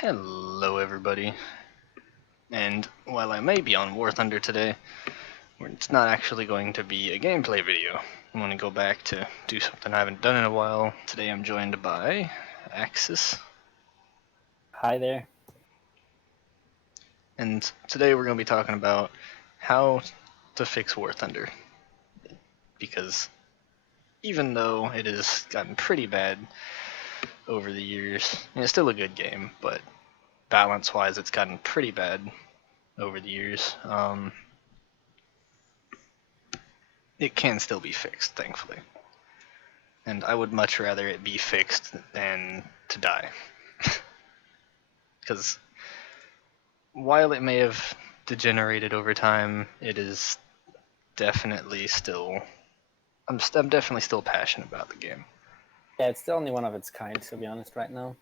Hello everybody, and while I may be on War Thunder today, it's not actually going to be a gameplay video. I'm going to go back to do something I haven't done in a while. Today I'm joined by Apfsds, Hi there. and today we're going to be talking about how to fix War Thunder. Because even though it has gotten pretty bad over the years, and it's still a good game, but balance-wise it's gotten pretty bad over the years. It can still be fixed, thankfully. And I would much rather it be fixed than to die. Because while it may have degenerated over time, it is definitely still... I'm definitely still passionate about the game. Yeah, it's the only one of its kind, to be honest, right now.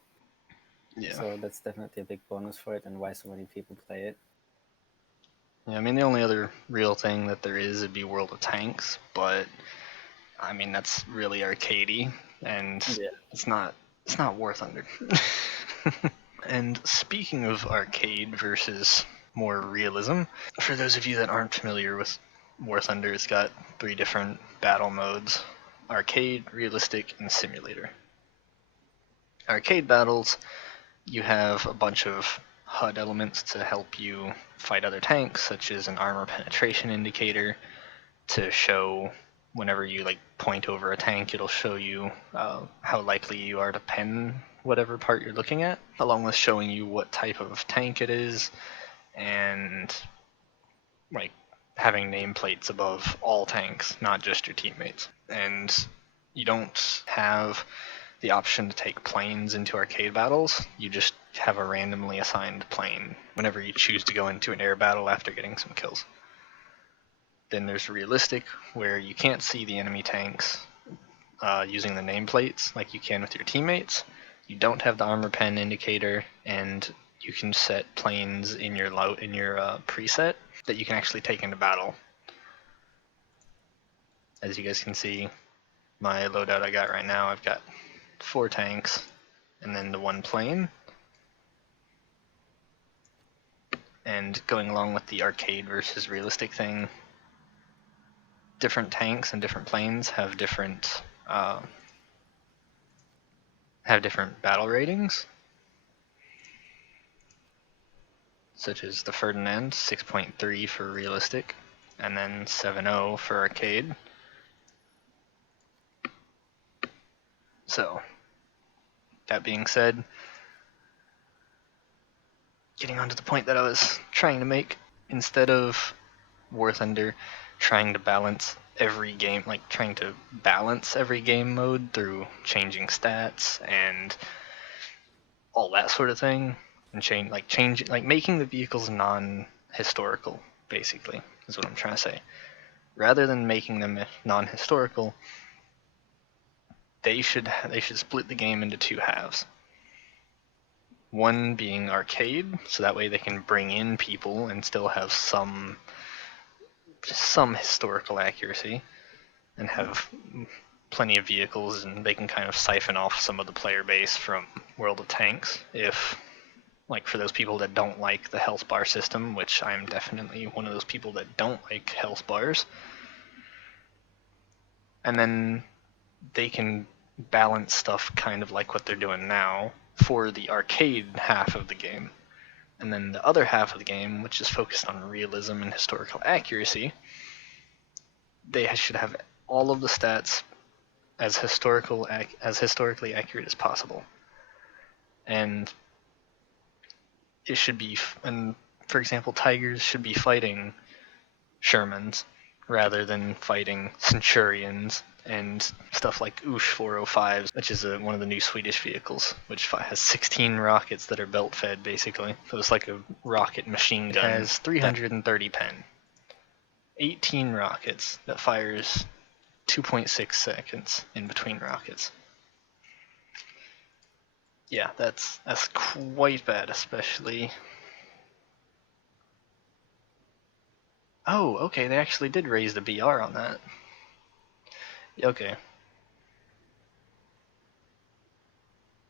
Yeah. So that's definitely a big bonus for it and why so many people play it. Yeah, I mean, the only other real thing that there is would be World of Tanks, but I mean, that's really arcadey, and Yeah. it's not War Thunder. And speaking of arcade versus more realism, for those of you that aren't familiar with War Thunder, it's got 3 different battle modes: arcade, realistic, and simulator. Arcade battles, you have a bunch of HUD elements to help you fight other tanks, such as an armor penetration indicator to show whenever you point over a tank, it'll show you how likely you are to pen whatever part you're looking at, along with showing you what type of tank it is, and having nameplates above all tanks, not just your teammates. And you don't have the option to take planes into arcade battles. You just have a randomly assigned plane whenever you choose to go into an air battle after getting some kills. Then there's realistic, where you can't see the enemy tanks using the nameplates like you can with your teammates. You don't have the armor pen indicator, and you can set planes in your preset that you can actually take into battle. As you guys can see, my loadout I got right now, I've got 4 tanks and then the 1 plane. And going along with the arcade versus realistic thing, different tanks and different planes have different battle ratings, such as the Ferdinand 6.3 for realistic, and then 7.0 for arcade. So, that being said, getting on to the point that I was trying to make, instead of War Thunder trying to balance every game mode through changing stats and all that sort of thing, and making the vehicles non-historical, basically, is what I'm trying to say. Rather than making them non-historical, they should split the game into 2 halves. One being arcade, so that way they can bring in people and still have some historical accuracy, and have plenty of vehicles, and they can kind of siphon off some of the player base from World of Tanks if, for those people that don't like the health bar system, which I'm definitely one of those people that don't like health bars. And then they can balance stuff kind of like what they're doing now for the arcade half of the game. And then the other half of the game, which is focused on realism and historical accuracy, they should have all of the stats as historically accurate as possible. And it should be, and for example, Tigers should be fighting Shermans rather than fighting Centurions and stuff like Ush 405s, which is one of the new Swedish vehicles, which has 16 rockets that are belt-fed, basically. So it's like a rocket machine gun. It has 330 pen. 18 rockets that fires 2.6 seconds in between rockets. Yeah, that's quite bad, especially... Oh, okay, they actually did raise the BR on that. Okay.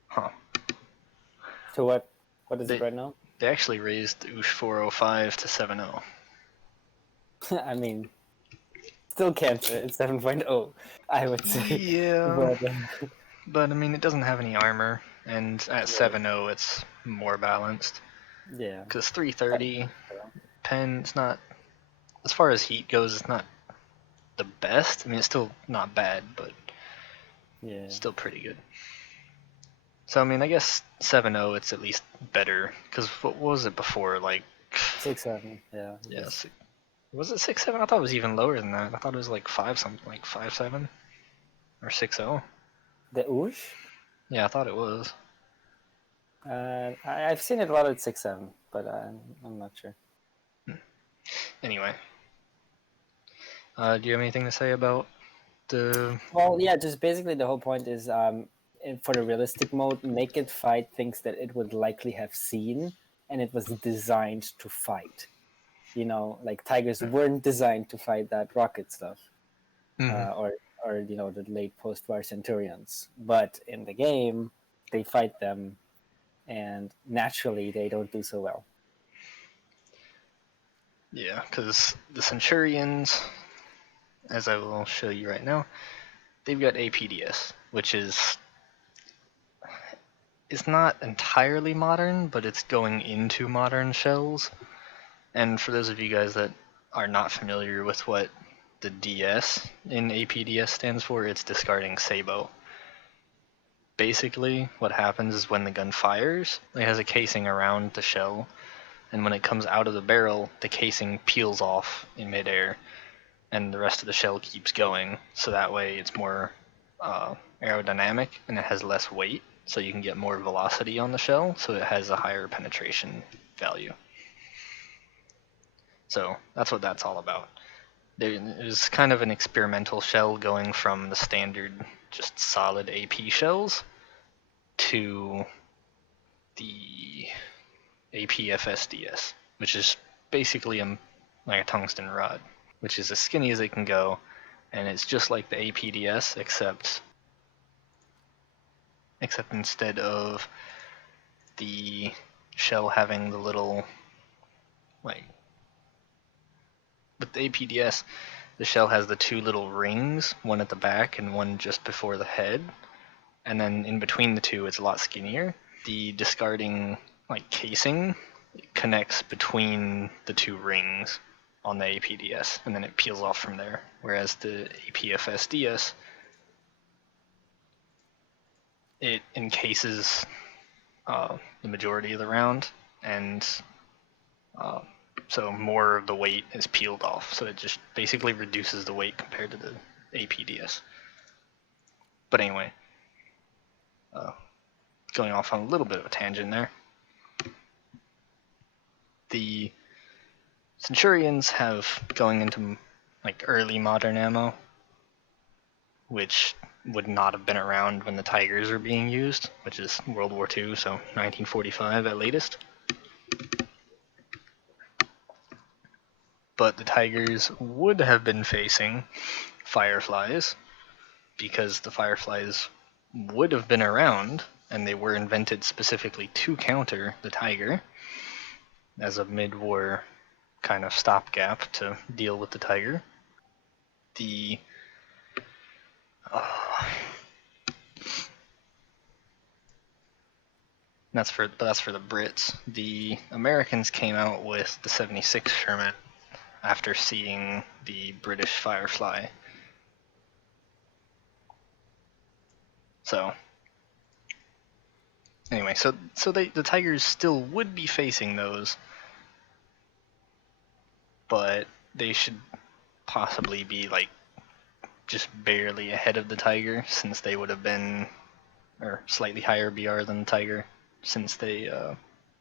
Huh. To what What is it right now? They actually raised the USH 405 to 7.0. I mean, still cancer. It's 7.0, I would say. Yeah, But but I mean, it doesn't have any armor, and at yeah, 7.0 it's more balanced. yeah. Because 330 pen, it's not, as far as heat goes, it's not the best. I mean, it's still not bad, but Yeah. still pretty good. So I mean, I guess 7.0 it's at least better. Because what was it before? Like 6.7. Yeah. yeah, was it 6.7? I thought it was even lower than that. I thought it was like 5 something, like 5.7 or 6.0. The Oosh? Yeah, I thought it was. I've seen it a lot at 6.7, but I'm not sure. Anyway, do you have anything to say about the? Well, yeah, just basically the whole point is for the realistic mode, make it fight things that it would likely have seen, and it was designed to fight. You know, like tigers weren't designed to fight that rocket stuff, Mhm. or you know the late post-war Centurions. But in the game, they fight them, and naturally they don't do so well. Yeah, because the Centurions, as I will show you right now, they've got APDS, which is it's not entirely modern, but it's going into modern shells. And for those of you guys that are not familiar with what the DS in APDS stands for, it's discarding sabot. Basically, what happens is when the gun fires, it has a casing around the shell, and when it comes out of the barrel, the casing peels off in midair, and the rest of the shell keeps going. So that way, it's more aerodynamic and it has less weight, so you can get more velocity on the shell, so it has a higher penetration value. So that's what that's all about. There's kind of an experimental shell going from the standard, just solid AP shells to the Apfsds, which is basically like a tungsten rod, which is as skinny as it can go, and it's just like the APDS, except instead of the shell having the little, like, with the APDS, the shell has the two little rings, one at the back and one just before the head, and then in between the two it's a lot skinnier. The discarding like casing connects between the two rings on the APDS, and then it peels off from there. Whereas the APFSDS, it encases the majority of the round, and uh, so more of the weight is peeled off. So it just basically reduces the weight compared to the APDS. But anyway, going off on a little bit of a tangent there. The Centurions have going into like early modern ammo, which would not have been around when the Tigers were being used, which is World War II, so 1945 at latest. But the Tigers would have been facing Fireflies, because the Fireflies would have been around, and they were invented specifically to counter the Tiger as a mid-war kind of stopgap to deal with the Tiger. The that's for the Brits. The Americans came out with the 76 Sherman after seeing the British Firefly. So anyway, so the Tigers still would be facing those, but they should possibly be like just barely ahead of the Tiger, since they would have been, or slightly higher BR than the Tiger, since they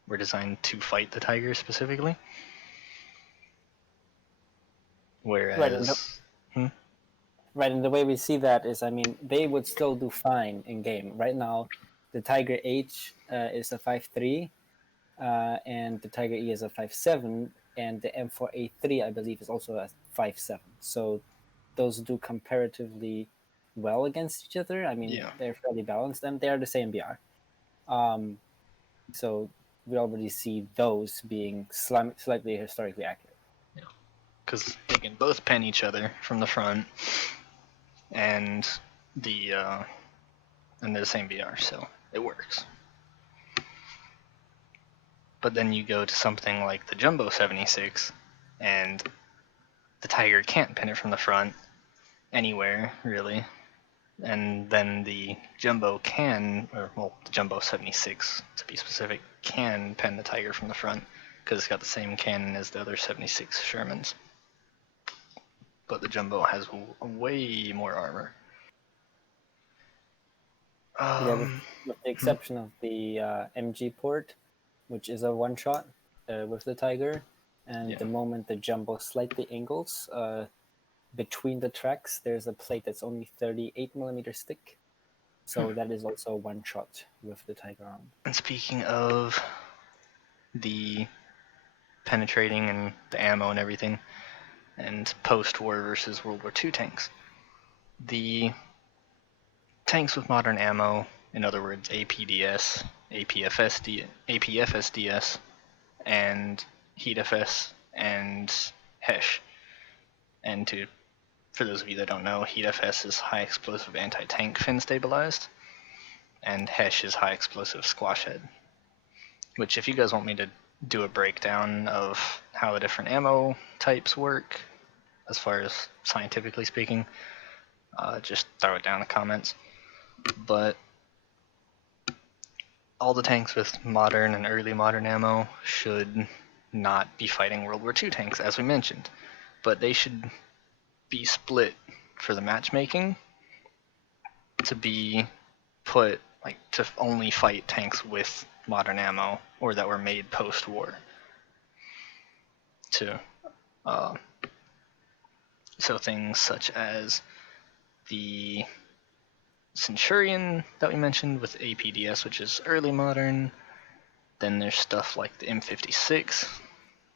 were designed to fight the Tiger specifically. Whereas, Right, and the way we see that is, I mean, they would still do fine in game. Right now, the Tiger H is a 5.3, and the Tiger E is a 5.7, and the M4A3, I believe, is also a 5.7. So those do comparatively well against each other. I mean, yeah, they're fairly balanced, and they are the same BR. So we already see those being slightly historically accurate. Because they can both pen each other from the front, and they're the same VR, so it works. But then you go to something like the Jumbo 76, and the Tiger can't pin it from the front anywhere, really. And then the Jumbo the Jumbo 76, to be specific, can pen the Tiger from the front, because it's got the same cannon as the other 76 Shermans. But the Jumbo has way more armor. With the exception of the MG port, which is a one-shot with the Tiger, and the moment the Jumbo slightly angles between the tracks, there's a plate that's only 38mm thick, so that is also one shot with the Tiger arm. And speaking of the penetrating and the ammo and everything, and post-war versus World War II tanks, the tanks with modern ammo, in other words APDS, APFSDS, and HeatFS, and HESH. And for those of you that don't know, HeatFS is high explosive anti-tank fin stabilized, and HESH is high explosive squash head. Which, if you guys want me to do a breakdown of how the different ammo types work, as far as scientifically speaking, just throw it down in the comments. But all the tanks with modern and early modern ammo should not be fighting World War II tanks, as we mentioned. But they should be split for the matchmaking to be put, like, to only fight tanks with modern ammo or that were made post-war. So things such as the Centurion that we mentioned with APDS, which is early modern. Then there's stuff like the M56,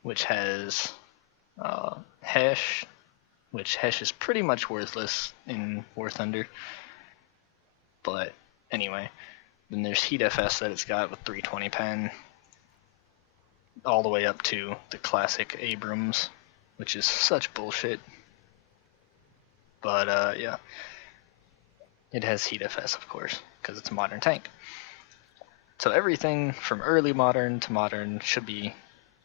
which has HESH, which HESH is pretty much worthless in War Thunder. But anyway, then there's HeatFS that it's got with 320 pen, all the way up to the classic Abrams, which is such bullshit. But yeah, it has HeatFS, of course, because it's a modern tank. So everything from early modern to modern should be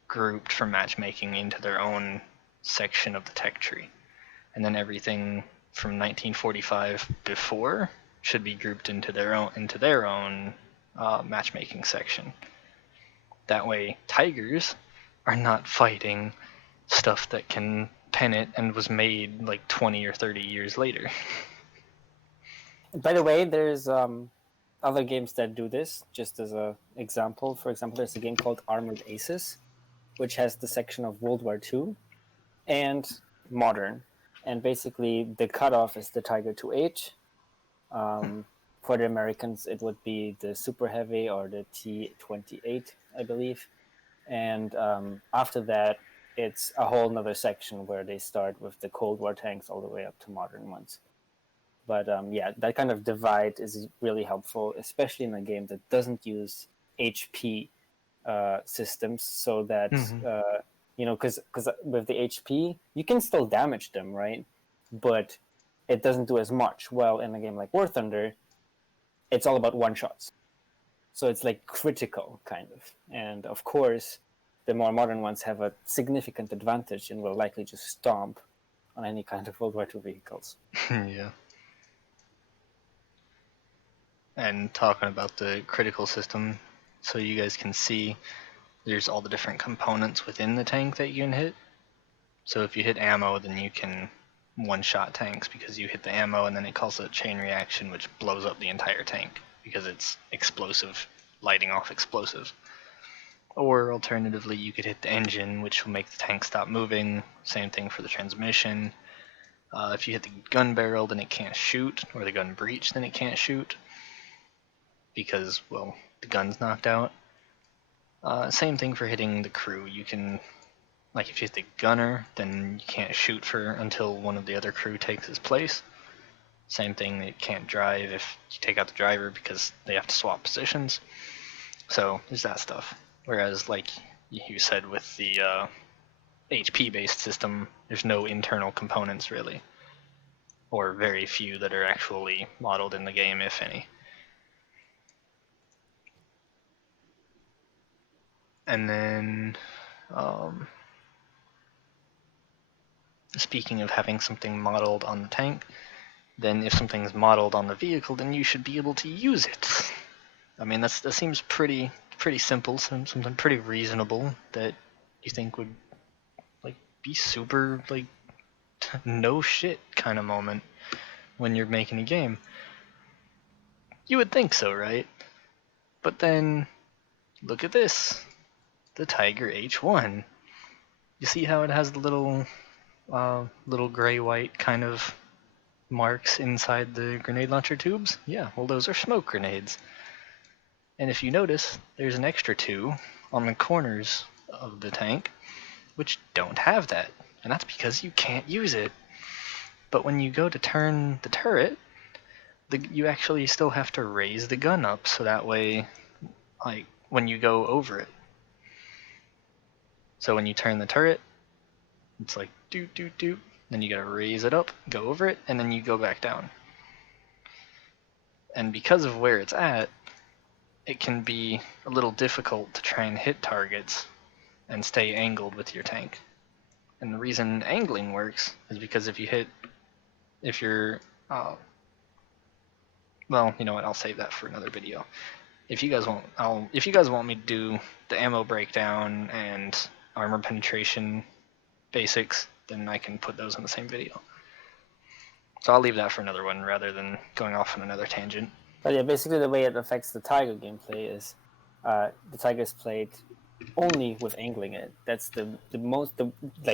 grouped for matchmaking into their own section of the tech tree. And then everything from 1945 before should be grouped into their own matchmaking section. That way, Tigers are not fighting stuff that can pen it and was made like 20 or 30 years later. By the way, there's other games that do this, just as an example. For example, there's a game called Armored Aces, which has the section of World War II and modern. And basically, the cutoff is the Tiger 2H. For the Americans, it would be the Super Heavy or the T28, I believe. And after that, it's a whole nother section where they start with the Cold War tanks all the way up to modern ones. But yeah, that kind of divide is really helpful, especially in a game that doesn't use HP systems, so that because with the HP you can still damage them, right? But it doesn't do as much. Well, in a game like War Thunder, it's all about one shots, so it's like critical kind of. And of course, the more modern ones have a significant advantage and will likely just stomp on any kind of World War II vehicles. Yeah. And talking about the critical system, so you guys can see there's all the different components within the tank that you can hit. So if you hit ammo, then you can one-shot tanks because you hit the ammo and then it causes a chain reaction which blows up the entire tank because it's explosive, lighting off explosives. Or alternatively, you could hit the engine, which will make the tank stop moving. Same thing for the transmission. If you hit the gun barrel, then it can't shoot, or the gun breech, then it can't shoot because, well, the gun's knocked out. Same thing for hitting the crew. You can, like, if you hit the gunner, then you can't shoot until one of the other crew takes his place. Same thing, it can't drive if you take out the driver because they have to swap positions. So there's that stuff. Whereas, like you said, with the HP-based system, there's no internal components really, or very few that are actually modeled in the game, if any. And then, speaking of having something modeled on the tank, then if something's modeled on the vehicle, then you should be able to use it. I mean, that seems pretty simple, something pretty reasonable that you think would like be super like no shit kind of moment when you're making a game. You would think so, right? But then look at this, the Tiger H1. You see how it has the little gray-white kind of marks inside the grenade launcher tubes? Yeah, well, those are smoke grenades. And if you notice, there's an extra two on the corners of the tank which don't have that, and that's because you can't use it. But when you go to turn the turret, you actually still have to raise the gun up, so that way, like, when you go over it. So when you turn the turret, it's like doot doot doot, then you gotta raise it up, go over it, and then you go back down. And because of where it's at, it can be a little difficult to try and hit targets and stay angled with your tank. And the reason angling works is because if you're, well, you know what? I'll save that for another video. If you guys want me to do the ammo breakdown and armor penetration basics, then I can put those in the same video. So I'll leave that for another one rather than going off on another tangent. But yeah, basically the way it affects the Tiger gameplay is the Tiger's played only with angling it. That's the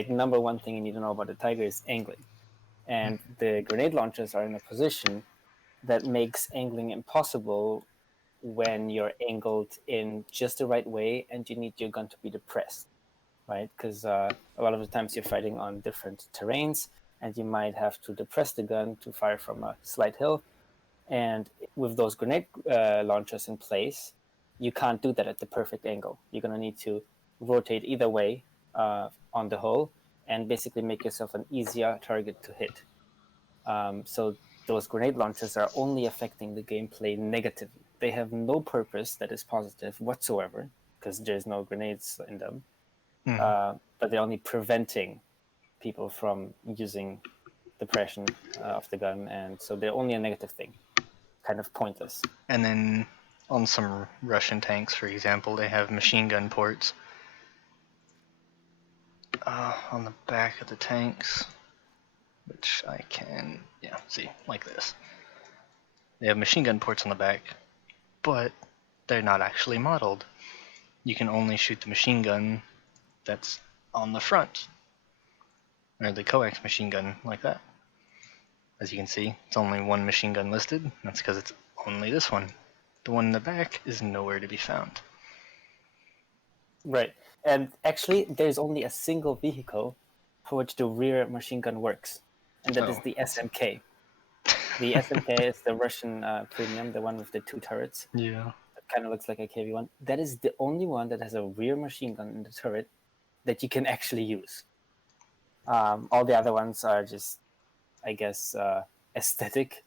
number one thing you need to know about the Tiger is angling. And the grenade launchers are in a position that makes angling impossible when you're angled in just the right way and you need your gun to be depressed, right? Because a lot of the times you're fighting on different terrains and you might have to depress the gun to fire from a slight hill. And with those grenade launchers in place, you can't do that at the perfect angle. You're going to need to rotate either way on the hull and basically make yourself an easier target to hit. So those grenade launchers are only affecting the gameplay negatively. They have no purpose that is positive whatsoever because there's no grenades in them. But they're only preventing people from using depression of the gun, and so they're only a negative thing. Kind of pointless. And then on some Russian tanks, for example, they have machine gun ports on the back of the tanks, which I can, see, like this. They have machine gun ports on the back, but they're not actually modeled. You can only shoot the machine gun that's on the front, or the coax machine gun, like that. As you can see, it's only one machine gun listed. That's because it's only this one. The one in the back is nowhere to be found. Right. And actually, there's only a single vehicle for which the rear machine gun works, and that is the SMK. The SMK is the Russian premium, the one with the two turrets. Yeah. It kind of looks like a KV-1. That is the only one that has a rear machine gun in the turret that you can actually use. All the other ones are just, I guess, aesthetic.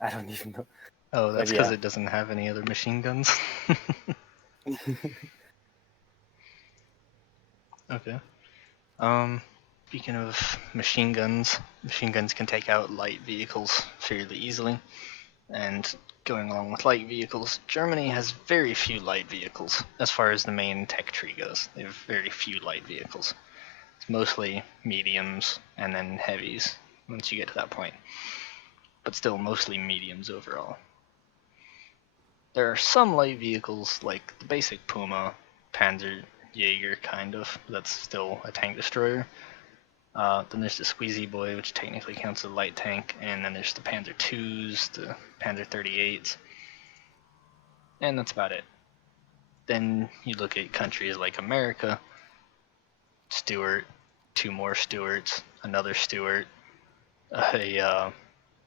I don't even know. Oh, that's because it doesn't have any other machine guns? Okay. Speaking of machine guns can take out light vehicles fairly easily. And going along with light vehicles, Germany has very few light vehicles as far as the main tech tree goes. They have very few light vehicles. It's mostly mediums and then heavies once you get to that point. But still mostly mediums overall. There are some light vehicles like the basic Puma, Panzer Jaeger kind of, that's still a tank destroyer. Then there's the Squeezy Boy, which technically counts as a light tank, and then there's the Panzer IIs, the Panzer 38s, and that's about it. Then you look at countries like America, Stuart, two more Stuarts, another Stuart, a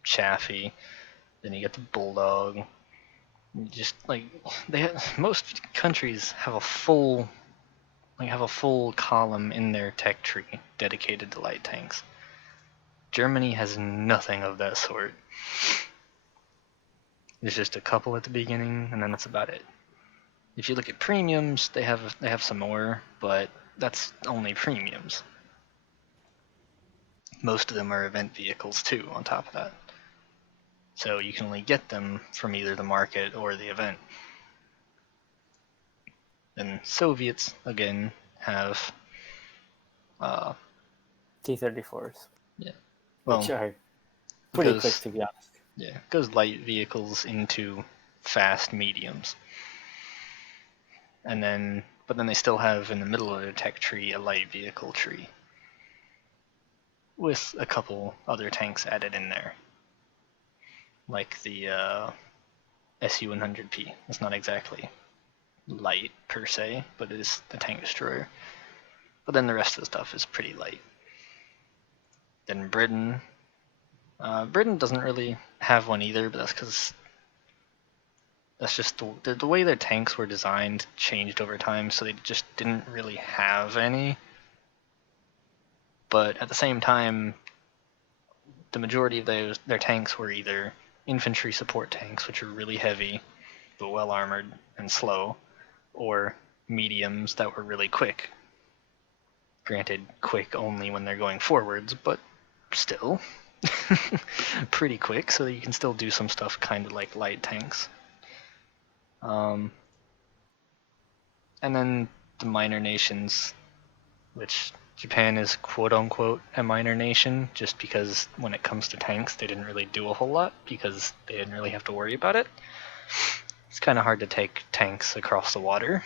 Chaffee, then you get the Bulldog, Just like most countries have a full column in their tech tree dedicated to light tanks. Germany has nothing of that sort. There's just a couple at the beginning, and then that's about it. If you look at premiums, they have some more, but that's only premiums. Most of them are event vehicles too, on top of that. So you can only get them from either the market or the event. Then Soviets, again, have T-34s. Yeah. Which are pretty quick, to be honest. Yeah, it goes light vehicles into fast mediums. And then, but then they still have in the middle of their tech tree a light vehicle tree with a couple other tanks added in there, like the Su-100P. It's not exactly light per se, but it is a tank destroyer. But then the rest of the stuff is pretty light. Then Britain. Britain doesn't really have one either, but that's because that's just the way their tanks were designed changed over time, so they just didn't really have any. But at the same time, the majority of their tanks were either infantry support tanks, which are really heavy but well armored and slow, or mediums that were really quick. Granted, quick only when they're going forwards, but still pretty quick, so that you can still do some stuff kind of like light tanks. And then the minor nations, which Japan is quote-unquote a minor nation, just because when it comes to tanks, they didn't really do a whole lot because they didn't really have to worry about it. It's kind of hard to take tanks across the water.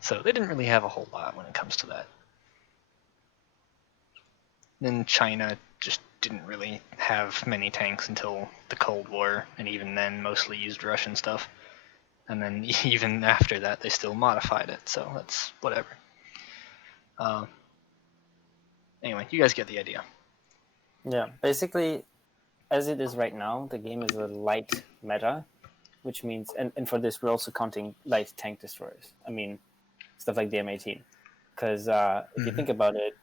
So they didn't really have a whole lot when it comes to that. Then China just didn't really have many tanks until the Cold War, and even then mostly used Russian stuff. And then even after that, they still modified it, so that's whatever. Anyway, you guys get the idea. Yeah, basically, as it is right now, the game is a light meta, which means, and for this, we're also counting light tank destroyers. I mean, stuff like the M18. Because if you think about it,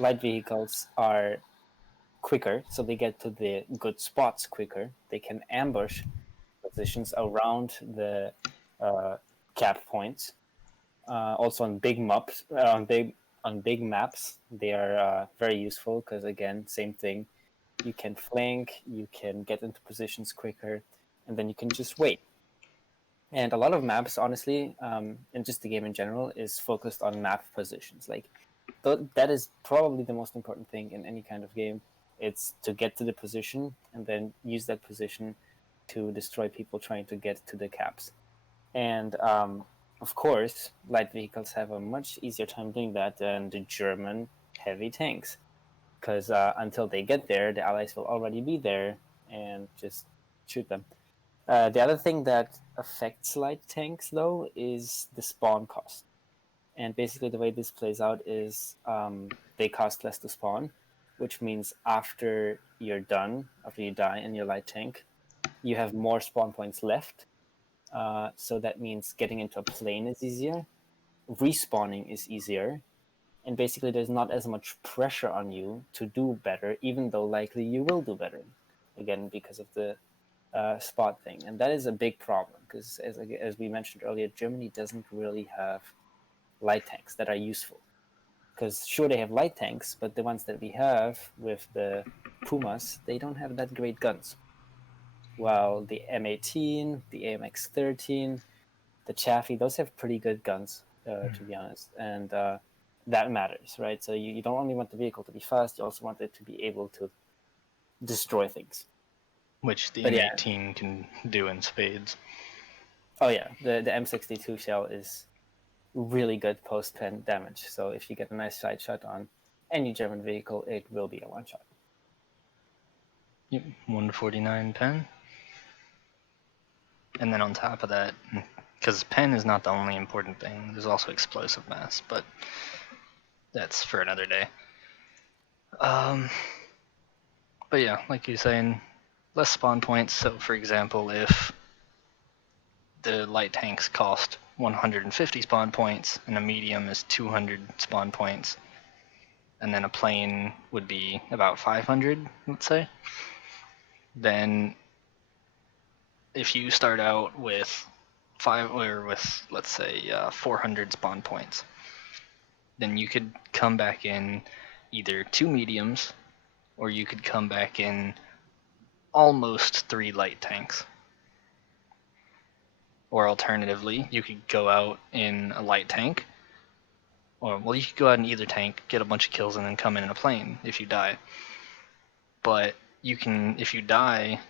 light vehicles are quicker, so they get to the good spots quicker. They can ambush positions around the cap points. Also on big maps, they are very useful because, again, same thing. You can flank, you can get into positions quicker, and then you can just wait. And a lot of maps, honestly, and just the game in general, is focused on map positions. Like, that is probably the most important thing in any kind of game. It's to get to the position and then use that position to destroy people trying to get to the caps. And of course, light vehicles have a much easier time doing that than the German heavy tanks, because until they get there, the Allies will already be there and just shoot them. The other thing that affects light tanks, though, is the spawn cost. And basically, the way this plays out is they cost less to spawn, which means after you're done, after you die in your light tank, you have more spawn points left. So that means getting into a plane is easier, respawning is easier, and basically there's not as much pressure on you to do better, even though likely you will do better, again, because of the spot thing. And that is a big problem, because as we mentioned earlier, Germany doesn't really have light tanks that are useful. Because sure, they have light tanks, but the ones that we have with the Pumas, they don't have that great guns. While the M18, the AMX-13, the Chaffee, those have pretty good guns, to be honest. And that matters, right? So you don't only want the vehicle to be fast, you also want it to be able to destroy things. Which the M18 can do in spades. Oh yeah, the M62 shell is really good post-pen damage. So if you get a nice side shot on any German vehicle, it will be a one-shot. Yep, 149 pen. And then on top of that, because pen is not the only important thing, there's also explosive mass, but that's for another day. But yeah, like you're saying, less spawn points. So, for example, if the light tanks cost 150 spawn points and a medium is 200 spawn points, and then a plane would be about 500, let's say, then if you start out with let's say 400 spawn points, then you could come back in either 2 mediums, or you could come back in almost 3 light tanks. Or alternatively, you could go out in a light tank, or well, you could go out in either tank, get a bunch of kills, and then come in a plane if you die. But if you die,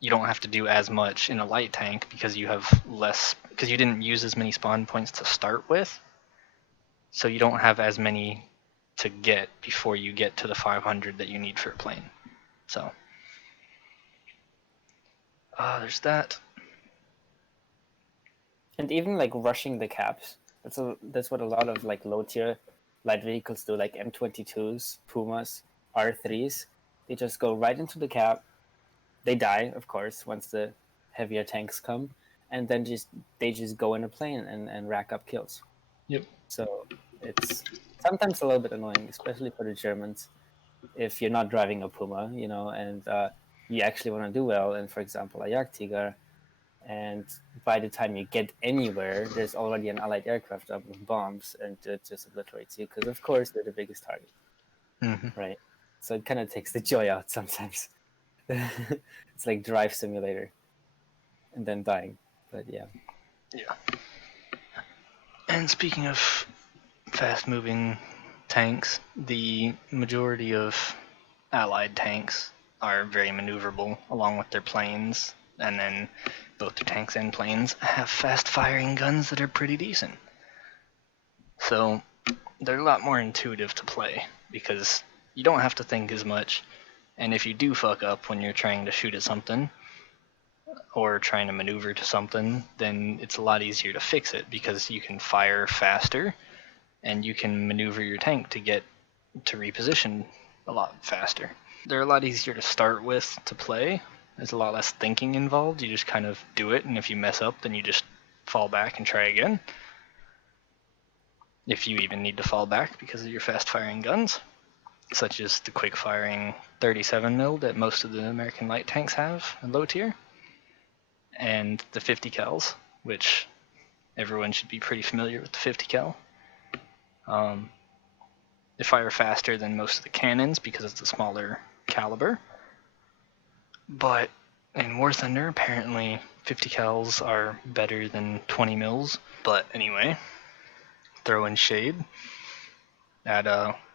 you don't have to do as much in a light tank because you didn't use as many spawn points to start with. So you don't have as many to get before you get to the 500 that you need for a plane. So there's that. And even like rushing the caps, that's what a lot of like low tier light vehicles do, like M22s, Pumas, R3s. They just go right into the cap. They die, of course, once the heavier tanks come, and then they just go in a plane and rack up kills. Yep. So it's sometimes a little bit annoying, especially for the Germans, if you're not driving a Puma, and you actually want to do well in, for example, a Jagdtiger, and by the time you get anywhere, there's already an Allied aircraft up with bombs, and it just obliterates you, because of course they're the biggest target, right? So it kind of takes the joy out sometimes. It's like Drive Simulator, and then dying. But yeah. Yeah. And speaking of fast-moving tanks, the majority of Allied tanks are very maneuverable along with their planes, and then both their tanks and planes have fast-firing guns that are pretty decent. So they're a lot more intuitive to play because you don't have to think as much, and if you do fuck up when you're trying to shoot at something or trying to maneuver to something, then it's a lot easier to fix it because you can fire faster and you can maneuver your tank to get to reposition a lot faster. They're a lot easier to start with to play. There's a lot less thinking involved. You just kind of do it, and if you mess up, then you just fall back and try again. If you even need to fall back because of your fast-firing guns, such as the quick-firing 37mm that most of the American light tanks have in low tier, and the 50 cals, which everyone should be pretty familiar with the 50 cal. They fire faster than most of the cannons because it's a smaller caliber. But in War Thunder, apparently 50 cals are better than 20 mils. But anyway, throw in shade at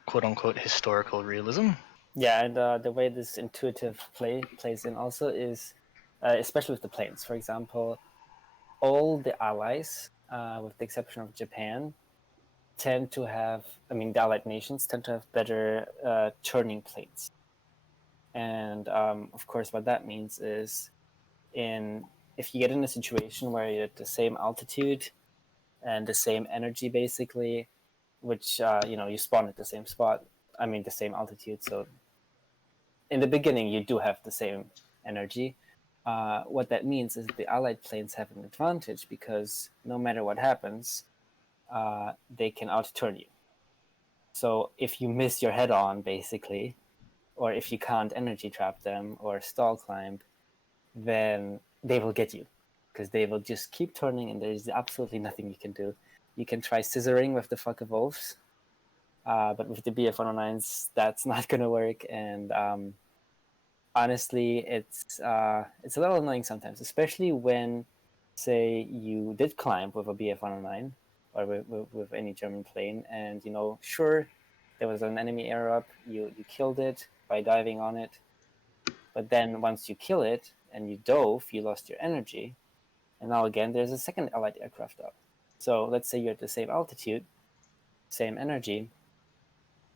quote-unquote historical realism. Yeah, and the way this intuitive play plays in also is, especially with the planes. For example, all the allies, with the exception of Japan, tend to have, the allied nations tend to have better turning planes. And of course, what that means is, if you get in a situation where you're at the same altitude and the same energy, basically, which you spawn at the same spot, the same altitude. So in the beginning, you do have the same energy. What that means is the allied planes have an advantage because no matter what happens, they can out-turn you. So if you miss your head-on, basically, or if you can't energy trap them or stall climb, then they will get you because they will just keep turning and there's absolutely nothing you can do. You can try scissoring with the Fucker Wolves, but with the BF-109s, that's not going to work. And honestly, it's a little annoying sometimes, especially when, say, you did climb with a BF-109 or with any German plane, and sure, there was an enemy air up, you killed it by diving on it, but then once you kill it and you dove, you lost your energy, and now again there's a second allied aircraft up. So let's say you're at the same altitude, same energy,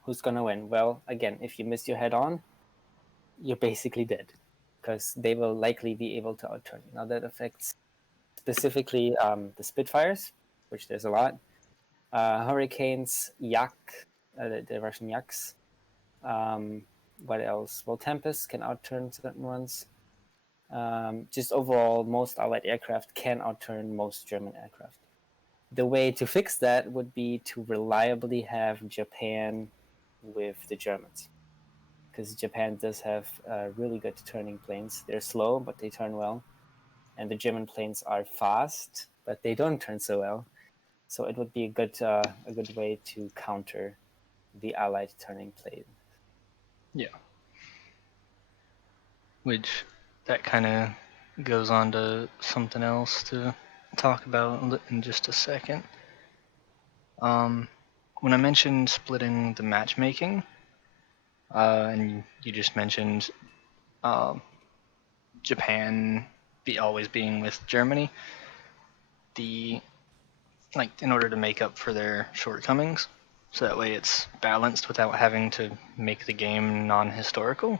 who's gonna win? Well, again, if you miss your head on, you're basically dead because they will likely be able to outturn you. Now that affects specifically the Spitfires, which there's a lot, Hurricanes, Yak, the Russian Yaks, What else? Well, Tempests can outturn certain ones. Just overall, most Allied aircraft can outturn most German aircraft. The way to fix that would be to reliably have Japan with the Germans, because Japan does have really good turning planes. They're slow, but they turn well, and the German planes are fast, but they don't turn so well. So it would be a good way to counter the Allied turning plane. Yeah. Which that kind of goes on to something else to talk about in just a second. When I mentioned splitting the matchmaking, and you just mentioned Japan always being with Germany, in order to make up for their shortcomings, so that way it's balanced without having to make the game non-historical.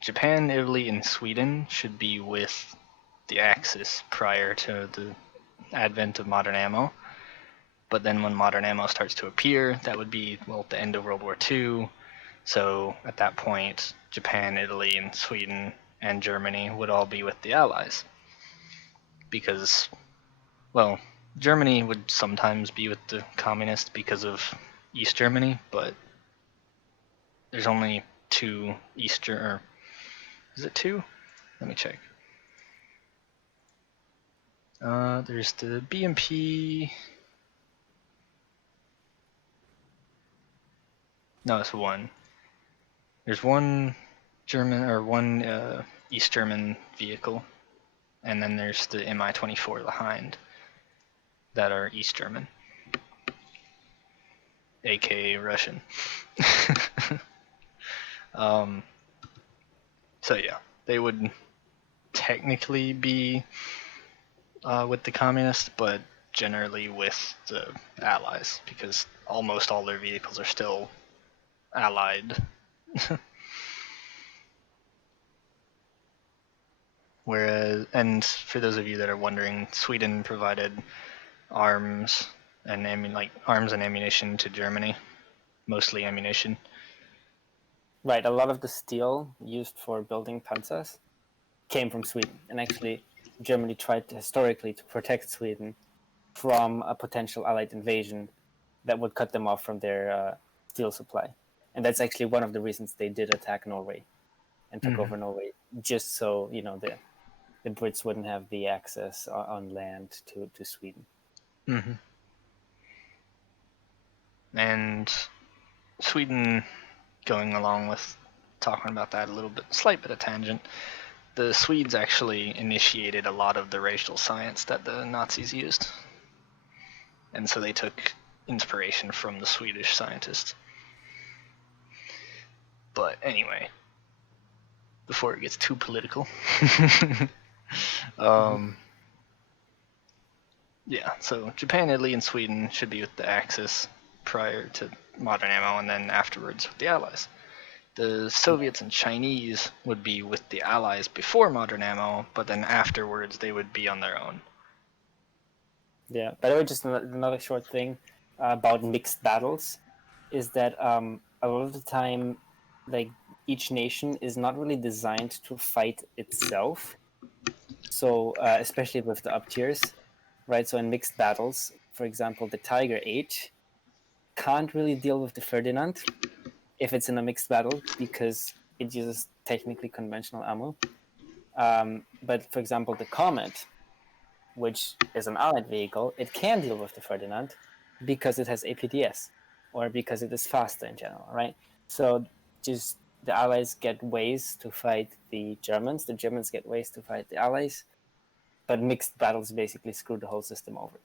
Japan, Italy, and Sweden should be with the Axis prior to the advent of modern ammo. But then when modern ammo starts to appear, that would be, well, at the end of World War II. So at that point, Japan, Italy, and Sweden and Germany would all be with the Allies. Because, well, Germany would sometimes be with the communists because of East Germany, but there's only two Eastern, or is it two? Let me check. There's the BMP. No, it's one. There's one German or one East German vehicle, and then there's the Mi-24 behind that are East German, aka Russian. So yeah, they would technically be with the communists, but generally with the Allies, because almost all their vehicles are still Allied. Whereas, and for those of you that are wondering, Sweden provided arms and ammunition to Germany, mostly ammunition. Right, a lot of the steel used for building panzers came from Sweden, and actually Germany tried historically to protect Sweden from a potential Allied invasion that would cut them off from their steel supply. And that's actually one of the reasons they did attack Norway and took over Norway, just so the Brits wouldn't have the access on land to Sweden. Mm-hmm. And Sweden, going along with talking about that a little bit, slight bit of tangent, the Swedes actually initiated a lot of the racial science that the Nazis used. And so they took inspiration from the Swedish scientists. But anyway, before it gets too political, yeah, so Japan, Italy, and Sweden should be with the Axis prior to modern ammo, and then afterwards with the Allies. The Soviets and Chinese would be with the Allies before modern ammo, but then afterwards they would be on their own. Yeah. By the way, just another short thing about mixed battles is that a lot of the time, like each nation is not really designed to fight itself. So especially with the up tiers, right? So in mixed battles, for example, the Tiger 8 can't really deal with the Ferdinand if it's in a mixed battle because it uses technically conventional ammo. But for example, the Comet, which is an allied vehicle, it can deal with the Ferdinand because it has APDS or because it is faster in general, right? So just the Allies get ways to fight the Germans get ways to fight the Allies, but mixed battles basically screw the whole system over.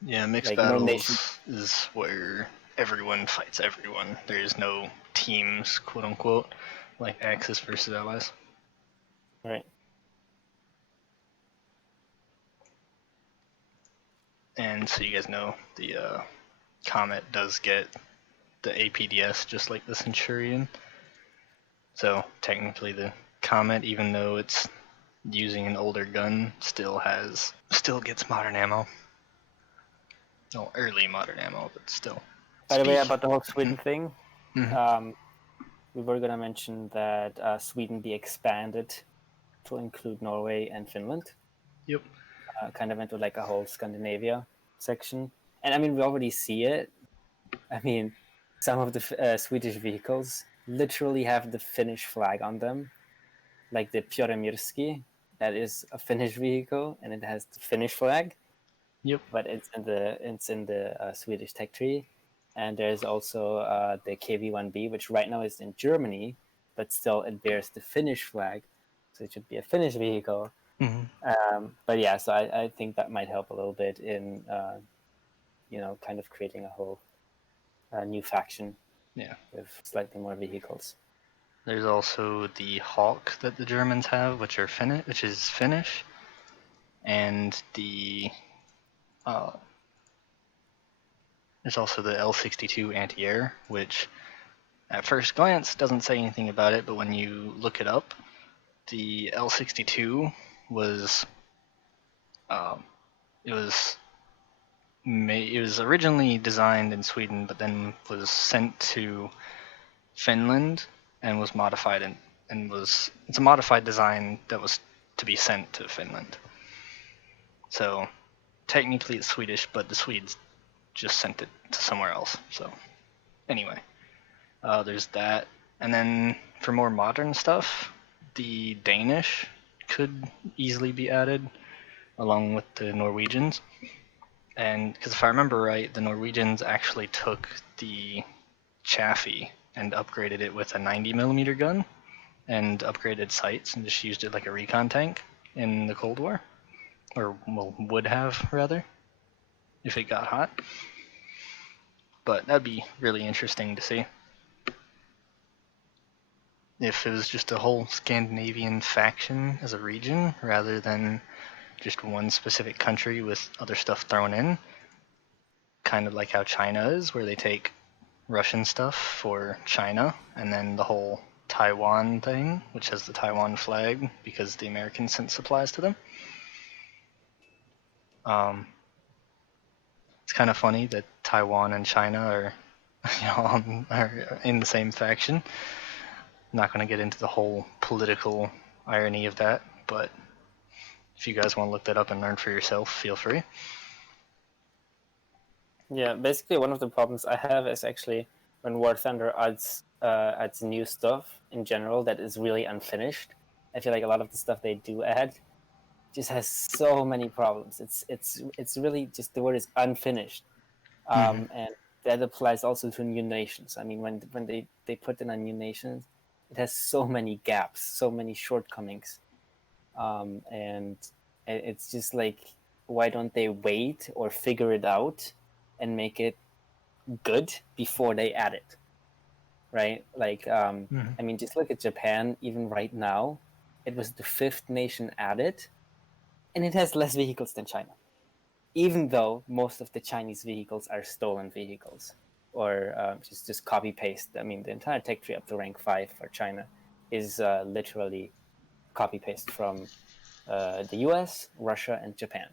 Yeah, mixed battles is where everyone fights everyone. There is no teams, quote unquote, like Axis versus Allies. Right. And so you guys know the Comet does get the APDS just like the Centurion. So technically the Comet, even though it's using an older gun, still gets modern ammo. Well, early modern ammo, but still. By the way, about the whole Sweden thing, Um, we were going to mention that Sweden be expanded to include Norway and Finland, Yep. kind of into like a whole Scandinavia section. And I mean, we already see it. I mean, some of the Swedish vehicles literally have the Finnish flag on them, like the Pyörämyrski. That is a Finnish vehicle, and it has the Finnish flag. Yep. But it's in the Swedish tech tree. And there's also the KV1B, which right now is in Germany, but still it bears the Finnish flag, so it should be a Finnish vehicle. But yeah, so I think that might help a little bit in kind of creating a whole new faction. Yeah. With slightly more vehicles. There's also the Hawk that the Germans have, which is Finnish, and there's also the L62 Anti-Air, which at first glance doesn't say anything about it, but when you look it up, the L62 was it was originally designed in Sweden, but then was sent to Finland and was modified it's a modified design that was to be sent to Finland. So technically it's Swedish, but the Swedes just sent it to somewhere else. So anyway, there's that, and then for more modern stuff, the Danish could easily be added along with the Norwegians. And because if I remember right, the Norwegians actually took the Chaffee and upgraded it with a 90mm gun and upgraded sights and just used it like a recon tank in the Cold War, or well, would have rather, if it got hot. But that'd be really interesting to see if it was just a whole Scandinavian faction as a region rather than just one specific country with other stuff thrown in, kind of like how China is, where they take Russian stuff for China and then the whole Taiwan thing, which has the Taiwan flag because the Americans sent supplies to them. It's kind of funny that Taiwan and China are, are in the same faction. I'm not going to get into the whole political irony of that, but if you guys want to look that up and learn for yourself, feel free. Yeah, basically one of the problems I have is actually when War Thunder adds new stuff in general that is really unfinished. I feel like a lot of the stuff they do add just has so many problems. It's really just the word is unfinished, and that applies also to new nations. I mean, when they put in a new nation, it has so many gaps, so many shortcomings, and it's just like, why don't they wait or figure it out and make it good before they add it, right? Like, I mean, just look at Japan. Even right now, it was the fifth nation added, and it has less vehicles than China, even though most of the Chinese vehicles are stolen vehicles or just copy paste. I mean, the entire tech tree up to rank 5 for China is literally copy paste from the US, Russia, and Japan.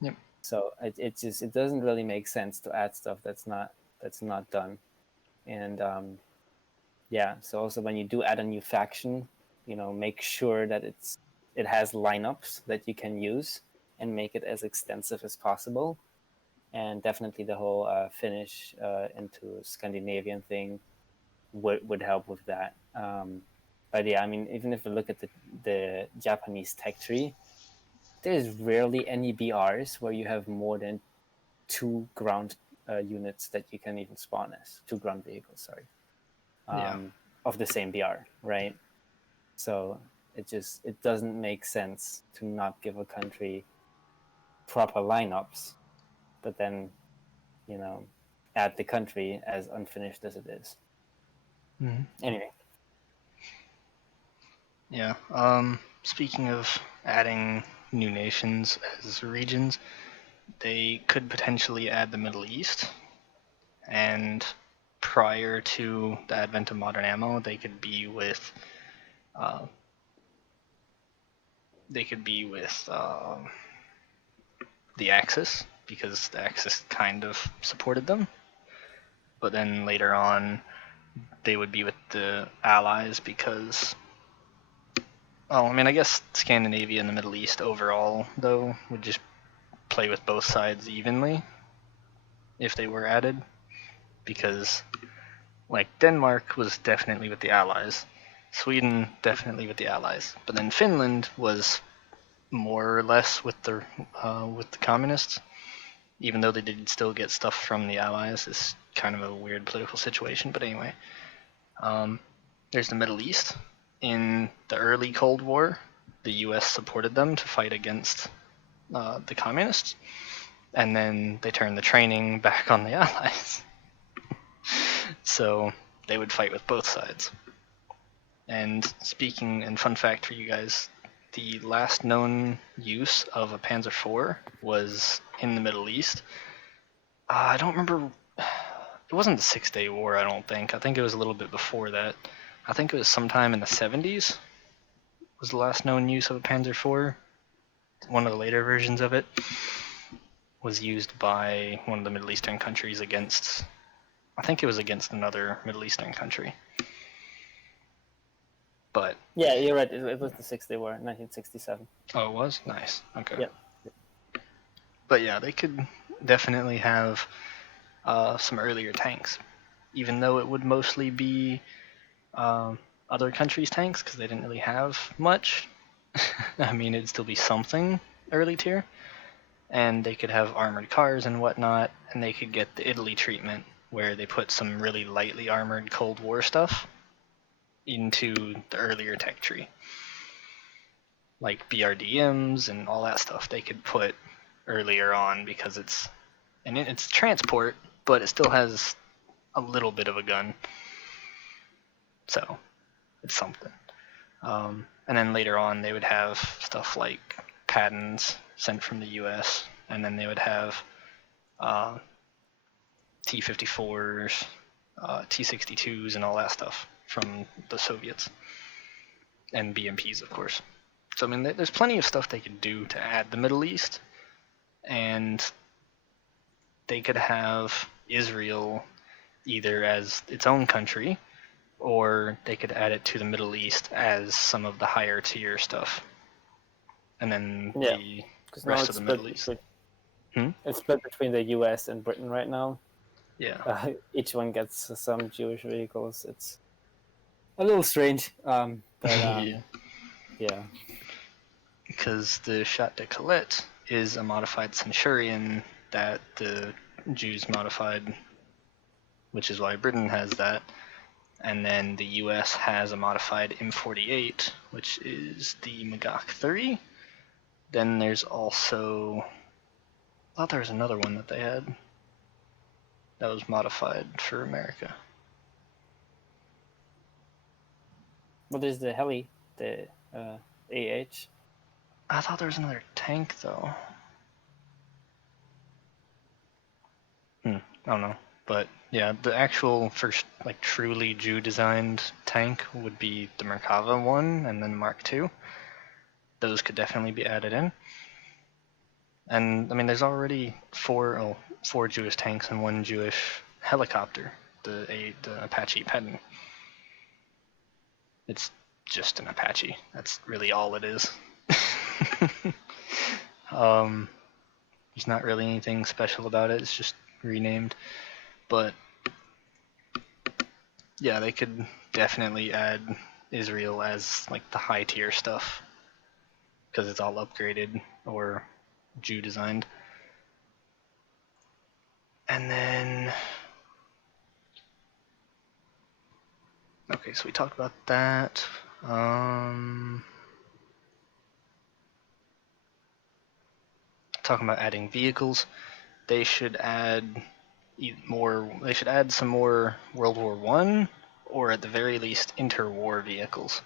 Yep. So it doesn't really make sense to add stuff that's not done. And yeah, so also when you do add a new faction, make sure that it has lineups that you can use and make it as extensive as possible. And definitely the whole Finnish into Scandinavian thing would help with that. But yeah, I mean, even if we look at the Japanese tech tree, there's rarely any BRs where you have more than 2 ground units that you can even spawn as 2 ground vehicles. Sorry, Yeah. of the same BR, right? So it doesn't make sense to not give a country proper lineups, but then add the country as unfinished as it is. Anyway. Yeah. Speaking of adding new nations as regions, they could potentially add the Middle East, and prior to the advent of modern ammo, they could be with the Axis, because the Axis kind of supported them. But then later on, they would be with the Allies because, well, I mean, I guess Scandinavia and the Middle East overall, though, would just play with both sides evenly if they were added, because, like, Denmark was definitely with the Allies, Sweden definitely with the Allies, but then Finland was more or less with the communists, even though they did still get stuff from the Allies. It's kind of a weird political situation, but anyway. There's the Middle East. In the early Cold War, the U.S. supported them to fight against the communists, and then they turned the training back on the Allies. So they would fight with both sides. And fun fact for you guys, the last known use of a Panzer IV was in the Middle East. I don't remember. It wasn't the 6-Day War, I don't think. I think it was a little bit before that. I think it was sometime in the 70s was the last known use of a Panzer IV. One of the later versions of it was used by one of the Middle Eastern countries against, I think it was against another Middle Eastern country. But yeah, you're right. It was the 6-Day War, 1967. Oh, it was? Nice. Okay. Yeah. But yeah, they could definitely have some earlier tanks, even though it would mostly be other countries' tanks because they didn't really have much. I mean, it'd still be something early tier, and they could have armored cars and whatnot, and they could get the Italy treatment where they put some really lightly armored Cold War stuff into the earlier tech tree. Like BRDMs and all that stuff they could put earlier on because it's transport, but it still has a little bit of a gun. So it's something. And then later on they would have stuff like Paddens sent from the US, and then they would have T-54s, T-62s, and all that stuff from the Soviets, and BMPs, of course. So I mean, there's plenty of stuff they could do to add the Middle East, and they could have Israel either as its own country, or they could add it to the Middle East as some of the higher tier stuff, and then the rest of the Middle East. It's split between the U.S. and Britain right now. Yeah. Each one gets some Jewish vehicles. It's a little strange, but yeah. Because the Chat de Colette is a modified Centurion that the Jews modified, which is why Britain has that. And then the US has a modified M48, which is the Magach 30. Then there's also, I thought there was another one that they had that was modified for America. Well, there's the heli, the AH. I thought there was another tank, though. I don't know. But yeah, the actual first, like, truly Jew-designed tank would be the Merkava 1 and then Mark 2. Those could definitely be added in. And, I mean, there's already four Jewish tanks and one Jewish helicopter, the Apache Patton. It's just an Apache. That's really all it is. There's not really anything special about it. It's just renamed. But yeah, they could definitely add Israel as like the high tier stuff because it's all upgraded or Jew designed. And then okay, so we talked about that. Talking about adding vehicles, they should add more. They should add some more World War I, or at the very least interwar vehicles,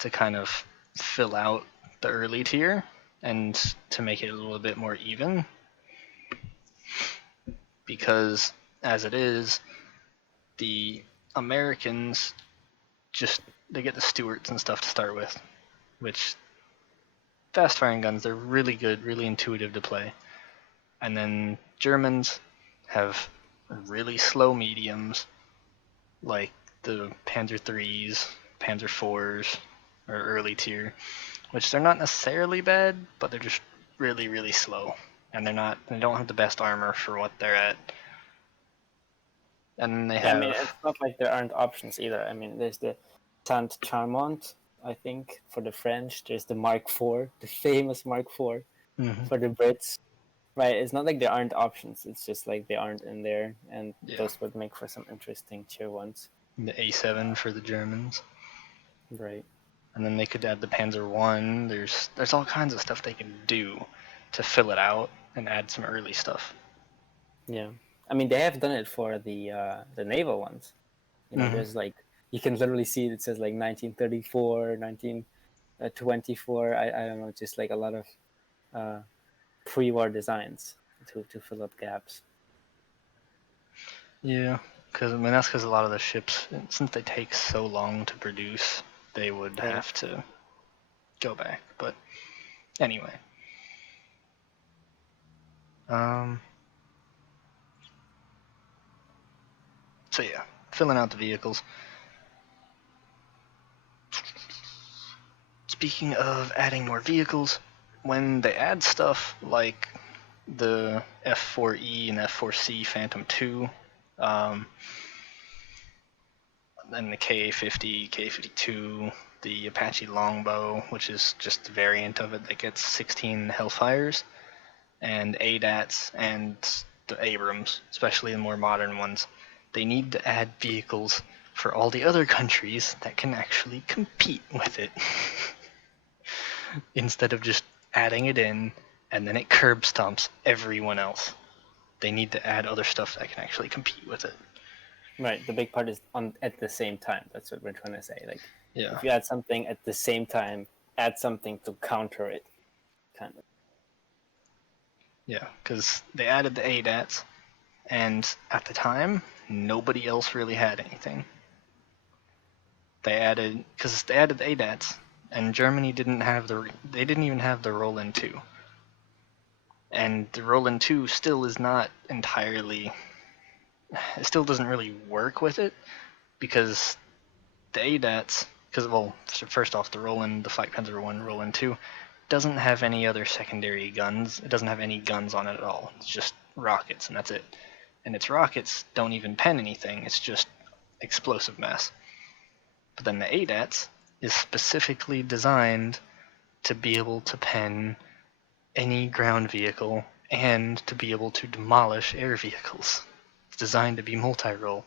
to kind of fill out the early tier and to make it a little bit more even. Because as it is, the Americans they get the Stuarts and stuff to start with, which fast firing guns, they're really good, really intuitive to play. And then Germans have really slow mediums, like the Panzer IIIs, Panzer IVs, or early tier, which they're not necessarily bad, but they're just really, really slow, and they don't have the best armor for what they're at. And they Yeah, have. I mean, it's not like there aren't options either. I mean, there's the Saint Charmant, I think, for the French. There's the Mark IV, the famous Mark IV for the Brits. Right, it's not like there aren't options. It's just like they aren't in there, and those would make for some interesting tier ones. The A7 for the Germans. Right. And then they could add the Panzer I. There's all kinds of stuff they can do to fill it out and add some early stuff. Yeah, I mean they have done it for the naval ones. You know, there's like you can literally see it says like 1934, 1924. I don't know, just like a lot of pre-war designs to fill up gaps. Yeah, because that's because a lot of the ships, since they take so long to produce, they would have to go back. But anyway, so yeah, filling out the vehicles. Speaking of adding more vehicles, when they add stuff like the F4E and F4C Phantom II, and the KA-50, KA-52, the Apache Longbow, which is just a variant of it that gets 16 Hellfires, and ADATs and the Abrams, especially the more modern ones, they need to add vehicles for all the other countries that can actually compete with it. Instead of just adding it in and then it curb stomps everyone else. They need to add other stuff that can actually compete with it. Right. The big part is on at the same time. That's what we're trying to say. Like, if you add something at the same time, add something to counter it, kind of. Yeah, because they added the ADATs, and at the time, nobody else really had anything. They added the ADATs, and Germany didn't even have the Roland 2. And the Roland 2 still is not entirely, it still doesn't really work with it, because the ADATs, first off, the Flak Panzer I Roland 2 doesn't have any other secondary guns. It doesn't have any guns on it at all. It's just rockets, and that's it. And its rockets don't even pen anything. It's just explosive mass. But then the ADATs is specifically designed to be able to pen any ground vehicle and to be able to demolish air vehicles. It's designed to be multi-role.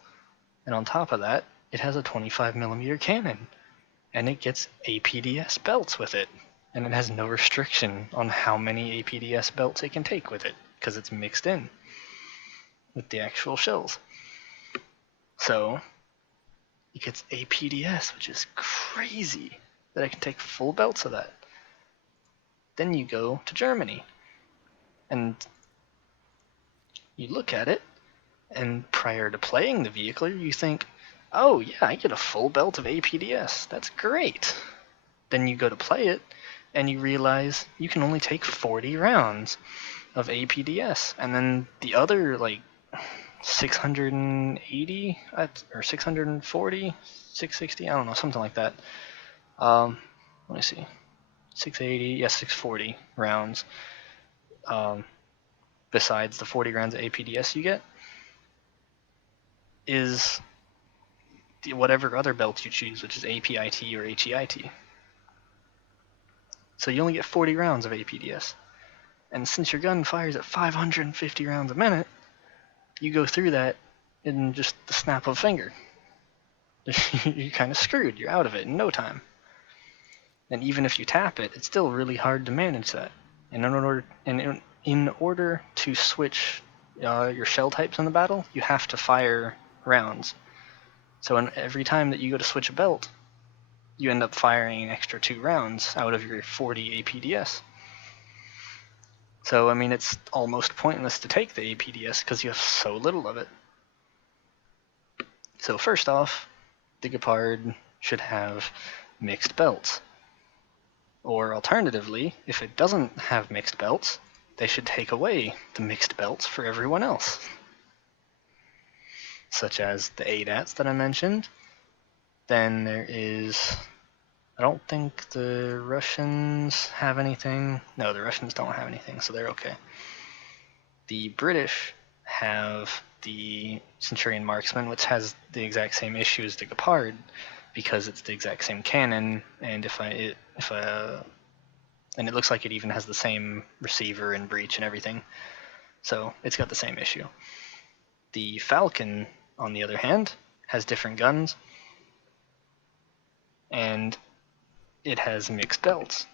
And on top of that, it has a 25mm cannon. And it gets APDS belts with it. And it has no restriction on how many APDS belts it can take with it, because it's mixed in with the actual shells. So it gets APDS, which is crazy that I can take full belts of that. Then you go to Germany, and you look at it, and prior to playing the vehicle, you think, oh yeah, I get a full belt of APDS. That's great. Then you go to play it, and you realize you can only take 40 rounds of APDS, and then the other 680 or 640, 660, I don't know, something like that. Let me see, 680, 640 rounds. Besides the 40 rounds of APDS you get, is whatever other belt you choose, which is APIT or HEIT. So you only get 40 rounds of APDS. And since your gun fires at 550 rounds a minute, you go through that in just the snap of a finger. You're kind of screwed. You're out of it in no time. And even if you tap it, it's still really hard to manage that. And in order to switch your shell types in the battle, you have to fire rounds. So every time that you go to switch a belt, you end up firing an extra 2 rounds out of your 40 APDS. So, I mean, it's almost pointless to take the APDS because you have so little of it. So first off, the Gepard should have mixed belts. Or alternatively, if it doesn't have mixed belts, they should take away the mixed belts for everyone else. Such as the ADATs that I mentioned, Then there is... I don't think the Russians have anything. No, the Russians don't have anything, so they're okay. The British have the Centurion Marksmen, which has the exact same issue as the Gepard, because it's the exact same cannon, and and it looks like it even has the same receiver and breech and everything. So it's got the same issue. The Falcon, on the other hand, has different guns, and it has mixed belts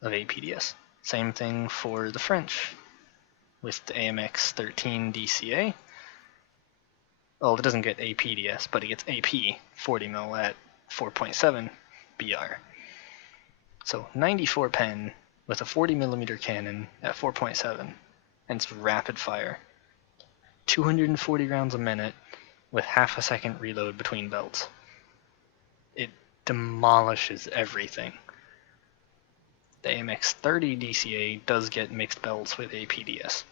of APDS. Same thing for the French with the AMX 13 DCA. Well, it doesn't get APDS, but it gets AP 40 mil at 4.7 BR. So 94 pen with a 40 millimeter cannon at 4.7, and it's rapid fire. 240 rounds a minute with half a second reload between belts. It demolishes everything. The AMX 30 DCA does get mixed belts with APDS.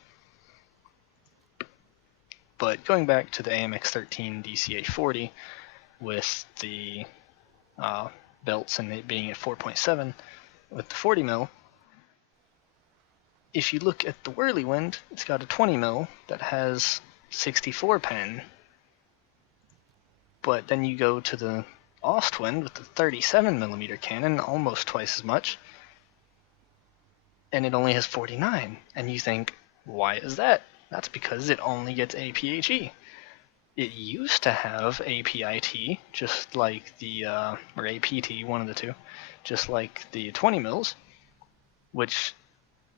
But going back to the AMX 13 DCA 40 with the belts and it being at 4.7 with the 40 mil, if you look at the Whirlwind, it's got a 20 mil that has 64 pen, but then you go to the Ostwind with the 37 millimeter cannon, almost twice as much, and it only has 49, and you think, why is that? That's because it only gets APHE. It used to have APIT, just like the, or APT, one of the two, just like the 20 mils, which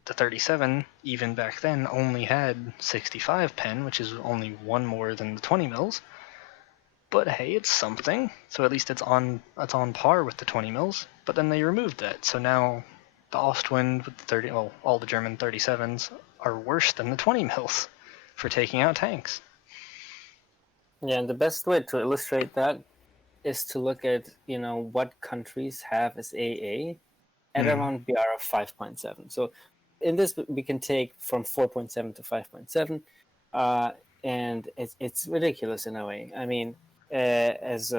the 37, even back then, only had 65 pen, which is only one more than the 20 mils. But hey, it's something. So at least it's on par with the 20 mils. But then they removed that, so now the Ostwind with the all the German 37s are worse than the 20 mils for taking out tanks. Yeah, and the best way to illustrate that is to look at what countries have as AA at around BR of 5.7. So in this we can take from 4.7 to 5.7, and it's ridiculous in a way. I mean, as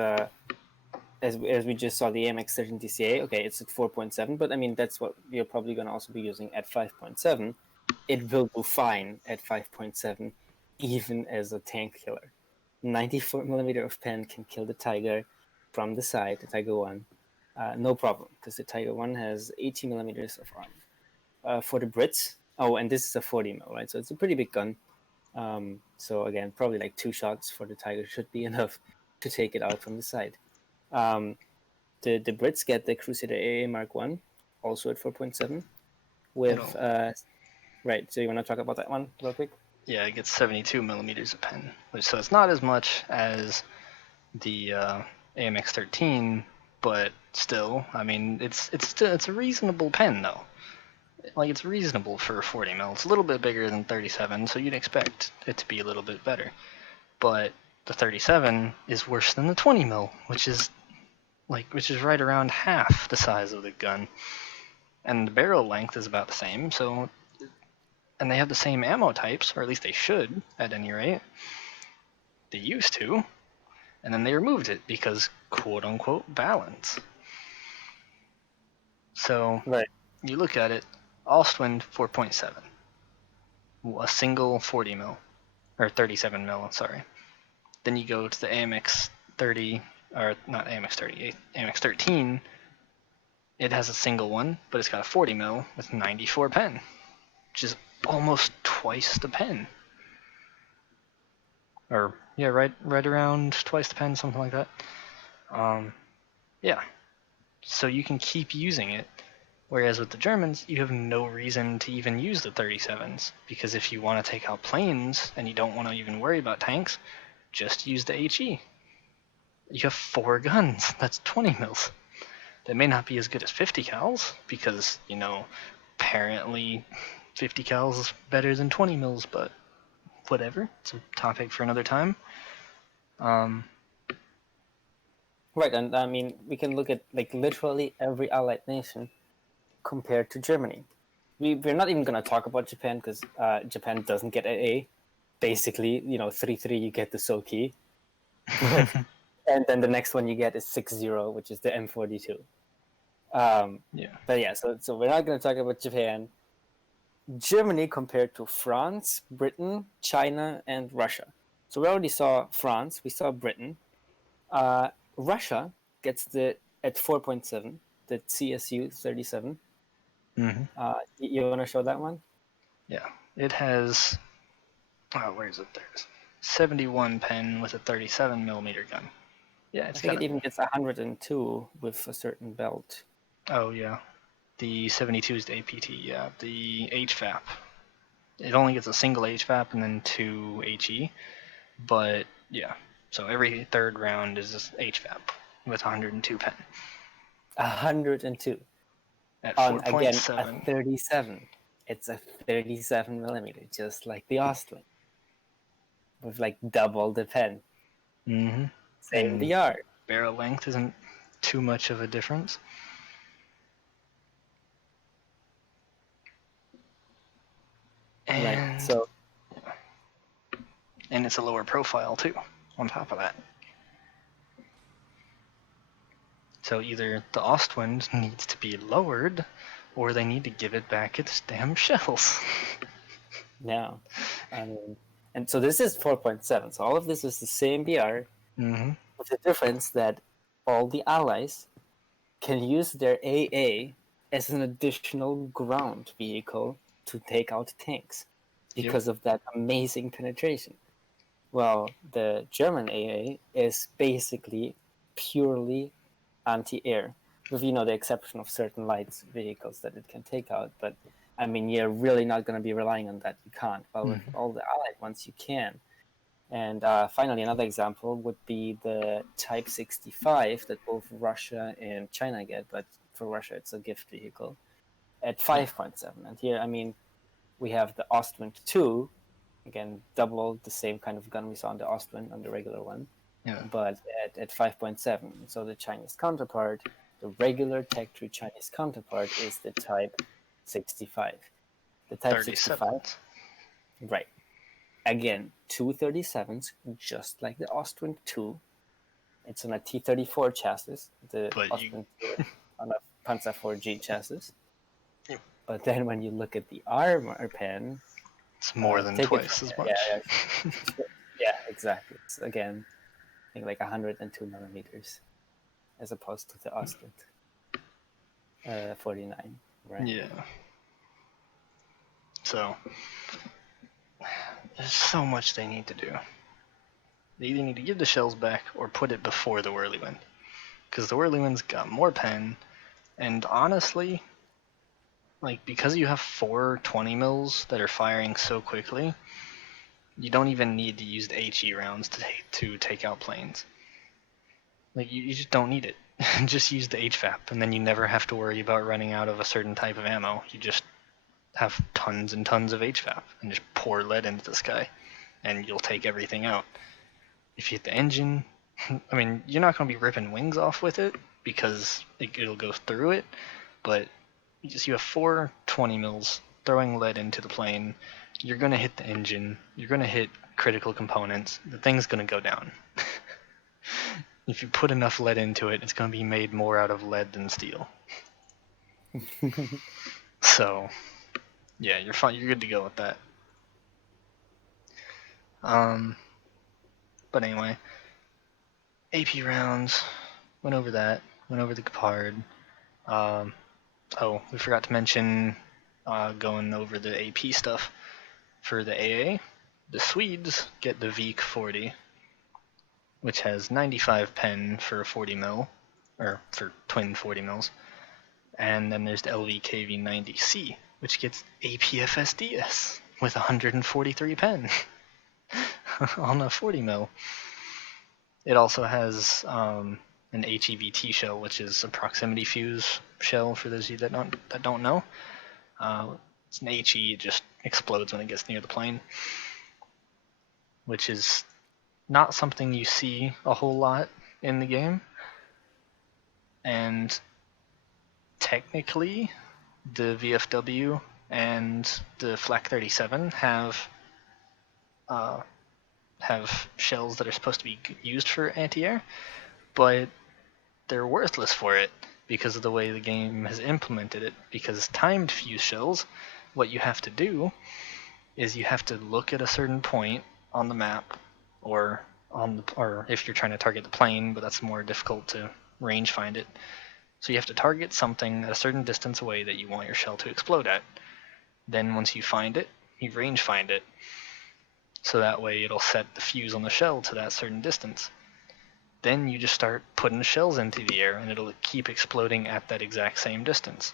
we just saw the AMX 13 DCA, okay, it's at 4.7, but I mean that's what you're probably going to also be using at 5.7. It will do fine at 5.7, even as a tank killer. 94 millimeter of pen can kill the Tiger from the side, the Tiger 1, no problem, because the Tiger 1 has 80 millimeters of armor. For the Brits, and this is a 40 mil, right? So it's a pretty big gun. So again, probably like 2 shots for the Tiger should be enough to take it out from the side. The Brits get the Crusader AA Mark 1, also at 4.7, with right. So you want to talk about that one real quick? Yeah, it gets 72 millimeters of pen, so it's not as much as the AMX 13, but still, I mean, it's a reasonable pen though. Like, it's reasonable for 40 mil. It's a little bit bigger than 37, so you'd expect it to be a little bit better. But the 37 is worse than the 20 mil, which is right around half the size of the gun, and the barrel length is about the same. So. And they have the same ammo types, or at least they should, at any rate. They used to, and then they removed it because quote-unquote balance. So, right. You look at it, Ostwind 4.7, a single 40 mil, or 37 mil, sorry. Then you go to the AMX 30, or not AMX 30, AMX 13, it has a single one, but it's got a 40 mil with 94 pen, which is almost twice the pen. Or, yeah, right around twice the pen, something like that. Yeah. So you can keep using it, whereas with the Germans, you have no reason to even use the 37s, because if you want to take out planes, and you don't want to even worry about tanks, just use the HE. You have 4 guns, that's 20 mils. They may not be as good as 50 cals, because, apparently 50 cals is better than 20 mils, but whatever. It's a topic for another time. Right, and I mean, we can look at literally every allied nation compared to Germany. We're not even going to talk about Japan because Japan doesn't get AA. Basically, 3-3, you get the Soki. But And then the next one you get is 6-0, which is the M42. Yeah. But yeah, so we're not going to talk about Japan. Germany compared to France, Britain, China, and Russia. So we already saw France, we saw Britain. Russia gets at 4.7, the CSU 37. Mm-hmm. You want to show that one? Yeah. It has. Oh, where is it? There's 71 pen with a 37 millimeter gun. Yeah, I it's think got it even gets 102 with a certain belt. Oh yeah, the 72 is the APT. Yeah, the HFAP. It only gets a single HFAP and then 2 HE, but yeah. So every third round is this HFAP with 102 pen 102 at on, again, a 4.7. 37. It's a 37 millimeter, just like the Austin, with like double the pen. Mm-hmm. Same And VR. barrel length isn't too much of a difference. Right. And So it's a lower profile too. On top of that. So either the Ostwind needs to be lowered, or they need to give it back its damn shells. now, I mean, and so this is 4.7. So all of this is the same BR, Mm-hmm. with the difference that all the allies can use their AA as an additional ground vehicle to take out tanks Yep. because of that amazing penetration. Well, the German AA is basically purely anti-air, with the exception of certain light vehicles that it can take out. But I mean, you're really not going to be relying on that. You can't. Well, with all the allied ones, you can. And finally, another example would be the Type 65 that both Russia and China get, but for Russia, it's a gift vehicle at 5.7. And here, I mean, we have the Ostwind 2, again, double the same kind of gun we saw on the Ostwind, on the regular one, Yeah. but at 5.7. So the Chinese counterpart, the regular Tech 3 Chinese counterpart, is the Type 65. The Type 65, right. Again, 237s, just like the Ostwind 2. It's on a T-34 chassis, the Ostwind 2 on a Panzer 4G chassis. Yep. But then when you look at the armor pen, It's more than twice as much. Yeah, exactly. It's, again, I think like 102 millimeters, as opposed to the Ostwind 49, right? Yeah. So there's so much they need to do. They either need to give the shells back or put it before the Whirlwind, because the Whirlwind's got more pen, and honestly, like, because you have 4 20 mils that are firing so quickly, you don't even need to use the HE rounds to take out planes. Like, you just don't need it. Just use the HFAP, and then you never have to worry about running out of a certain type of ammo. You just have tons and tons of HFAP and just pour lead into the sky, and you'll take everything out. If you hit the engine, I mean, you're not going to be ripping wings off with it because it'll go through it, but you have 4 20 mils throwing lead into the plane. You're going to hit the engine. You're going to hit critical components. The thing's going to go down. If you put enough lead into it, it's going to be made more out of lead than steel. So, yeah, you're fine. You're good to go with that. But anyway, AP rounds. Went over that. Went over the Gepard. We forgot to mention going over the AP stuff for the AA. The Swedes get the Vik 40, which has 95 pen for 40 mil, or for twin 40 mils. And then there's the LVKV 90C, which gets APFSDS with 143 pen on a 40 mil. It also has an HEVT shell, which is a proximity fuse shell for those of you that don't know. It's an HE, it just explodes when it gets near the plane, which is not something you see a whole lot in the game. And technically, the VFW and the Flak 37 have have shells that are supposed to be used for anti-air, but they're worthless for it because of the way the game has implemented it. Because timed fuse shells, what you have to do is you have to look at a certain point on the map, or if you're trying to target the plane, but that's more difficult to range find it. So you have to target something at a certain distance away that you want your shell to explode at. Then once you find it, you range find it. So that way it'll set the fuse on the shell to that certain distance. Then you just start putting shells into the air and it'll keep exploding at that exact same distance.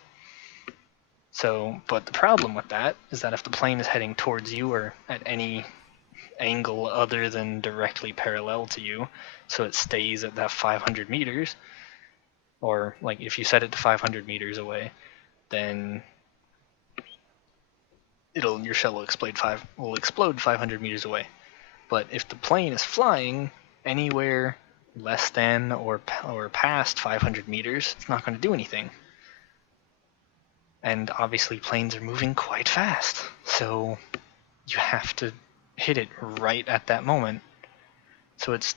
So, but the problem with that is that if the plane is heading towards you or at any angle other than directly parallel to you, so it stays at that 500 meters, or like if you set it to 500 meters away, then your shell will explode 500 meters away. But if the plane is flying anywhere less than or past 500 meters, it's not going to do anything. And obviously planes are moving quite fast, so you have to hit it right at that moment. So it's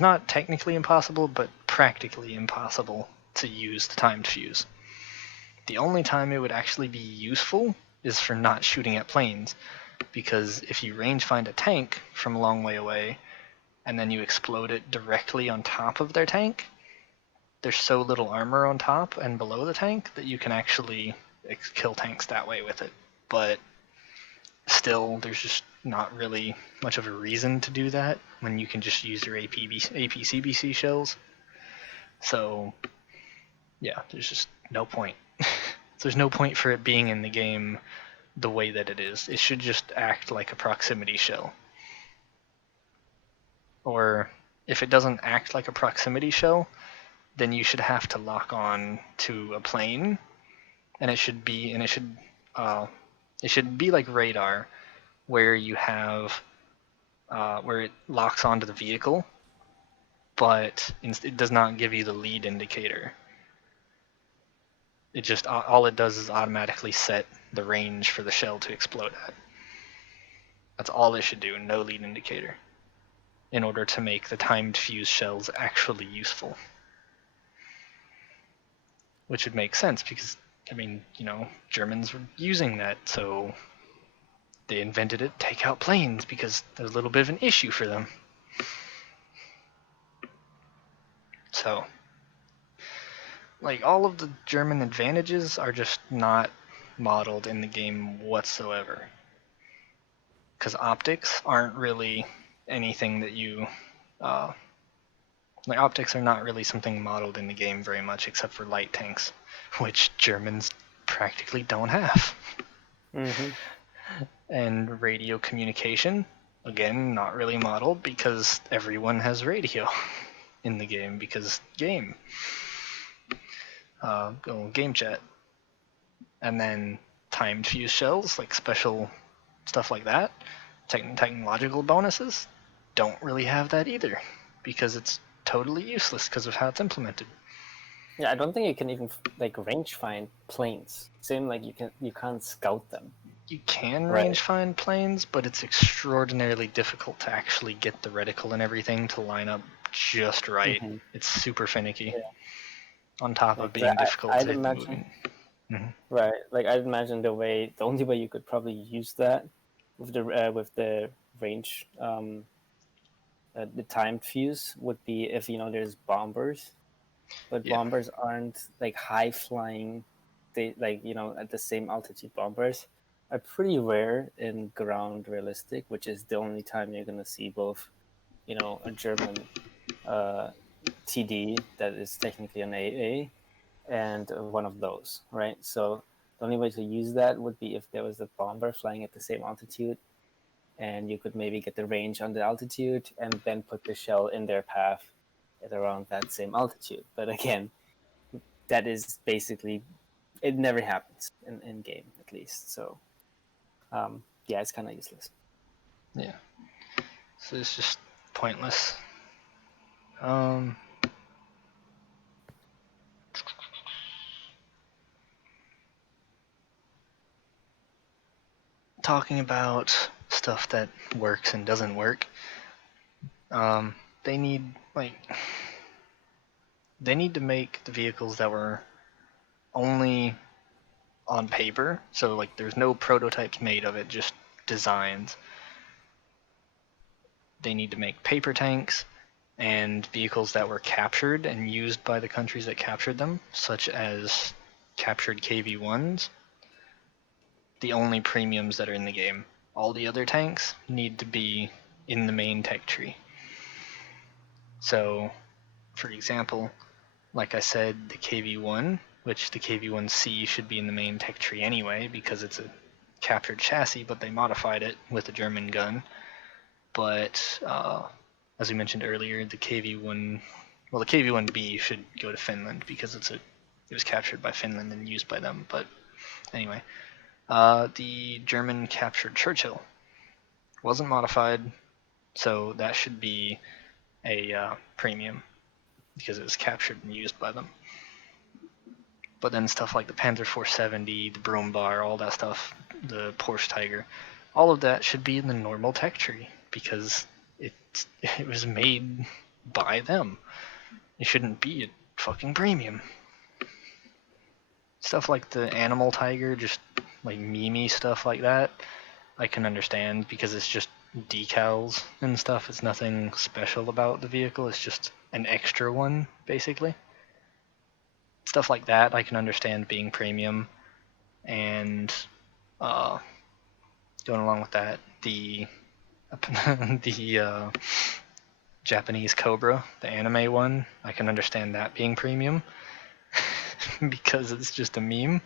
not technically impossible, but practically impossible to use the timed fuse. The only time it would actually be useful is for not shooting at planes, because if you range find a tank from a long way away and then you explode it directly on top of their tank, there's so little armor on top and below the tank that you can actually kill tanks that way with it. But still, there's just not really much of a reason to do that when you can just use your APCBC shells. So yeah, there's just no point. There's no point for it being in the game the way that it is. It should just act like a proximity shell. Or if it doesn't act like a proximity shell, then you should have to lock on to a plane, and it should be like radar, where you have where it locks onto the vehicle, but it does not give you the lead indicator. It just all it does is automatically set the range for the shell to explode at. That's all it should do, no lead indicator, in order to make the timed fuse shells actually useful. Which would make sense because, I mean, Germans were using that, so they invented it to take out planes because there's a little bit of an issue for them. So, like, all of the German advantages are just not modeled in the game whatsoever. Because optics aren't really anything that you... optics are not really something modeled in the game very much, except for light tanks, which Germans practically don't have. Mm-hmm. And radio communication, again, not really modeled because everyone has radio in the game because game chat. And then timed fuse shells, like special stuff like that, technological bonuses, don't really have that either because it's totally useless because of how it's implemented. Yeah, I don't think you can even range find planes. Same like you can't scout them. You can range find planes, but it's extraordinarily difficult to actually get the reticle and everything to line up just right. Mm-hmm. It's super finicky. Yeah. On top of being difficult to imagine. Mm-hmm. Right, like I'd imagine the only way you could probably use that with the range, the timed fuse would be if there's bombers, but bombers aren't like high flying. They at the same altitude bombers are pretty rare in ground realistic, which is the only time you're gonna see both, a German TD that is technically an AA and one of those, right? So the only way to use that would be if there was a bomber flying at the same altitude, and you could maybe get the range on the altitude and then put the shell in their path at around that same altitude. But again, that is basically, it never happens in game, at least. So it's kind of useless. Yeah. So it's just pointless. Talking about stuff that works and doesn't work. They need to make the vehicles that were only on paper, so like there's no prototypes made of it, just designs. They need to make paper tanks and vehicles that were captured and used by the countries that captured them, such as captured KV-1s, the only premiums that are in the game. All the other tanks need to be in the main tech tree. So, for example, like I said, the KV-1, which the KV-1C should be in the main tech tree anyway because it's a captured chassis, but they modified it with a German gun. But as we mentioned earlier, the KV-1B should go to Finland because it was captured by Finland and used by them. But anyway, the German captured Churchill wasn't modified, so that should be a premium because it was captured and used by them. But then stuff like the Panzer 470, the Brummbär, all that stuff, the Porsche Tiger, all of that should be in the normal tech tree because it was made by them. It shouldn't be a fucking premium. Stuff like the Animal Tiger, just like meme stuff like that, I can understand because it's just decals and stuff. It's nothing special about the vehicle. It's just an extra one, basically. Stuff like that I can understand being premium. And going along with that, the Japanese Cobra, the anime one, I can understand that being premium because it's just a meme.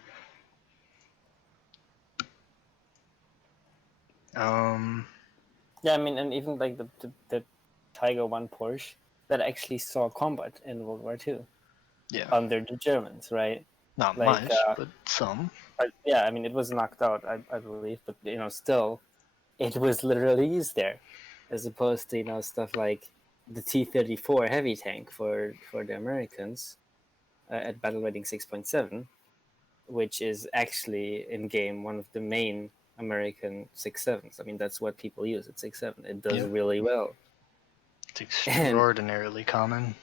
Yeah, I mean, and even like the Tiger 1 Porsche that actually saw combat in World War II. Yeah. Under the Germans, right? Not like, much, but some. Yeah, I mean, it was knocked out, I believe, but still, it was literally used there, as opposed to stuff like the T-34 heavy tank for the Americans at Battle Rating 6.7, which is actually in game one of the main American 6.7s. I mean, that's what people use at 6.7. It does really well. It's extraordinarily common.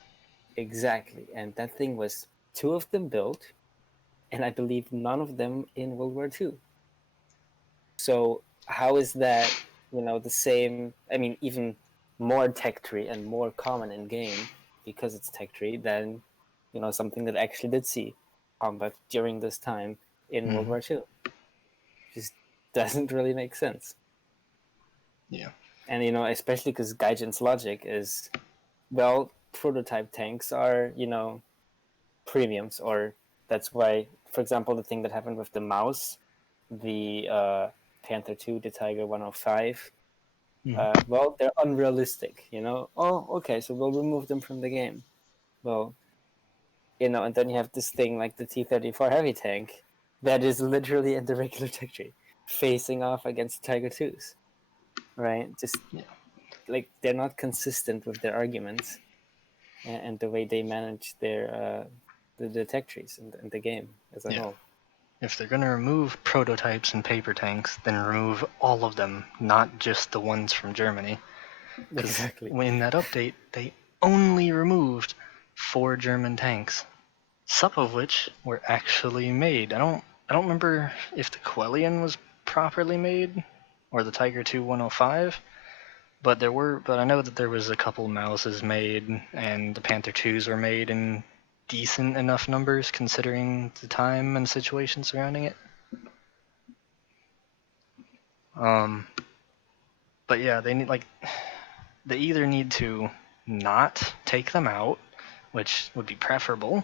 Exactly, and that thing was 2 of them built, and I believe none of them in World War II. So how is that, the same? I mean, even more tech tree and more common in game because it's tech tree than, something that actually did see combat during this time in World War II. Just doesn't really make sense. Yeah. And especially because Gaijin's logic is, well, prototype tanks are premiums, or that's why, for example, the thing that happened with the mouse, the Panther 2, the Tiger 105, well, they're unrealistic, Oh, okay, so we'll remove them from the game. Well, and then you have this thing like the T-34 heavy tank that is literally in the regular tech tree, facing off against Tiger 2s, right? Just like they're not consistent with their arguments and the way they manage their the tech trees and the game as a whole. If they're going to remove prototypes and paper tanks, then remove all of them, not just the ones from Germany. Exactly. In that update, they only removed 4 German tanks, some of which were actually made. I don't remember if the Quellion was properly made or the Tiger 2 105, but I know that there was a couple Mouses made, and the Panther 2s were made in decent enough numbers considering the time and situation surrounding it. But yeah, they either need to not take them out, which would be preferable,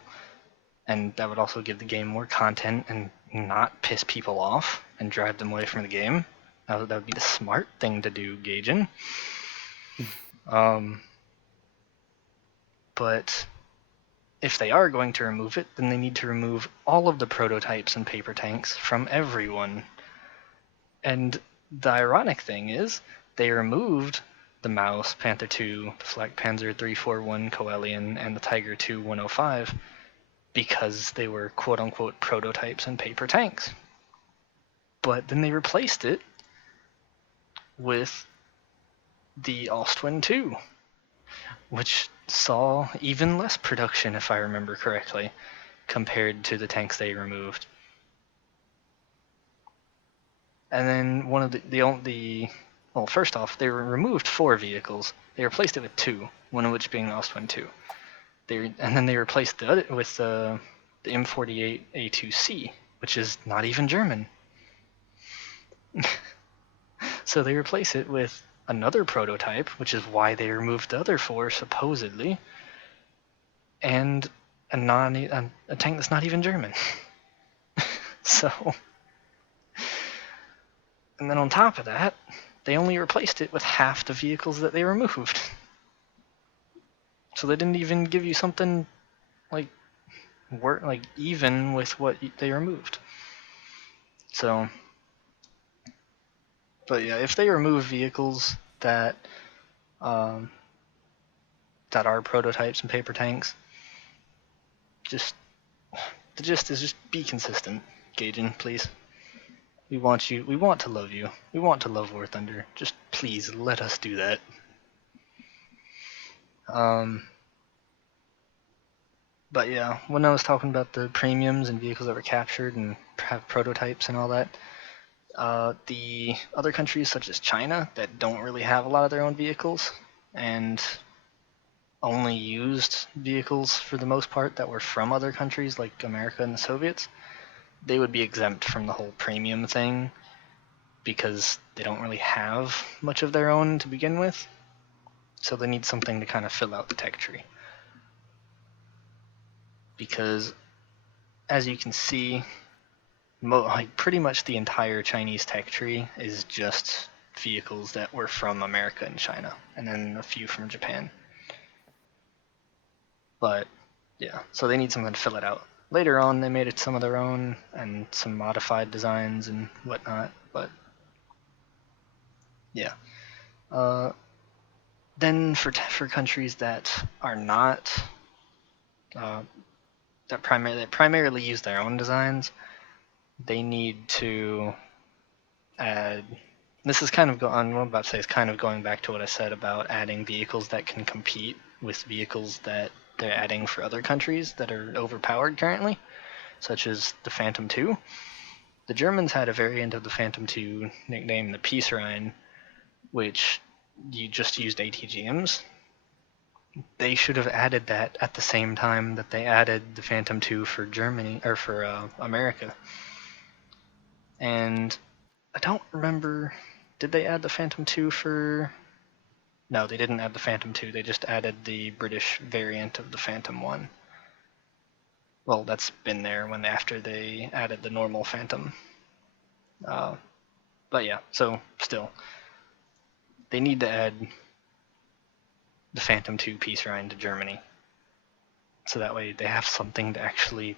and that would also give the game more content and not piss people off and drive them away from the game. That would be the smart thing to do, Gaijin. But if they are going to remove it, then they need to remove all of the prototypes and paper tanks from everyone. And the ironic thing is, they removed the Maus, Panther 2, the Flak Panzer 341 Coelian, and the Tiger 2 105 because they were quote-unquote prototypes and paper tanks. But then they replaced it with the Ostwind 2, which saw even less production, if I remember correctly, compared to the tanks they removed. And then one of well, first off, they removed 4 vehicles. They replaced it with 2, one of which being the Ostwind 2. And then they replaced the other with the M48 A2C, which is not even German. So they replace it with another prototype, which is why they removed the other 4 supposedly, and a tank that's not even German. So, and then on top of that, they only replaced it with half the vehicles that they removed. So they didn't even give you something like even with what they removed. So, but yeah, if they remove vehicles that that are prototypes and paper tanks, the gist is just be consistent, Gaijin, please. We want to love you. We want to love War Thunder. Just please let us do that. But yeah, when I was talking about the premiums and vehicles that were captured and have prototypes and all that, the other countries such as China that don't really have a lot of their own vehicles and only used vehicles for the most part that were from other countries like America and the Soviets, they would be exempt from the whole premium thing because they don't really have much of their own to begin with. So they need something to kind of fill out the tech tree. Because as you can see, pretty much the entire Chinese tech tree is just vehicles that were from America and China, and then a few from Japan. But yeah, so they need something to fill it out. Later on, they made it some of their own and some modified designs and whatnot. But yeah, then for countries that are not that primarily use their own designs, they need to add. This is kind of what I'm about to say is kind of going back to what I said about adding vehicles that can compete with vehicles that they're adding for other countries that are overpowered currently, such as the Phantom 2. The Germans had a variant of the Phantom 2 nicknamed the Peace Rhine, which you just used ATGMs. They should have added that at the same time that they added the Phantom 2 for Germany or for America. And I don't remember, did they add the Phantom 2 for... No, they didn't add the Phantom 2, they just added the British variant of the Phantom 1. Well, that's been there after they added the normal Phantom. But yeah, so still, they need to add the Phantom 2 Peace Rhine to Germany. So that way they have something to actually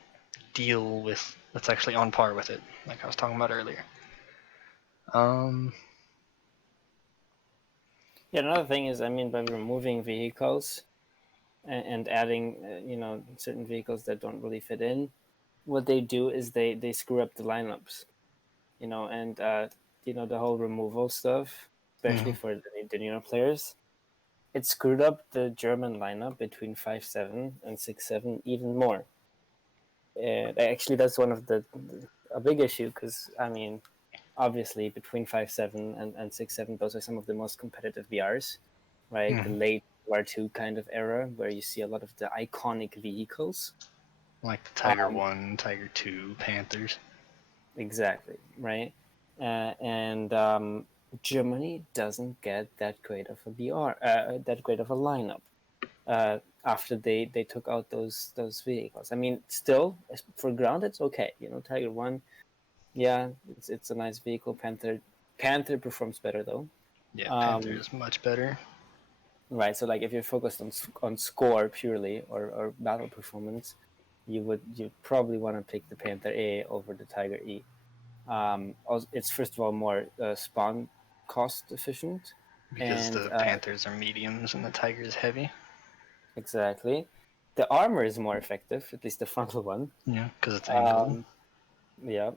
deal with that's actually on par with it, like I was talking about earlier. Yeah, another thing is, I mean, by removing vehicles and adding, certain vehicles that don't really fit in, what they do is they screw up the lineups, and the whole removal stuff, especially for the newer players. It screwed up the German lineup between 5.7 and 6.7 even more. And actually, that's one of a big issue because, I mean, obviously between 5.7 and 6.7, those are some of the most competitive VRs, right? The late R2 kind of era where you see a lot of the iconic vehicles. Like the Tiger 1, Tiger 2, Panthers. Exactly, right? And Germany doesn't get that great of a VR, that great of a lineup after they took out those vehicles. I mean, still for ground it's okay. Tiger 1, yeah, it's a nice vehicle. Panther performs better though. Yeah, Panther is much better. Right. So like if you're focused on score purely or battle performance, you'd probably want to pick the Panther A over the Tiger E. It's first of all more spawn cost efficient, because and the Panthers are mediums and the Tiger is heavy. Exactly. The armor is more effective, at least the frontal one. Yeah, because it's angled. Yeah,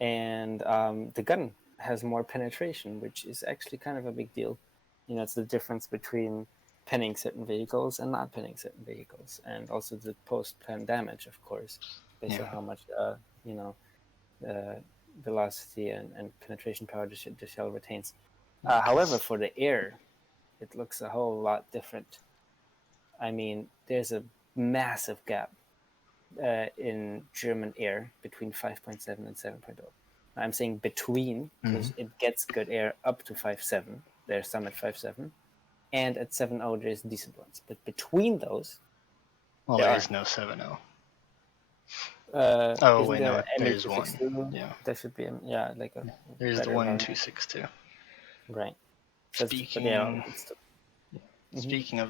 and the gun has more penetration, which is actually kind of a big deal. It's the difference between penning certain vehicles and not penning certain vehicles, and also the post-pen damage, of course, based on how much velocity and penetration power the shell retains. However, for the air, it looks a whole lot different. I mean, there's a massive gap in German air between 5.7 and 7.0. I'm saying between because it gets good air up to 5.7. There's some at 5.7, and at 7.0 there's decent ones. But between those, there is no 7.0. isn't wait, there no, there is one. MA262? Yeah, There should be like a there's the better variant. 262. Right. Speaking of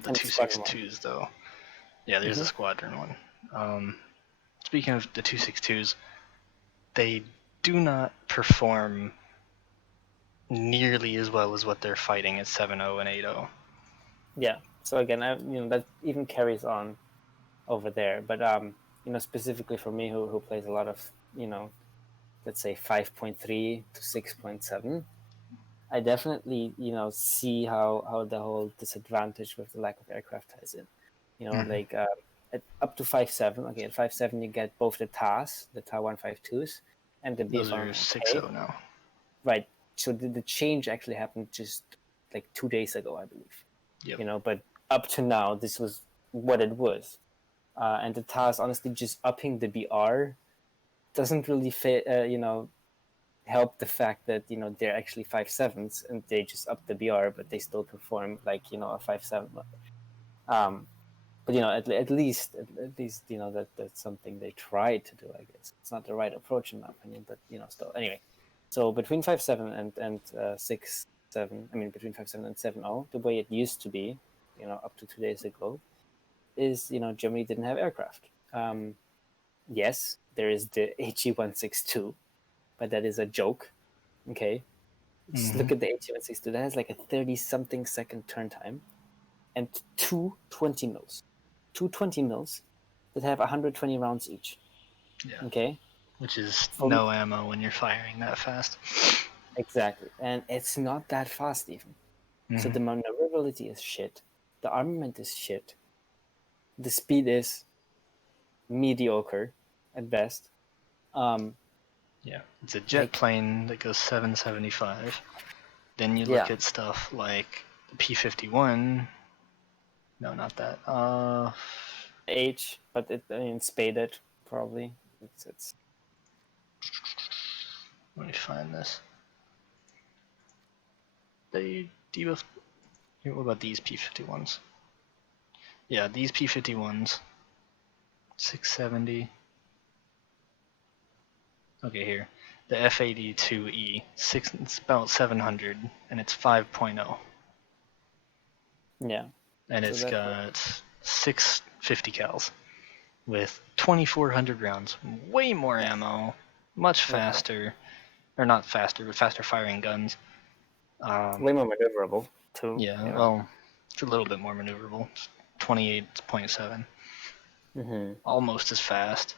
the And squadron 262s, though, there's the squadron one. Speaking of the 262s, they do not perform nearly as well as what they're fighting at 7.0 and 8.0. Yeah. So again, that even carries on over there. But specifically for me, who plays a lot of let's say 5.3 to 6.7, I definitely see how the whole disadvantage with the lack of aircraft ties in. Like up to 5.7. Okay, at 5.7 you get both the TAS, the Ta 152s, and the Those are BFR 6.0 now. Right. So the change actually happened just like 2 days ago, I believe. Yep. But up to now, this was what it was. And the TAS, honestly, just upping the BR doesn't really help the fact that they're actually 5.7s and they just up the BR, but they still perform like a 5.7. But at least that's something they tried to do. I guess it's not the right approach in my opinion, but still. Anyway, so between 5.7 and 6.7, I mean between 5.7 and 7.0, the way it used to be, up to 2 days ago, is Germany didn't have aircraft. Yes, there is the HE-162, but that is a joke. Okay, just look at the HE-162. That has like a 30-something second turn time, and two 20 mils. Two 20 mils that have 120 rounds each. Yeah. Okay. Which is no ammo when you're firing that fast. Exactly, and it's not that fast even. So the maneuverability is shit. The armament is shit. The speed is mediocre at best. It's a jet plane that goes 775. Then you look at stuff like the P-51. No, not that. H, but spaded probably. It's. Let me find this. Do you both? What about these P-51s? Yeah, these P-51s. 670. Okay, here. The F-82E. It's about 700, and it's 5.0. Yeah. And it's got 650 cals with 2,400 rounds. Way more ammo. Much faster. Or not faster, but faster firing guns. Way more maneuverable, too. Yeah, well, it's a little bit more maneuverable. It's 28.7. Almost as fast.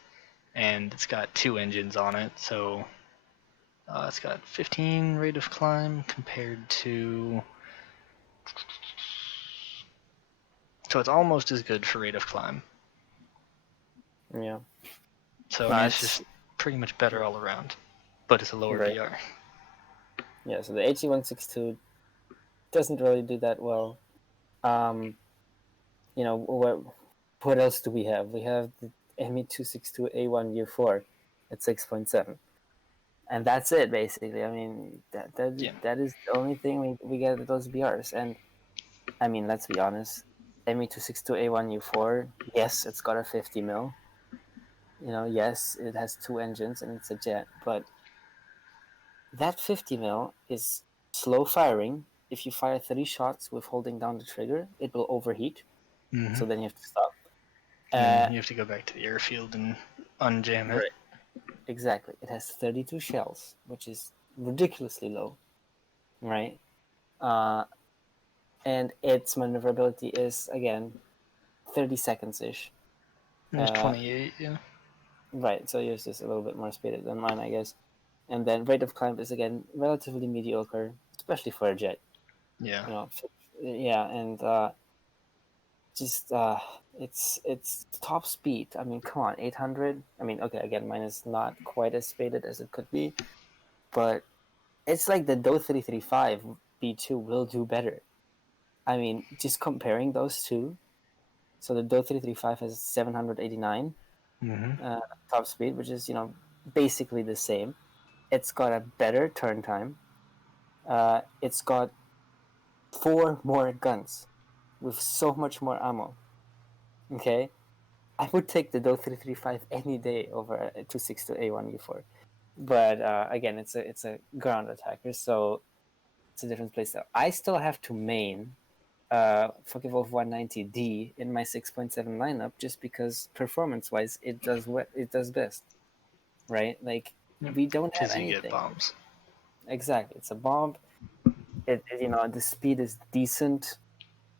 And it's got 2 engines on it, so it's got 15 rate of climb compared to... So it's almost as good for rate of climb. Yeah. So I mean, it's just pretty much better all around, but it's a lower BR. Yeah, so the HE-162 doesn't really do that well. What else do we have? We have the ME-262A1U4 at 6.7. And that's it, basically. I mean, that is the only thing we get with those BRs. And, I mean, let's be honest. ME-262A1U4, yes, it's got a 50 mil. Yes, it has 2 engines and it's a jet. But that 50 mil is slow firing. If you fire 3 shots with holding down the trigger, it will overheat. So then you have to stop. And you have to go back to the airfield and unjam it. Right. Exactly. It has 32 shells, which is ridiculously low, right? And its maneuverability is, again, 30 seconds-ish. There's 28, yeah. Right, so yours is a little bit more speeded than mine, I guess. And then rate of climb is again relatively mediocre, especially for a jet. Yeah. Yeah, and just it's top speed. I mean, come on, 800. I mean, okay, again, mine is not quite as faded as it could be, but it's like the Do 335 B2 will do better. I mean, just comparing those two. So the Do 335 has 789 Mm-hmm. top speed, which is basically the same. It's got a better turn time. It's got 4 more guns with so much more ammo. Okay, I would take the Do 335 any day over a 262 A1U4. But again, it's a ground attacker, so it's a different playstyle. I still have to main Focke-Wulf 190D in my 6.7 lineup just because performance-wise it does what it does best, right? Like Yep. we don't have Because you get anything. bombs. Exactly, it's a bomb. The speed is decent.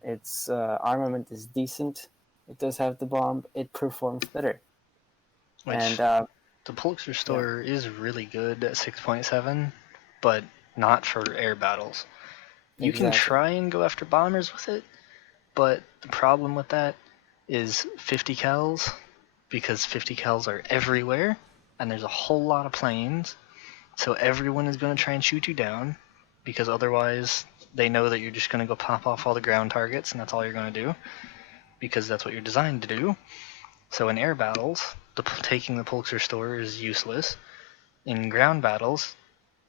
Its armament is decent. It does have the bomb. It performs better. And Which the Pulitzer yeah, Store is really good at 6.7, but not for air battles. You can exactly. try and go after bombers with it, but the problem with that is 50 cals, because 50 cals are everywhere, and there's a whole lot of planes, so everyone is going to try and shoot you down, because otherwise they know that you're just going to go pop off all the ground targets, and that's all you're going to do, because that's what you're designed to do. So in air battles, taking the Pulitzer Store is useless. In ground battles,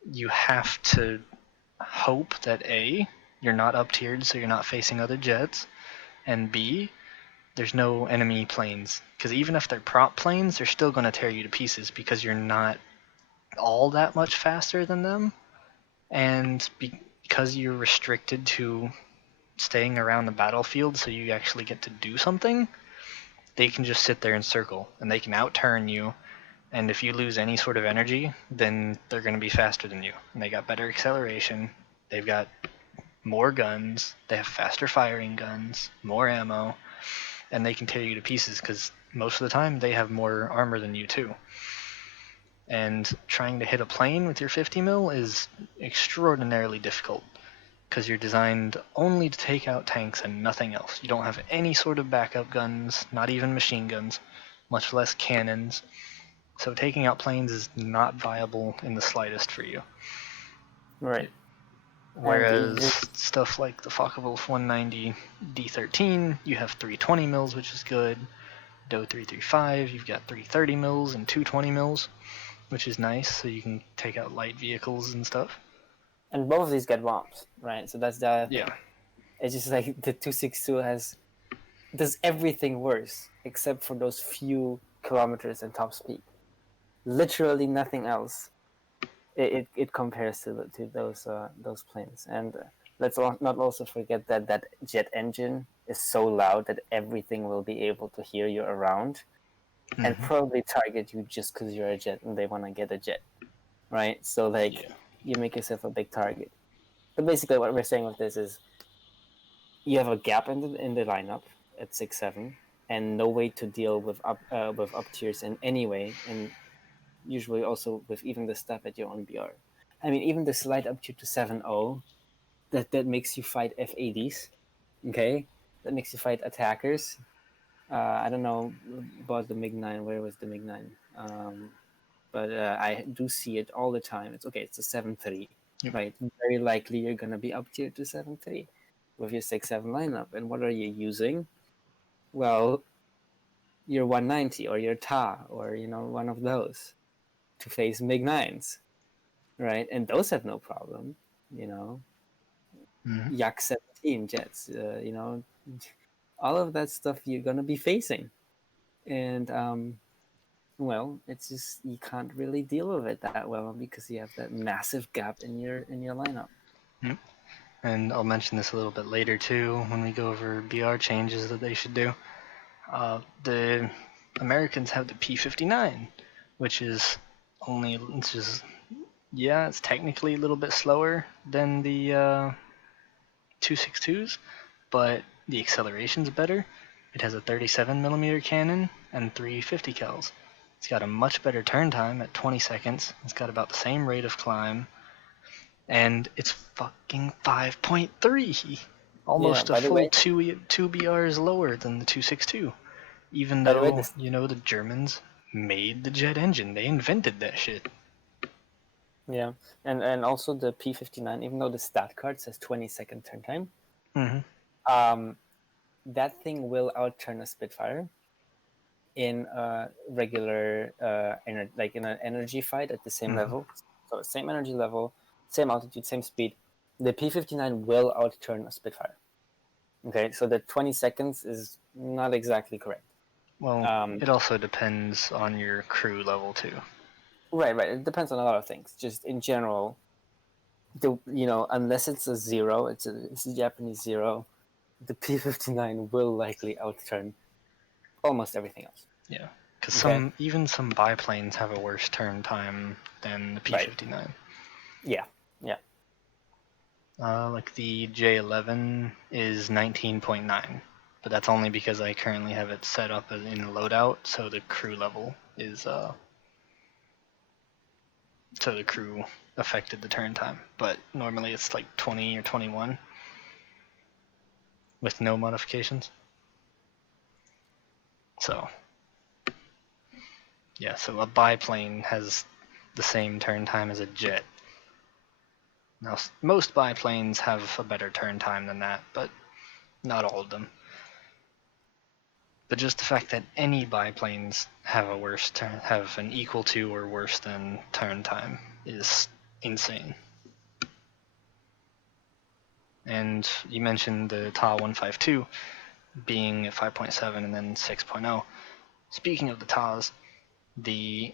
you have to hope that A, you're not up tiered so you're not facing other jets, and B, there's no enemy planes. Because even if they're prop planes, they're still going to tear you to pieces because you're not all that much faster than them. And because you're restricted to staying around the battlefield so you actually get to do something, they can just sit there and circle and they can outturn you. And if you lose any sort of energy, then they're going to be faster than you. And they got better acceleration. They've got more guns. They have faster firing guns, more ammo, and they can tear you to pieces because most of the time they have more armor than you too. And trying to hit a plane with your 50 mil is extraordinarily difficult because you're designed only to take out tanks and nothing else. You don't have any sort of backup guns, not even machine guns, much less cannons. So taking out planes is not viable in the slightest for you. Right. And Whereas stuff like the Focke-Wulf 190 D13, you have 320 mils, which is good. Do 335, you've got 330 mils and 220 mils, which is nice, so you can take out light vehicles and stuff. both of these get bombs, right? So that's the other Yeah. thing. It's just like the 262 does everything worse except for those few kilometers and top speed. Literally nothing else. It compares to those planes. And let's not also forget that jet engine is so loud that everything will be able to hear you around and probably target you just because you're a jet and they want to get a jet, right? So like Yeah. you make yourself a big target. But basically, what we're saying with this is you have a gap in the lineup at 6-7, and no way to deal with up tiers in any way, and usually also with even the stuff at your own BR. I mean, even the slide up tier to 7-0, that makes you fight F80s, okay? That makes you fight attackers. I don't know about the MiG-9. Where was the MiG-9? But I do see it all the time. It's okay. It's a 7-3, Yep. right? Very likely you're gonna be up tier to 7-3 with your 6-7 lineup. And what are you using? Well, your 190 or your Ta or one of those to face MiG-9s, right? And those have no problem, you know. Yak 17 jets, all of that stuff you're gonna be facing, and well, it's just you can't really deal with it that well because you have that massive gap in your lineup. Yep. And I'll mention this a little bit later too when we go over BR changes that they should do. The Americans have the P59, which is it's technically a little bit slower than the 262s, but the acceleration's better. It has a 37 millimeter cannon and 350 cals. It's got a much better turn time at 20 seconds. It's got about the same rate of climb. And it's fucking 5.3. Almost a By the full way, 2 BRs lower than the 262. Even by the way, though, this, you know, the Germans made the jet engine. They invented that shit. yeah, and also the P59, even though the stat card says 20-second turn time, that thing will outturn a Spitfire in a regular, like in an energy fight at the same level. So same energy level, same altitude, same speed. The P59 will outturn a Spitfire. Okay, so the 20 seconds is not exactly correct. Well, it also depends on your crew level too. Right. It depends on a lot of things. Just in general, unless it's a zero, it's a Japanese zero, the P59 will likely outturn almost everything else. Yeah, because Okay. even some biplanes have a worse turn time than the P59. Right. Yeah. Like the J11 is 19.9, but that's only because I currently have it set up in a loadout, so the crew level is so the crew affected the turn time. But normally it's like 20 or 21 with no modifications. So yeah, so a biplane has the same turn time as a jet. Now, most biplanes have a better turn time than that, but not all of them. But just the fact that any biplanes have have an equal to or worse than turn time is insane. And you mentioned the TA 152 being at 5.7 and then 6.0. Speaking of the TAs, the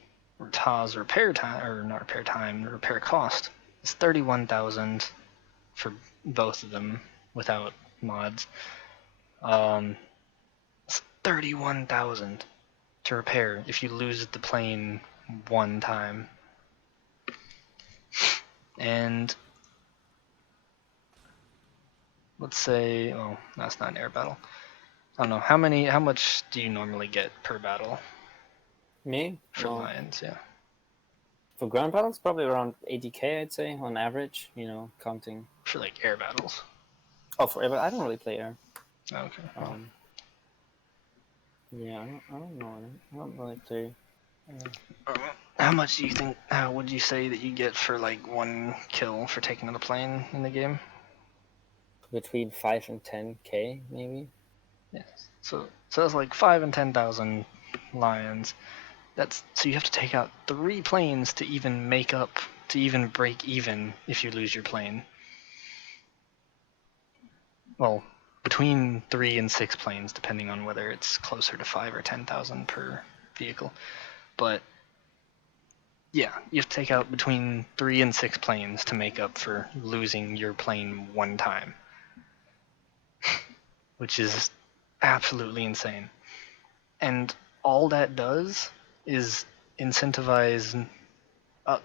TA's repair time, or not repair time, the repair cost is 31,000 for both of them without mods. It's 31,000 to repair if you lose the plane one time. And let's say, oh, that's not an air battle. I don't know, how much do you normally get per battle Me? for Lions? Yeah. For ground battles, probably around 80k, I'd say, on average, counting. For like air battles. Oh, for air, but I don't really play air. Okay. Yeah, I don't know. I don't really play. How much do you think? How would you say that you get for like one kill for taking out a plane in the game? Between 5 and 10k, maybe. Yes. So that's like 5 and 10,000 lions. So you have to take out 3 planes to even break even if you lose your plane. Well, between 3 and 6 planes, depending on whether it's closer to 5 or 10,000 per vehicle. But yeah, you have to take out between 3 and 6 planes to make up for losing your plane one time, which is absolutely insane. And all that does is incentivize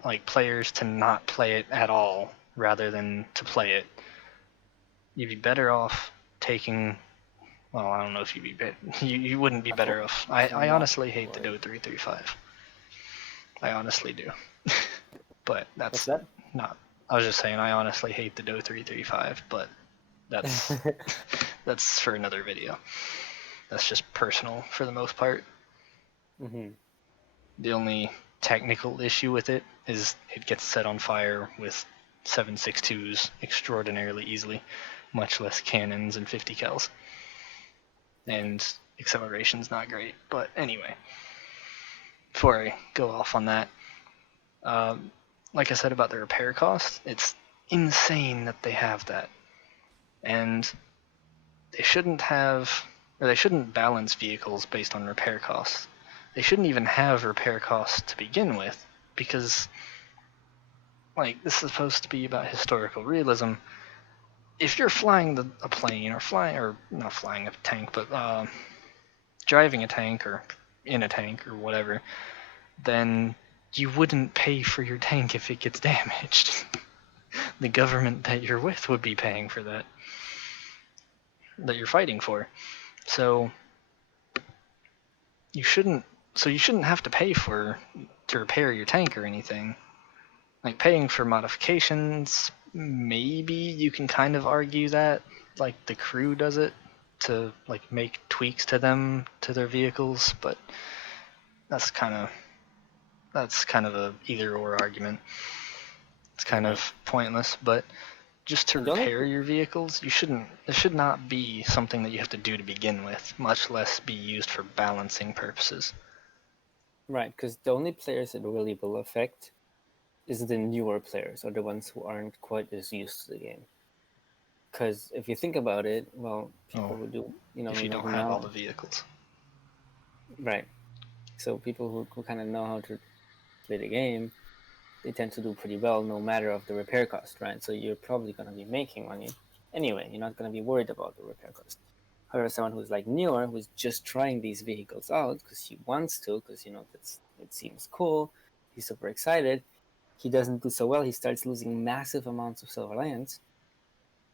like players to not play it at all rather than to play it. You'd be better off taking. Well, I don't know if you wouldn't be better off. I honestly hate the Do 335. I honestly do. But What's that? not. I was just saying I honestly hate the Do 335, but that's for another video. That's just personal for the most part. The only technical issue with it is it gets set on fire with 7.62s extraordinarily easily, much less cannons and 50 cals. And acceleration's not great. But anyway, before I go off on that, like I said about the repair cost, it's insane that they have that. And they shouldn't balance vehicles based on repair costs. They shouldn't even have repair costs to begin with, because like this is supposed to be about historical realism. If you're flying a plane or not flying a tank, but driving a tank or in a tank or whatever, then you wouldn't pay for your tank if it gets damaged. The government that you're with would be paying for that you're fighting for. So you shouldn't So you shouldn't have to pay to repair your tank or anything. Like, paying for modifications, maybe you can kind of argue that, like, the crew does it to, like, make tweaks to their vehicles, but that's kind of a either or argument. It's kind of pointless, but just to And the only repair your vehicles, it should not be something that you have to do to begin with, much less be used for balancing purposes. right, because the only players it really will affect is the newer players, or the ones who aren't quite as used to the game. Because if you think about it, well, people who do, if you don't who have all know, the vehicles. right? So people who kind of know how to play the game, they tend to do pretty well, no matter of the repair cost, right? So you're probably going to be making money anyway. You're not going to be worried about the repair cost. However, someone who's like newer, who's just trying these vehicles out because he wants to, because it seems cool, he's super excited. He doesn't do so well. He starts losing massive amounts of silver lands.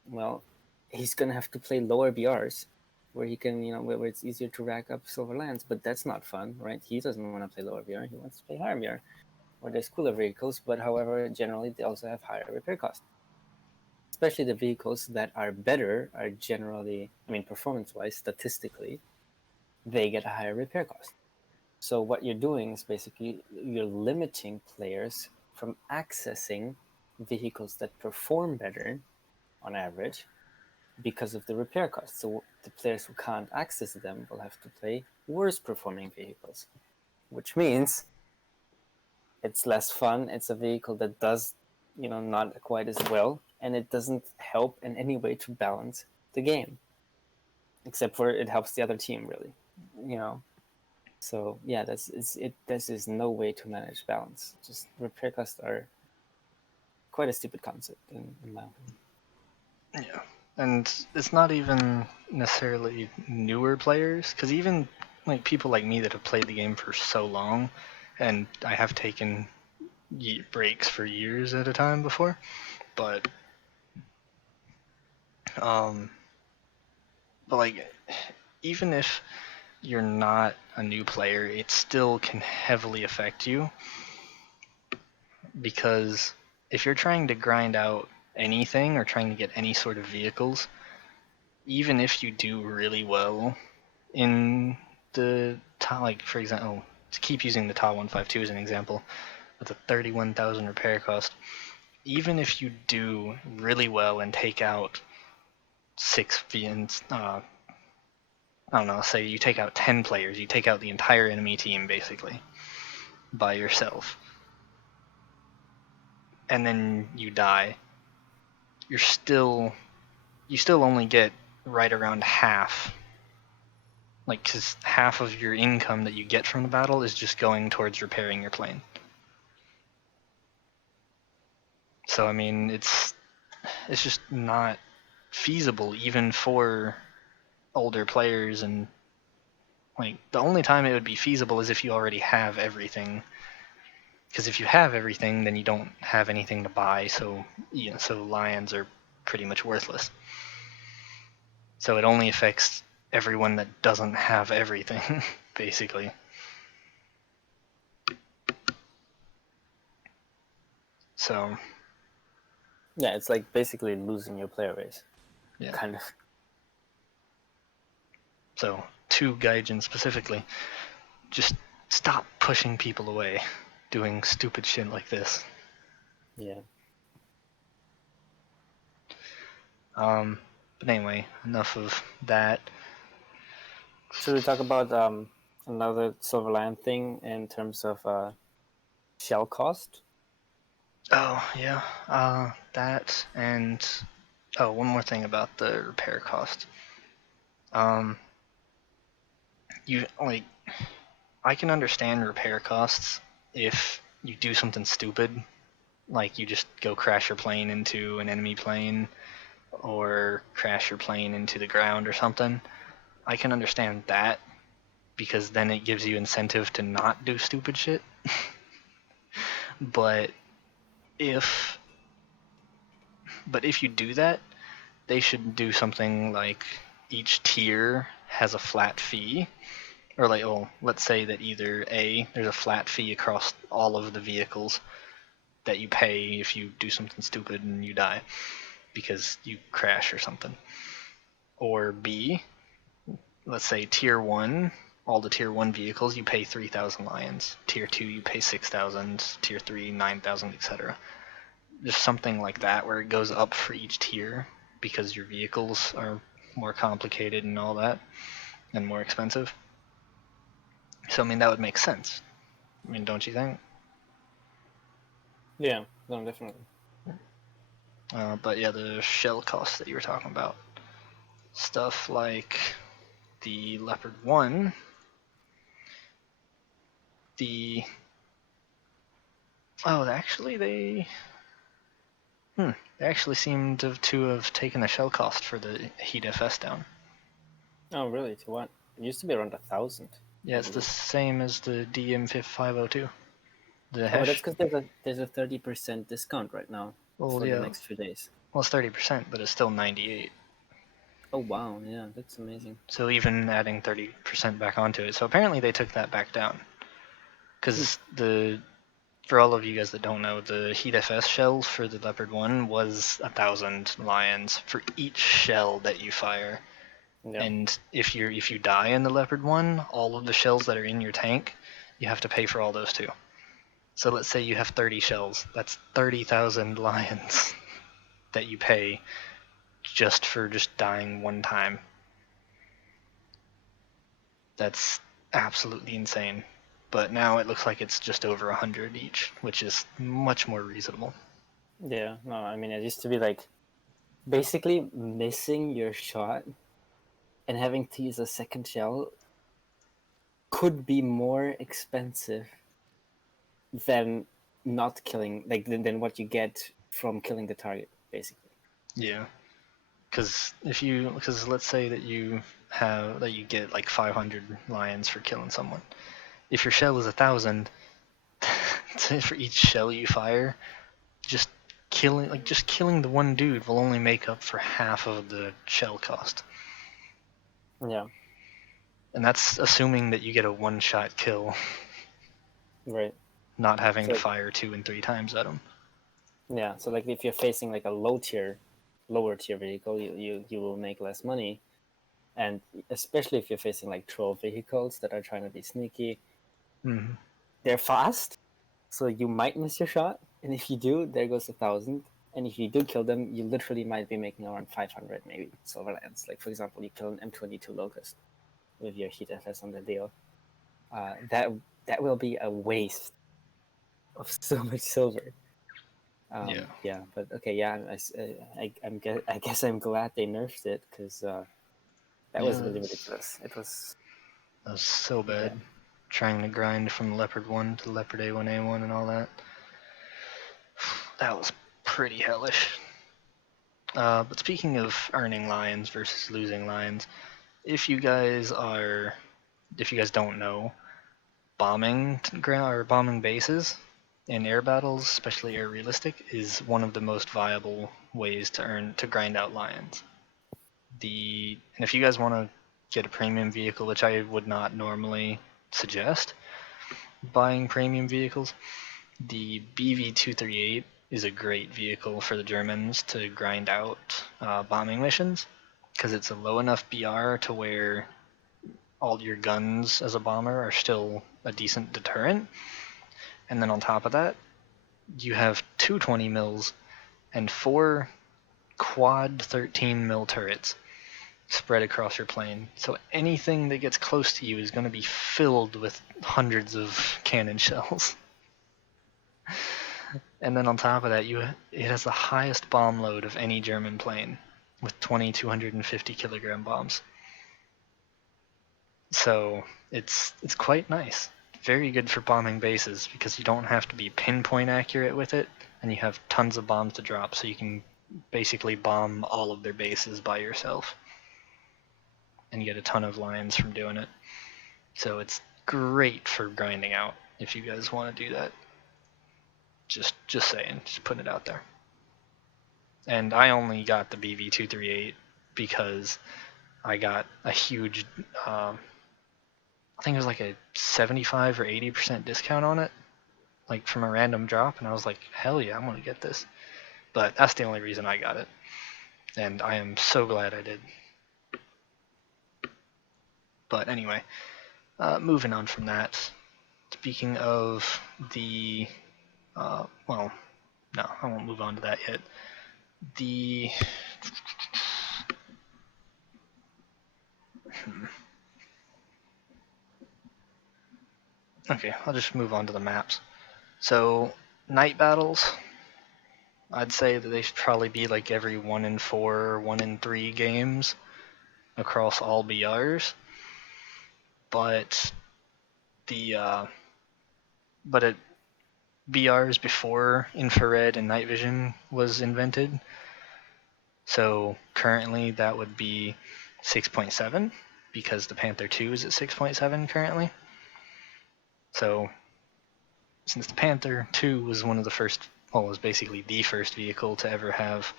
Well, he's gonna have to play lower BRs, where he can, where it's easier to rack up silver lands. But that's not fun, right? He doesn't want to play lower BR. He wants to play higher BR, where there's cooler vehicles. But however, generally they also have higher repair costs. Especially the vehicles that are better are generally, performance-wise, statistically, they get a higher repair cost. So what you're doing is basically you're limiting players from accessing vehicles that perform better on average because of the repair costs. So the players who can't access them will have to play worse performing vehicles, which means it's less fun. It's a vehicle that does, not quite as well, and it doesn't help in any way to balance the game, except for it helps the other team really, So yeah, this is no way to manage balance. Just repair costs are quite a stupid concept in my opinion. Yeah, and it's not even necessarily newer players, because even like people like me that have played the game for so long, and I have taken breaks for years at a time before, but um, but like even if you're not a new player, it still can heavily affect you, because if you're trying to grind out anything or trying to get any sort of vehicles, even if you do really well in the top, like for example, to keep using the Ta 152 as an example, with a 31,000 repair cost, even if you do really well and take out 6 VNs, I don't know, say you take out 10 players, you take out the entire enemy team basically by yourself, and then you die, you still only get right around half. Like, because half of your income that you get from the battle is just going towards repairing your plane. So I mean, it's just not feasible even for older players, and like the only time it would be feasible is if you already have everything. Because if you have everything, then you don't have anything to buy, so so lions are pretty much worthless. So it only affects everyone that doesn't have everything, basically. So Yeah, it's like basically losing your player base. yeah. Kind of. So to Gaijin specifically, just stop pushing people away, doing stupid shit like this. Yeah. But anyway, enough of that. Should we talk about another Silver Lion thing in terms of shell cost? Oh yeah, that, and one more thing about the repair cost. Um, you like, I can understand repair costs if you do something stupid, like you just go crash your plane into an enemy plane, or crash your plane into the ground or something. I can understand that, because then it gives you incentive to not do stupid shit. But if if you do that, they should do something like each tier has a flat fee, Or like, oh, let's say that either A, there's a flat fee across all of the vehicles that you pay if you do something stupid and you die because you crash or something. Or B, let's say tier 1, all the tier 1 vehicles you pay 3,000 lions. Tier 2 you pay 6,000, tier 3 9,000, etc. Just something like that where it goes up for each tier because your vehicles are more complicated and all that and more expensive. So I mean that would make sense. I mean, don't you think? Yeah, no, definitely. But yeah, the shell costs that you were talking about, stuff like the Leopard 1, the actually they actually seem to have taken the shell cost for the Heat FS down. Oh, really? To what? It used to be around 1,000. Yeah, it's the same as the DM502. The Oh, but that's hash. because there's a 30% discount right now Well, for the yeah, next few days. well it's 30%, but it's still 98. Oh wow, yeah, that's amazing. So even adding 30% back onto it. So apparently they took that back down. Because for all of you guys that don't know, the Heat FS shell for the Leopard 1 was 1,000 lions for each shell that you fire. Yeah. And if you die in the Leopard 1, all of the shells that are in your tank, you have to pay for all those too. So let's say you have 30 shells. That's 30,000 lions that you pay just for just dying one time. That's absolutely insane. But now it looks like it's just over 100 each, which is much more reasonable. Yeah, no, I mean, it used to be like basically missing your shot and having to use a second shell could be more expensive than not killing, like than what you get from killing the target, basically. Yeah. Because let's say that you get like 500 lions for killing someone. If your shell is 1,000, for each shell you fire, just killing the one dude will only make up for half of the shell cost. Yeah. And that's assuming that you get a one-shot kill, Right. not having So to fire 2 and 3 times at them. yeah, so like if you're facing like a lower tier vehicle, you will make less money, and especially if you're facing like troll vehicles that are trying to be sneaky, Mm-hmm. they're fast, so you might miss your shot, and if you do, there goes 1,000. And if you do kill them, you literally might be making around 500 maybe silver lands. Like for example, you kill an M22 Locust with your Heat FS on the deal. That will be a waste of so much silver. Yeah. Yeah, but okay, yeah, I guess I'm glad they nerfed it because that was Yeah, really ridiculous. It was, that was so yeah, bad. Trying to grind from Leopard 1 to Leopard A1A1 and all that. That was pretty hellish. But speaking of earning lions versus losing lions, if you guys don't know, bombing bases in air battles, especially air realistic, is one of the most viable ways to grind out lions. And if you guys want to get a premium vehicle, which I would not normally suggest buying premium vehicles, the BV238 is a great vehicle for the Germans to grind out bombing missions because it's a low enough BR to where all your guns as a bomber are still a decent deterrent. And then on top of that, you have two 20 mils and four quad 13 mil turrets spread across your plane. So anything that gets close to you is going to be filled with hundreds of cannon shells. And then on top of that, it has the highest bomb load of any German plane with 2,250 kilogram bombs. So it's quite nice. Very good for bombing bases because you don't have to be pinpoint accurate with it, and you have tons of bombs to drop, so you can basically bomb all of their bases by yourself and get a ton of lions from doing it. So it's great for grinding out if you guys want to do that. Just saying, just putting it out there. And I only got the BV238 because I got a huge I think it was like a 75 or 80% discount on it, like from a random drop, and I was like, hell yeah, I'm gonna get this. But that's the only reason I got it, and I am so glad I did. But anyway, moving on from that. Speaking of the, well, no, I won't move on to that yet. Okay, I'll just move on to the maps. So, night battles, I'd say that they should probably be like every 1 in 4, 1 in 3 games across all BRs. But BRs before infrared and night vision was invented. So currently that would be 6.7 because the Panther 2 is at 6.7 currently. So since the Panther 2 was one of the first, well, was basically the first vehicle to ever have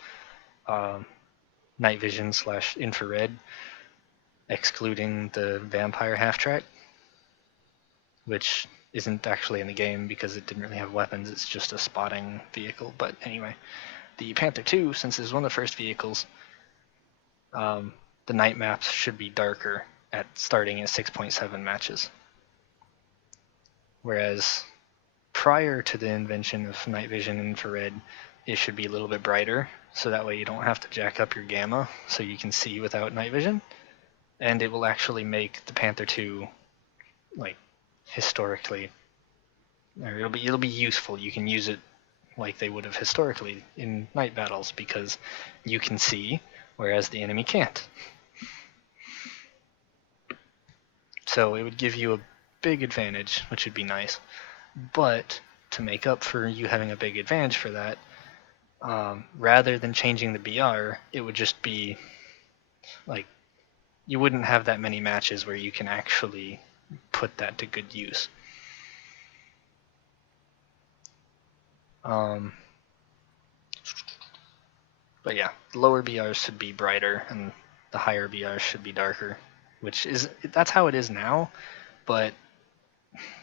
night vision / infrared, excluding the Vampire half-track, which isn't actually in the game because it didn't really have weapons, it's just a spotting vehicle. But anyway, the Panther 2, since it's one of the first vehicles, the night maps should be darker at starting at 6.7 matches. Whereas prior to the invention of night vision and infrared, it should be a little bit brighter, so that way you don't have to jack up your gamma so you can see without night vision. And it will actually make the Panther 2 like historically, or it'll be useful. You can use it like they would have historically in night battles because you can see, whereas the enemy can't. So it would give you a big advantage, which would be nice. But to make up for you having a big advantage for that, rather than changing the BR, it would just be like you wouldn't have that many matches where you can actually put that to good use. But yeah, the lower BRs should be brighter and the higher BRs should be darker, that's how it is now, but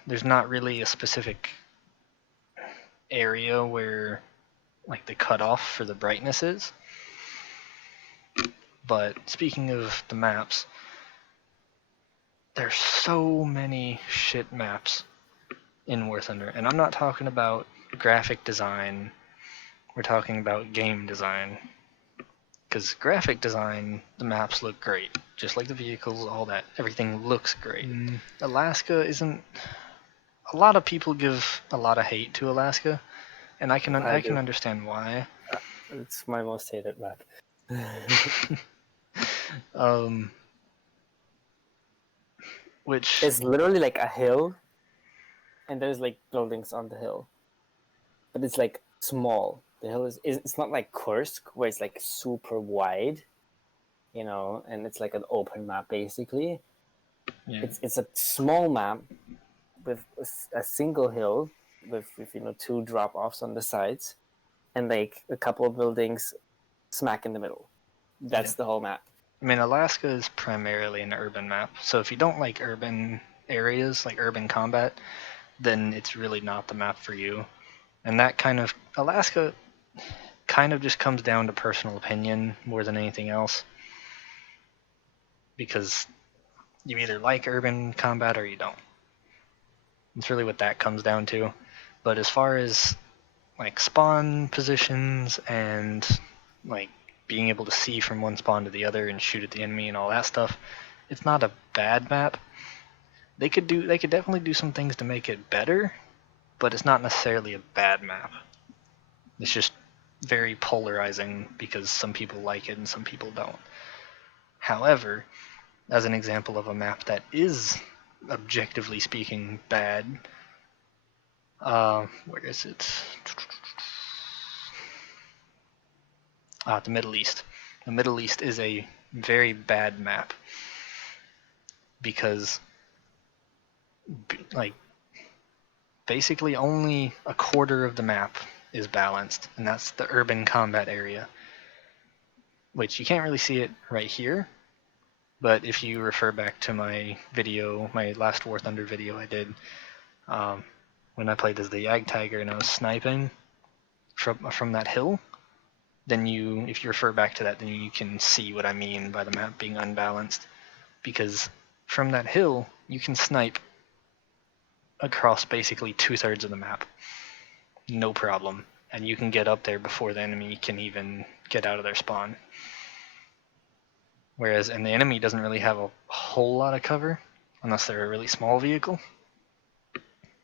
there's not really a specific area where like the cutoff for the brightness is. But speaking of the maps, there's so many shit maps in War Thunder, and I'm not talking about graphic design, we're talking about game design. Because graphic design, the maps look great, just like the vehicles, all that, everything looks great. Alaska isn't. A lot of people give a lot of hate to Alaska, and I can understand why. It's my most hated map. Which it's literally like a hill, and there's like buildings on the hill, but it's like small. The hill it's not like Kursk where it's like super wide, you know, and it's like an open map basically. Yeah. It's a small map with a single hill with 2 drop-offs on the sides and like a couple of buildings smack in the middle. That's the whole map. I mean, Alaska is primarily an urban map, so if you don't like urban areas, like urban combat, then it's really not the map for you. And that Alaska kind of just comes down to personal opinion more than anything else. Because you either like urban combat or you don't. It's really what that comes down to. But as far as like spawn positions and like being able to see from one spawn to the other and shoot at the enemy and all that stuff, it's not a bad map. They could definitely do some things to make it better, but it's not necessarily a bad map. It's just very polarizing because some people like it and some people don't. However, as an example of a map that is, objectively speaking, bad, where is it? The Middle East. The Middle East is a very bad map because, like, basically only a quarter of the map is balanced, and that's the urban combat area, which you can't really see it right here, But if you refer back to my video, my last War Thunder video I did, when I played as the Yag Tiger and I was sniping from that hill, then if you refer back to that, then you can see what I mean by the map being unbalanced. Because from that hill, you can snipe across basically 2/3 of the map, no problem, and you can get up there before the enemy can even get out of their spawn. And the enemy doesn't really have a whole lot of cover, unless they're a really small vehicle,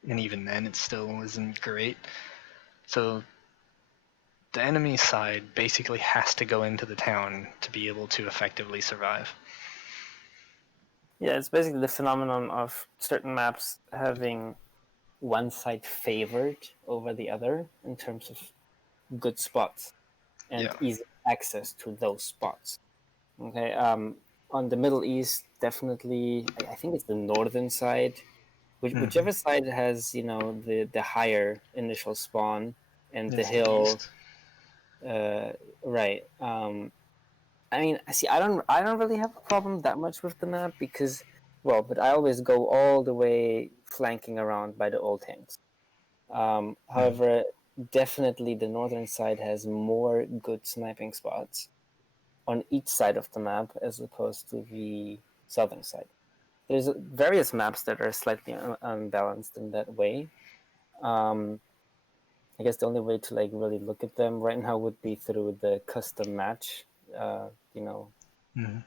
and even then it still isn't great. So the enemy side basically has to go into the town to be able to effectively survive. Yeah, it's basically the phenomenon of certain maps having one side favored over the other in terms of good spots and easy access to those spots. Okay, on the Middle East, definitely, I think it's the northern side, whichever side has the higher initial spawn and the hill. Right. I mean, see, I don't really have a problem that much with the map because, well, but I always go all the way flanking around by the old tanks. However, definitely the northern side has more good sniping spots on each side of the map as opposed to the southern side. There's various maps that are slightly unbalanced in that way. I guess the only way to like really look at them right now would be through the custom match, thing.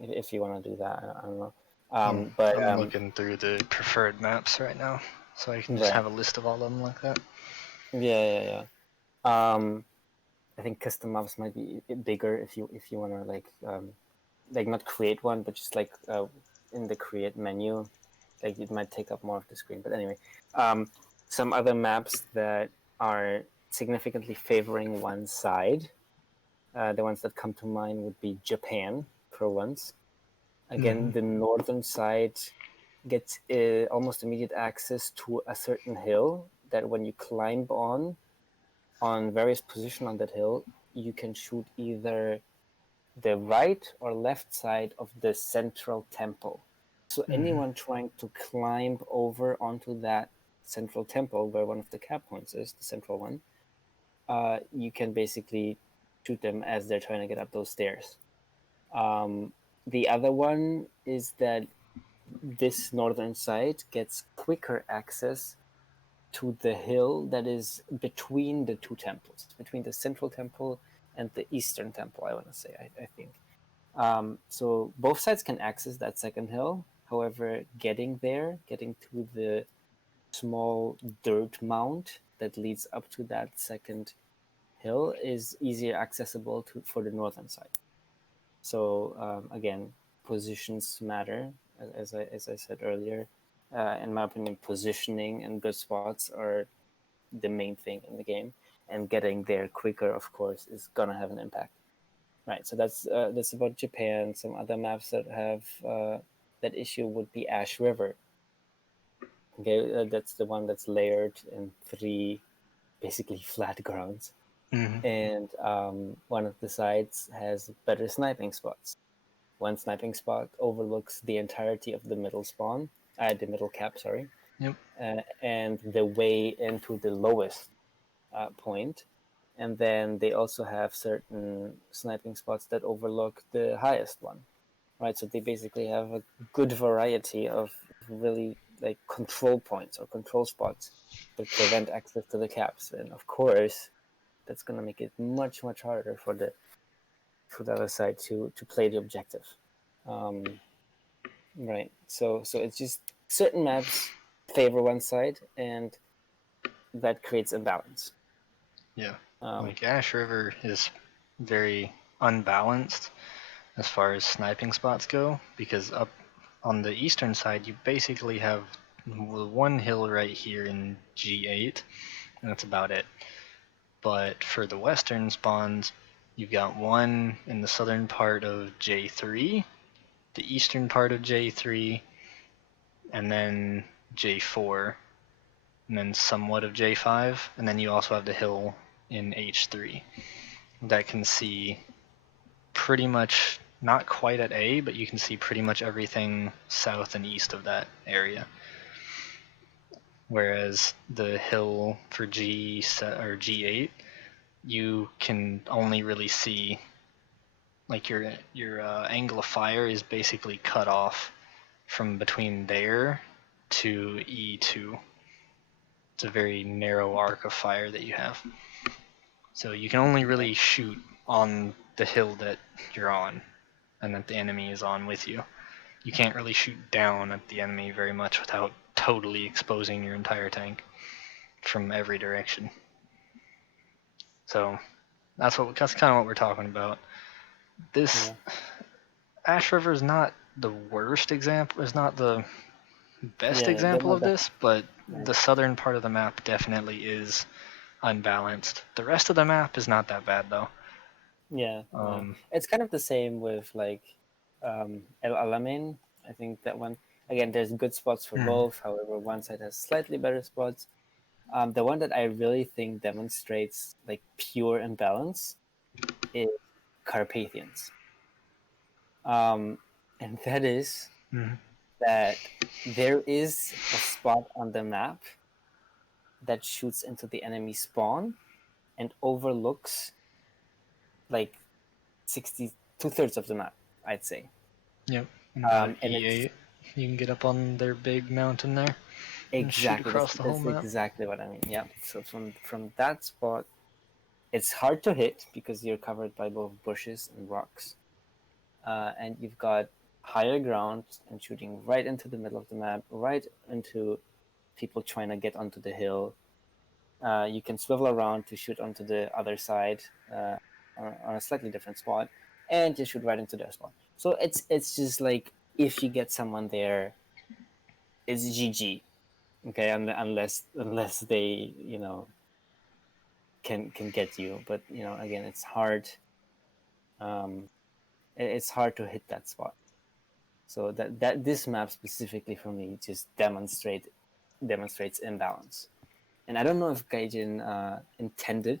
If you want to do that, I don't know. But I'm looking through the preferred maps right now, so I can just have a list of all of them like that. Yeah. I think custom maps might be bigger if you want to like not create one, but just like in the create menu, like it might take up more of the screen. But anyway, some other maps that are significantly favoring one side. The ones that come to mind would be Japan, for once. Again, the northern side gets almost immediate access to a certain hill that when you climb on various positions on that hill, you can shoot either the right or left side of the central temple. So anyone trying to climb over onto that central temple where one of the cap points is, the central one, you can basically shoot them as they're trying to get up those stairs. The other one is that this northern side gets quicker access to the hill that is between the two temples, between the central temple and the eastern temple, I want to say, I think. So both sides can access that second hill. However, getting to the small dirt mound that leads up to that second hill is easier accessible for the northern side. So again, positions matter, as I said earlier. In my opinion, positioning and good spots are the main thing in the game, and getting there quicker, of course, is gonna have an impact. Right. So that's about Japan. Some other maps that have that issue would be Ash River. Okay, that's the one that's layered in 3 basically flat grounds. And one of the sides has better sniping spots. One sniping spot overlooks the entirety of the middle spawn, the middle cap, sorry, and the way into the lowest point. And then they also have certain sniping spots that overlook the highest one, right? So they basically have a good variety of really like control points or control spots that prevent access to the caps. And of course, that's going to make it much harder for the other side to play the objective. Right. So it's just certain maps favor one side, and that creates a balance. Yeah. Like Ash River is very unbalanced as far as sniping spots go, because up on the eastern side you basically have one hill right here in G8, and that's about it. But for the western spawns, you've got one in the southern part of J3, the eastern part of J3, and then J4, and then somewhat of J5, and then you also have the hill in H3 that can see pretty much not quite at A, but you can see pretty much everything south and east of that area. Whereas the hill for or G8, you can only really see, like, your angle of fire is basically cut off from between there to E2. It's a very narrow arc of fire that you have. So you can only really shoot on the hill that you're on and that the enemy is on with you. You can't really shoot down at the enemy very much without totally exposing your entire tank from every direction. So that's kind of what we're talking about. This Ash River is not the worst example. It's not the best example of this, but the southern part of the map definitely is unbalanced. The rest of the map is not that bad though. Yeah, it's kind of the same with like El Alamein. I think that one, again, there's good spots for both. However, one side has slightly better spots. The one that I really think demonstrates like pure imbalance is Carpathians. And that is that there is a spot on the map that shoots into the enemy spawn and overlooks like 2/3 of the map, I'd say. Yep. And E8, you can get up on their big mountain there. Exactly. And shoot across the whole map. That's exactly what I mean. Yeah. So from that spot, it's hard to hit because you're covered by both bushes and rocks, and you've got higher ground and shooting right into the middle of the map, right into people trying to get onto the hill. You can swivel around to shoot onto the other side on a slightly different spot, and you shoot right into their spot. So it's just like if you get someone there, it's GG. Okay, unless they can get you, but again, it's hard. It's hard to hit that spot. So that this map specifically for me just demonstrates imbalance. And I don't know if Gaijin intended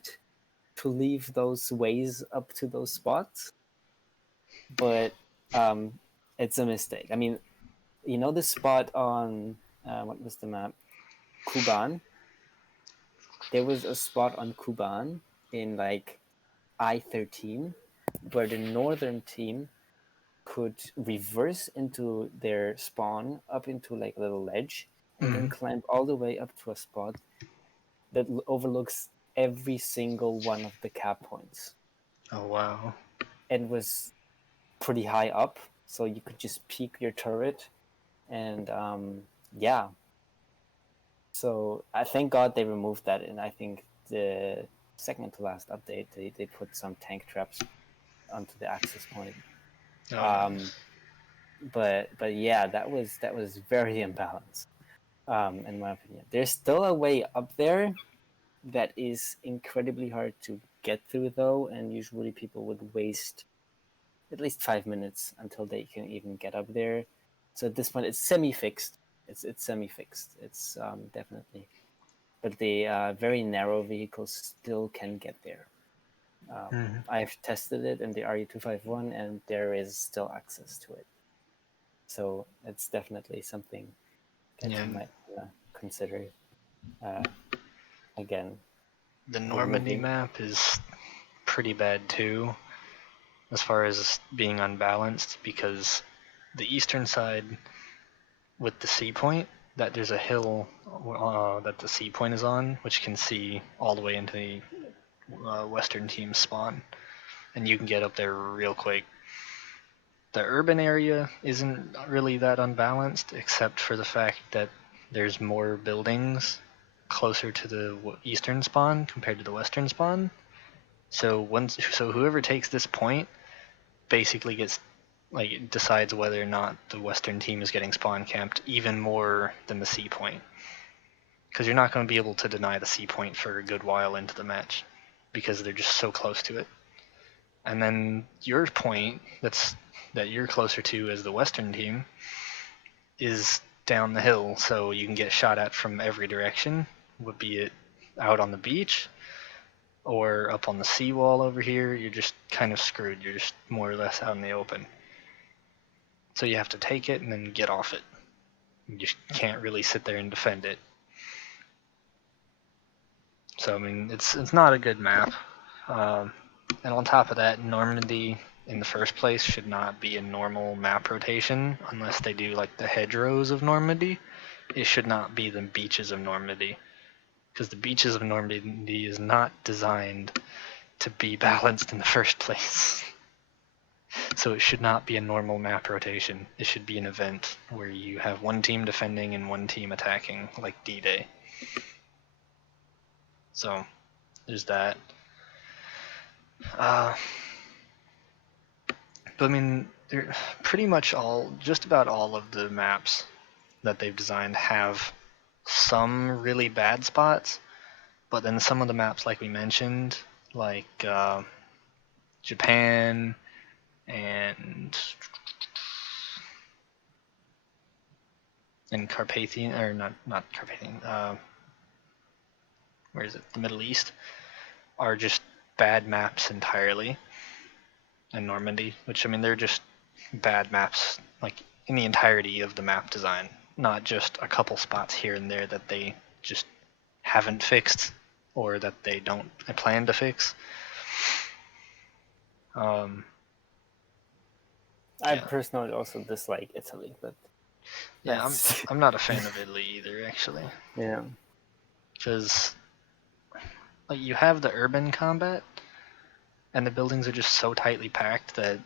to leave those ways up to those spots, but it's a mistake. I mean, the spot on what was the map? Kuban. There was a spot on Kuban in like I-13 where the northern team could reverse into their spawn up into like a little ledge and then climb all the way up to a spot that overlooks every single one of the cap points. Oh wow. And was pretty high up, so you could just peek your turret and yeah. So I thank God they removed that, and I think the second to last update they put some tank traps onto the access point. Nice. But yeah, that was very imbalanced, in my opinion. There's still a way up there that is incredibly hard to get through though, and usually people would waste at least 5 minutes until they can even get up there. So at this point, it's semi-fixed. It's semi-fixed. It's definitely, but the very narrow vehicles still can get there. I've tested it in the RE251, and there is still access to it. So it's definitely something that you might consider. Again, the Normandy map is pretty bad too, as far as being unbalanced, because the eastern side with the sea point, that there's a hill that the sea point is on, which can see all the way into the western team's spawn, and you can get up there real quick. The urban area isn't really that unbalanced, except for the fact that there's more buildings closer to the eastern spawn compared to the western spawn. So whoever takes this point basically decides whether or not the western team is getting spawn camped even more than the sea point, because you're not going to be able to deny the sea point for a good while into the match because they're just so close to it. And then your point that you're closer to as the western team is down the hill, so you can get shot at from every direction, would be it out on the beach, or up on the seawall over here, you're just kind of screwed. You're just more or less out in the open. So you have to take it and then get off it. You just can't really sit there and defend it. So I mean, it's not a good map. And on top of that, Normandy in the first place should not be a normal map rotation unless they do like the hedgerows of Normandy. It should not be the beaches of Normandy, because the beaches of Normandy is not designed to be balanced in the first place. So it should not be a normal map rotation. It should be an event where you have one team defending and one team attacking, like D-Day. So there's that. But I mean, they're pretty much just about all of the maps that they've designed have some really bad spots, but then some of the maps, like we mentioned, like Japan and Carpathian, or not Carpathian, where is it? The Middle East, are just bad maps entirely. And Normandy, which I mean, they're just bad maps, like in the entirety of the map design, not just a couple spots here and there that they just haven't fixed or that they don't plan to fix. I Yeah. personally also dislike Italy, but Yeah, I'm not a fan of Italy either, actually, yeah, because like you have the urban combat, and the buildings are just so tightly packed that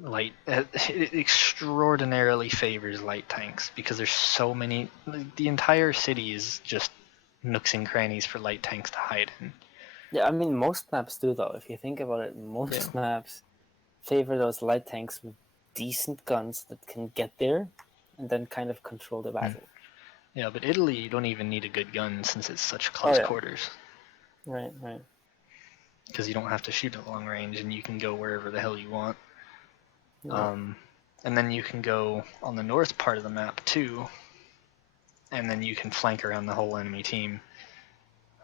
light it extraordinarily favors light tanks, because there's so many. The entire city is just nooks and crannies for light tanks to hide in. yeah. I mean, most maps do though. If you think about it, most maps favor those light tanks with decent guns that can get there and then kind of control the battle. Yeah, but Italy, you don't even need a good gun since it's such close quarters. Right. Because you don't have to shoot at long range, and you can go wherever the hell you want. Yeah. And then you can go on the north part of the map too, and then you can flank around the whole enemy team.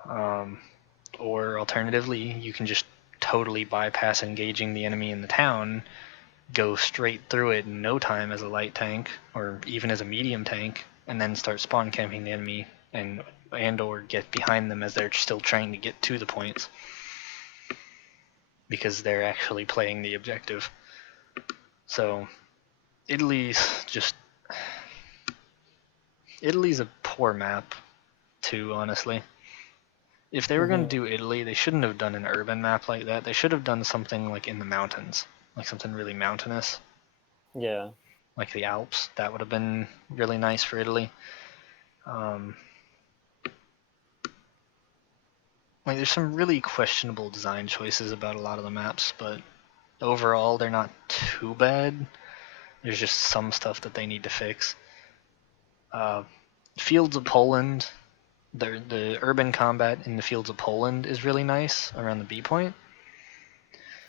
Or alternatively, you can just totally bypass engaging the enemy in the town, go straight through it in no time as a light tank, or even as a medium tank, and then start spawn camping the enemy and or get behind them as they're still trying to get to the points, because they're actually playing the objective. So Italy's a poor map too, honestly. If they were going to do Italy, they shouldn't have done an urban map like that. They should have done something like in the mountains, like something really mountainous. Yeah. Like the Alps. That would have been really nice for Italy. Like there's some really questionable design choices about a lot of the maps, but overall they're not too bad. There's just some stuff that they need to fix. Fields of Poland. The urban combat in the Fields of Poland is really nice around the B point.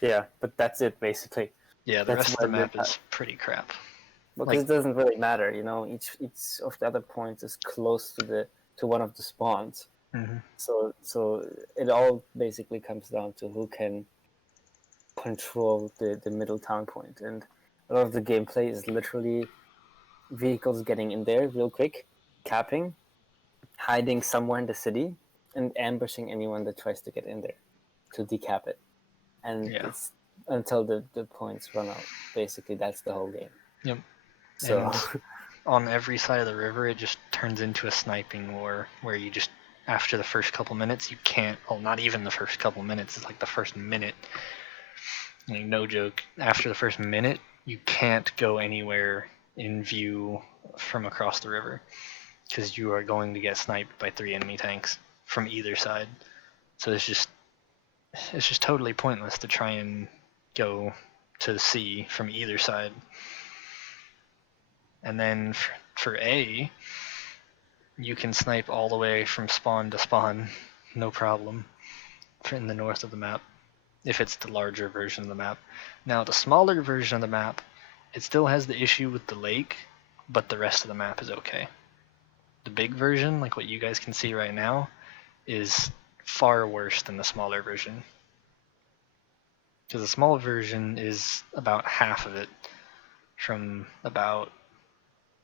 Yeah, but that's it basically. Yeah, the rest of the map is pretty crap. Because it doesn't really matter, you know. Each of the other points is close to one of the spawns. Mm-hmm. So it all basically comes down to who can control the middle town point, and a lot of the gameplay is literally vehicles getting in there real quick, capping, hiding somewhere in the city, and ambushing anyone that tries to get in there to decap it. And it's until the points run out. Basically, that's the whole game. Yep. So and on every side of the river, it just turns into a sniping war where you just, after the first couple minutes, you can't, well, not even the first couple minutes, it's like the first minute. Like, no joke. After the first minute, you can't go anywhere in view from across the river, because you are going to get sniped by 3 enemy tanks from either side. So it's just totally pointless to try and go to the sea from either side. And then for A, you can snipe all the way from spawn to spawn, no problem, in the north of the map, if it's the larger version of the map. Now, the smaller version of the map, it still has the issue with the lake, but the rest of the map is okay. The big version, like what you guys can see right now, is far worse than the smaller version. Because the small version is about half of it, from about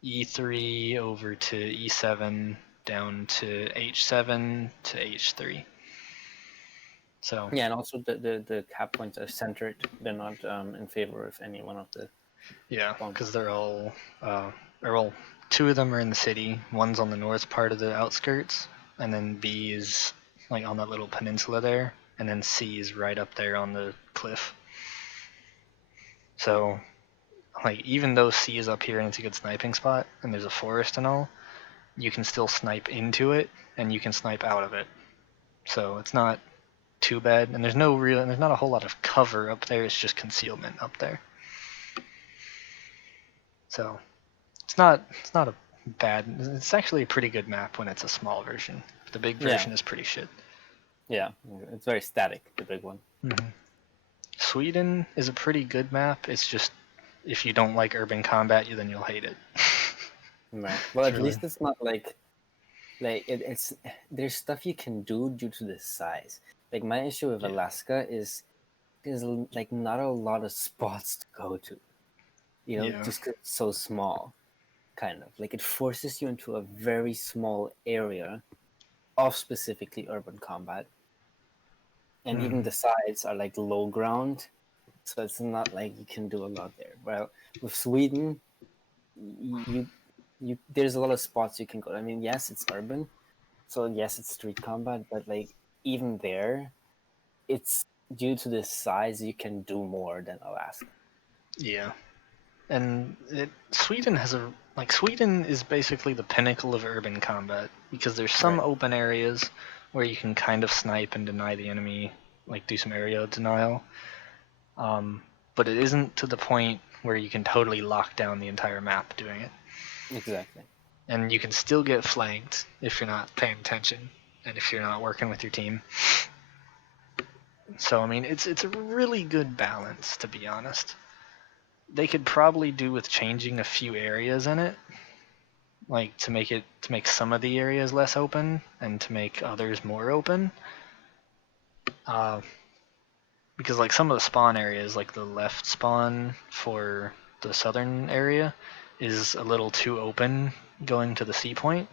E3 over to E7 down to H7 to H3. So Yeah, and also the cap points are centered. They're not in favor of any one of the. yeah, because they're all, two of them are in the city. One's on the north part of the outskirts, and then B is like on that little peninsula there, and then C is right up there on the cliff. So, like, even though C is up here and it's a good sniping spot, and there's a forest and all, you can still snipe into it, and you can snipe out of it. So it's not too bad, and there's not a whole lot of cover up there. It's just concealment up there. So it's not a bad. It's actually a pretty good map when it's a small version. The big version is pretty shit. Yeah, it's very static. The big one. Mm-hmm. Sweden is a pretty good map. It's just if you don't like urban combat, then you'll hate it. Right. Well, at least it's not like it's there's stuff you can do due to the size. Like my issue with Alaska is there's like not a lot of spots to go to. You know, just 'cause it's so small, kind of like it forces you into a very small area of specifically urban combat, and even the sides are like low ground, so it's not like you can do a lot there. Well, with Sweden, you there's a lot of spots you can go. I mean, yes, it's urban, so yes, it's street combat, but like even there, it's due to the size you can do more than Alaska. Yeah, and Sweden is basically the pinnacle of urban combat because there's some open areas where you can kind of snipe and deny the enemy, like do some area denial. But it isn't to the point where you can totally lock down the entire map doing it. Exactly. And you can still get flanked if you're not paying attention and if you're not working with your team. So I mean, it's a really good balance, to be honest. They could probably do with changing a few areas in it, like to make some of the areas less open and to make others more open. Because like some of the spawn areas, like the left spawn for the southern area, is a little too open going to the sea point,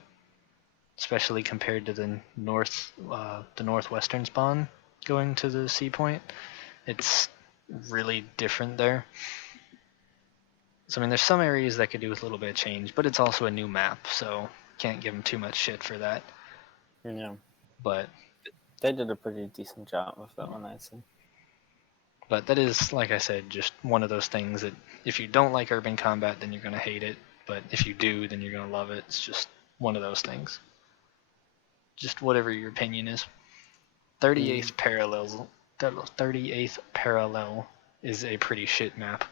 especially compared to the northwestern spawn going to the sea point. It's really different there. So I mean, there's some areas that could do with a little bit of change, but it's also a new map, so can't give them too much shit for that. Yeah. But they did a pretty decent job with that one, I'd say. But that is, like I said, just one of those things that if you don't like urban combat, then you're gonna hate it. But if you do, then you're gonna love it. It's just one of those things. Just whatever your opinion is. 38th parallel. 38th parallel is a pretty shit map.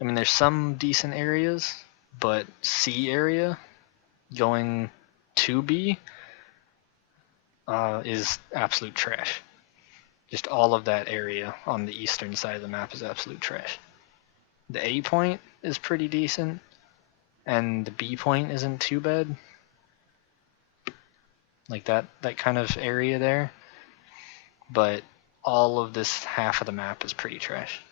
I mean, there's some decent areas, but C area going to B is absolute trash. Just all of that area on the eastern side of the map is absolute trash. The A point is pretty decent, and the B point isn't too bad. Like that kind of area there. But all of this half of the map is pretty trash.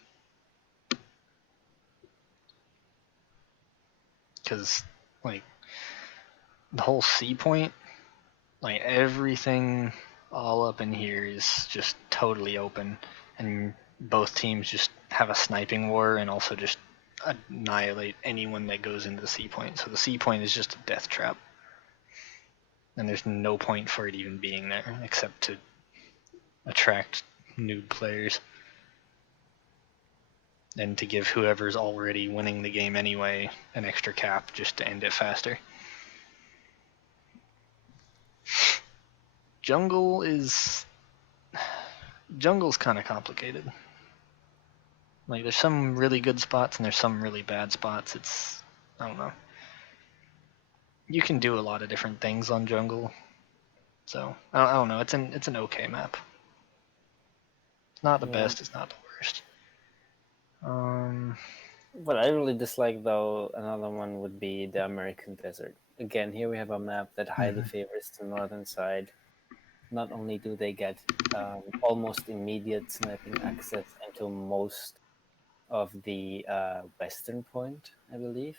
Because, like, the whole C point, like, everything all up in here is just totally open. And both teams just have a sniping war and also just annihilate anyone that goes into the C point. So the C point is just a death trap. And there's no point for it even being there except to attract noob players and to give whoever's already winning the game anyway an extra cap just to end it faster. Jungle's kind of complicated. Like, there's some really good spots and there's some really bad spots. I don't know. You can do a lot of different things on jungle, so I don't know. It's an okay map. It's not the best. It's not the worst. What I really dislike, though, another one would be the American desert. Again, here we have a map that highly favors the northern side, not only do they get almost immediate sniping access into most of the western point, I believe,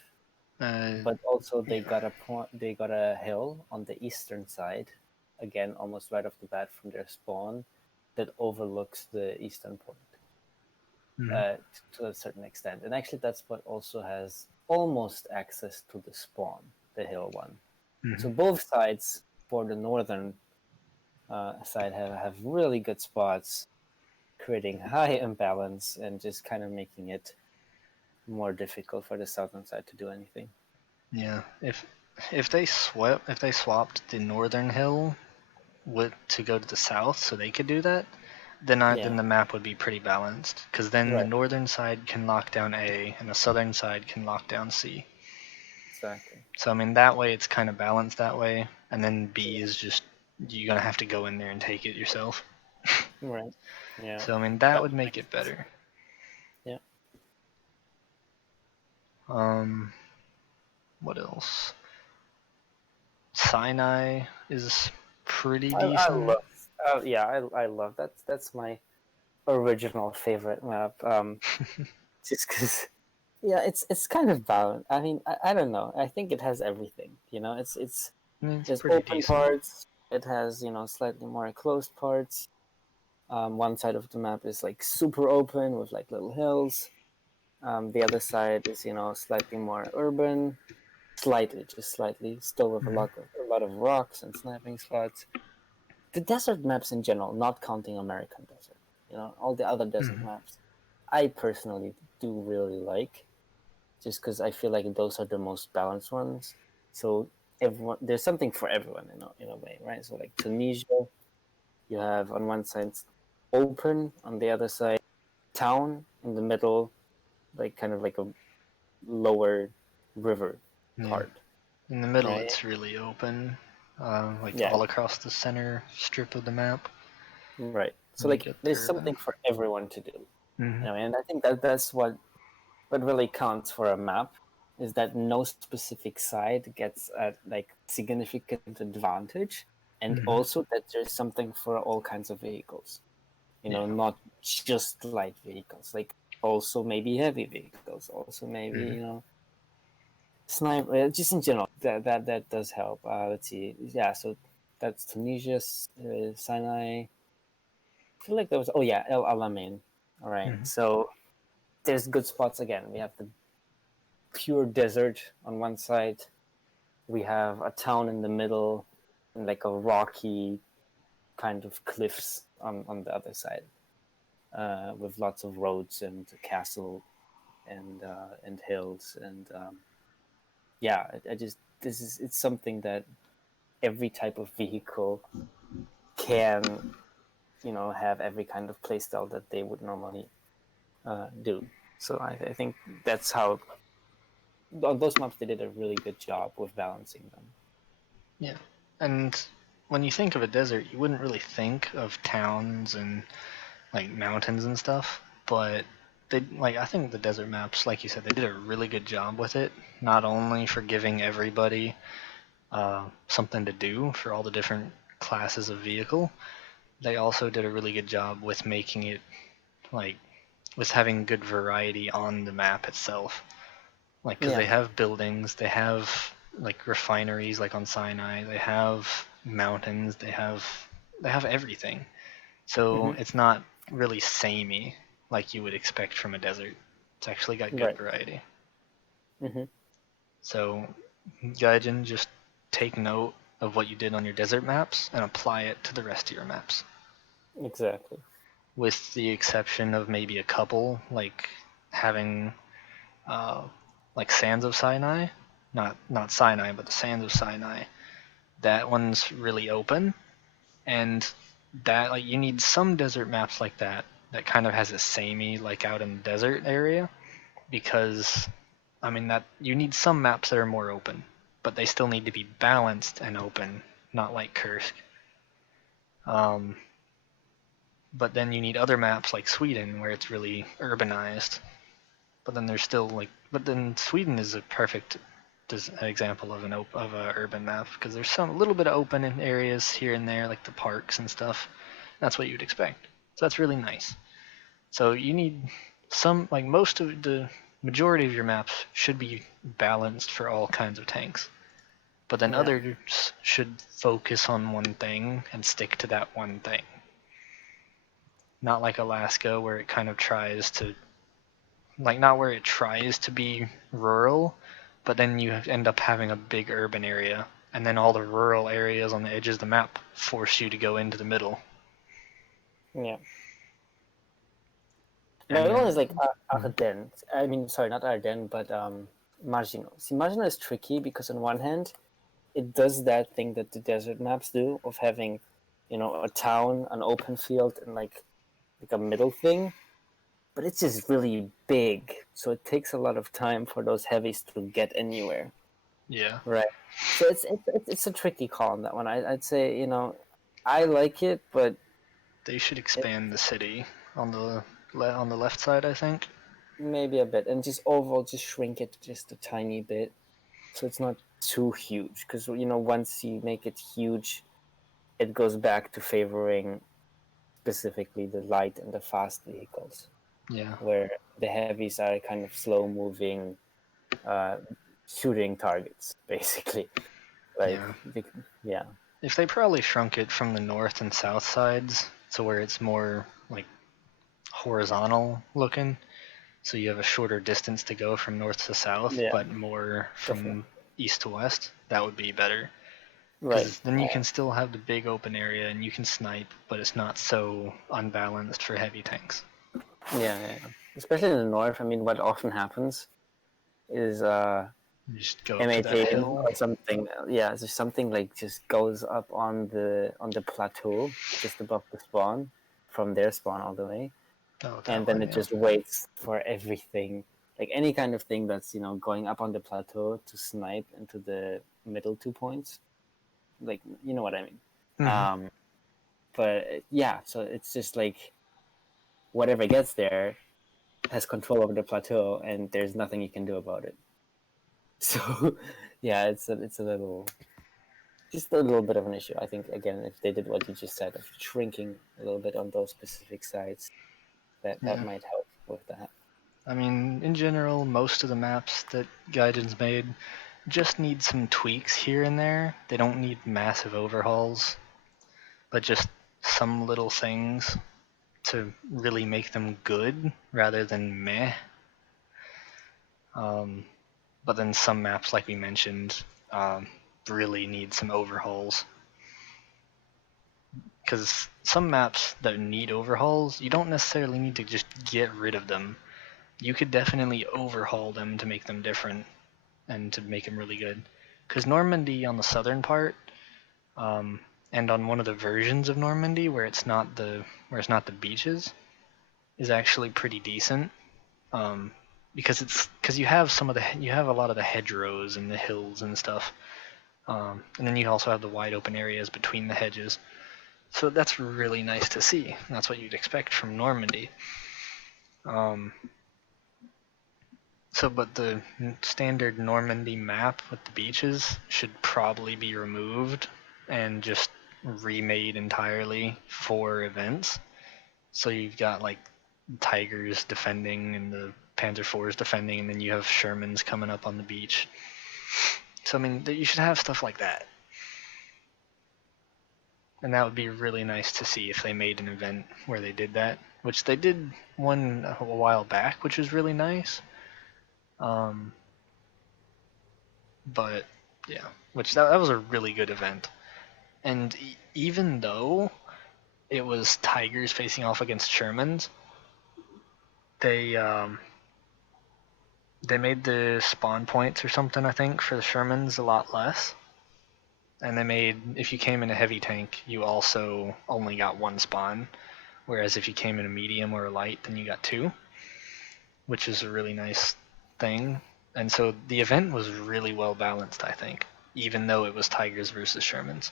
but also they got a point. They got a hill on the eastern side, again almost right off the bat from their spawn, that overlooks the eastern point to a certain extent. And actually, that's what also has almost access to the spawn, the hill one. So both sides for the northern side have really good spots, creating high imbalance and just kind of making it more difficult for the southern side to do anything. Yeah, if they swapped the northern hill to go to the south, so they could do that, then the map would be pretty balanced. Because then the Right. northern side can lock down A, and the southern side can lock down C. Exactly. So I mean that way it's kind of balanced that way, and then B is just you're gonna have to go in there and take it yourself. Right. Yeah. So I mean that That would make makes it sense. better. Yeah. What else? Sinai is pretty I decent. love. Yeah, I love that. That's my original favorite map. Just because. Yeah, it's kind of balanced. I mean, I don't know. I think it has everything. It's I mean, it's there's pretty open decent. parts. It has slightly more closed parts. One side of the map is like super open with like little hills. The other side is slightly more urban, slightly, just slightly, still with a lot of rocks and sniping spots. The desert maps in general, not counting American desert, all the other desert maps, I personally do really like, just because I feel like those are the most balanced ones. So everyone, there's something for everyone in a way, right? So like Tunisia, you have on one side open, on the other side town, in the middle, like kind of like a lower river Yeah. part, In the middle, right? it's really open, like Yeah, all across the center strip of the map. right. So And you like get the there's urban. something for everyone to do, Mm-hmm. and I think that's what really counts for a map, is that no specific side gets a like significant advantage, and Mm-hmm. also that there's something for all kinds of vehicles. Yeah. Not just light vehicles, like also maybe heavy vehicles, also maybe Mm-hmm. sniper. Just in general, that does help. Let's see, yeah. So that's Tunisia, Sinai. I feel like there was El Alamein. All right, Mm-hmm. so there's good spots again. We have the pure desert on one side. We have a town in the middle, and like a rocky kind of cliffs on the other side, with lots of roads and a castle and hills and yeah. I just it's something that every type of vehicle can have every kind of playstyle that they would normally do. So I think that's how on those maps they did a really good job with balancing them. Yeah. And when you think of a desert, you wouldn't really think of towns and like mountains and stuff, but I think the desert maps, like you said, they did a really good job with it. Not only for giving everybody something to do for all the different classes of vehicle, they also did a really good job with making it like with having good variety on the map itself. Like, because Yeah. they have buildings, they have like refineries, like on Sinai, they have mountains, they have everything. So Hmm. it's not really samey like you would expect from a desert. It's actually got good Right. variety. Hmm. So, Gaijin, just take note of what you did on your desert maps and apply it to the rest of your maps. Exactly. With the exception of maybe a couple, like having like Sands of Sinai, not Sinai, but the Sands of Sinai. That one's really open, and that like you need some desert maps like that kind of has a samey like out in the desert area, because I mean that you need some maps that are more open, but they still need to be balanced and open, not like Kursk. Um, but then you need other maps like Sweden where it's really urbanized. But then there's still like, but then Sweden is a perfect an example of a urban map, because there's some a little bit of open in areas here and there, like the parks and stuff. That's what you'd expect. So that's really nice. So you need some, like most of the majority of your maps should be balanced for all kinds of tanks. But then others should focus on one thing and stick to that one thing. Not like Alaska, where it kind of tries to, like, not where it tries to be rural, but then you end up having a big urban area, and then all the rural areas on the edges of the map force you to go into the middle. Yeah. The other one is like Ardennes. I mean, sorry, not Ardennes, but Maginot. See, Maginot is tricky because on one hand, it does that thing that the desert maps do of having, a town, an open field, and like a middle thing. But it's just really big, so it takes a lot of time for those heavies to get anywhere. Yeah. Right. So it's a tricky call on that one. I'd say I like it, but they should expand the city on the left side, I think. Maybe a bit, and just overall just shrink it just a tiny bit, so it's not too huge. Because once you make it huge, it goes back to favoring specifically the light and the fast vehicles. Yeah. Where the heavies are kind of slow moving, shooting targets, basically. Like, yeah. If they probably shrunk it from the north and south sides to where it's more like horizontal looking, so you have a shorter distance to go from north to south, but more from east to west, that would be better. Because then you can still have the big open area and you can snipe, but it's not so unbalanced for heavy tanks. Yeah. Especially in the north. I mean, what often happens is you just go M18 to that hill or something. Yeah, so something like just goes up on the plateau just above the spawn, from their spawn all the way, and then it just waits for everything, like any kind of thing that's going up on the plateau to snipe into the middle 2 points, like you know what I mean. Mm-hmm. But yeah, so it's just like whatever gets there has control over the plateau, and there's nothing you can do about it. So yeah, it's a little, just a little bit of an issue. I think again, if they did what you just said of shrinking a little bit on those specific sites, that might help with that. I mean, in general, most of the maps that Gaijin's made just need some tweaks here and there. They don't need massive overhauls, but just some little things to really make them good rather than meh. But then some maps, like we mentioned, really need some overhauls. Because some maps that need overhauls, you don't necessarily need to just get rid of them. You could definitely overhaul them to make them different and to make them really good. Because Normandy on the southern part, and on one of the versions of Normandy where it's not the beaches, is actually pretty decent. Because you have a lot of the hedgerows and the hills and stuff, and then you also have the wide open areas between the hedges. So that's really nice to see. That's what you'd expect from Normandy. But the standard Normandy map with the beaches should probably be removed and just remade entirely for events. So you've got like Tigers defending and the Panzer IVs defending, and then you have Shermans coming up on the beach. So I mean, you should have stuff like that. And that would be really nice to see if they made an event where they did that, which they did one a while back, which was really nice. But yeah, which that was a really good event. And even though it was Tigers facing off against Shermans, they made the spawn points or something, I think, for the Shermans a lot less. And they made, if you came in a heavy tank, you also only got one spawn, whereas if you came in a medium or a light, then you got two, which is a really nice thing. And so the event was really well balanced, I think, even though it was Tigers versus Shermans.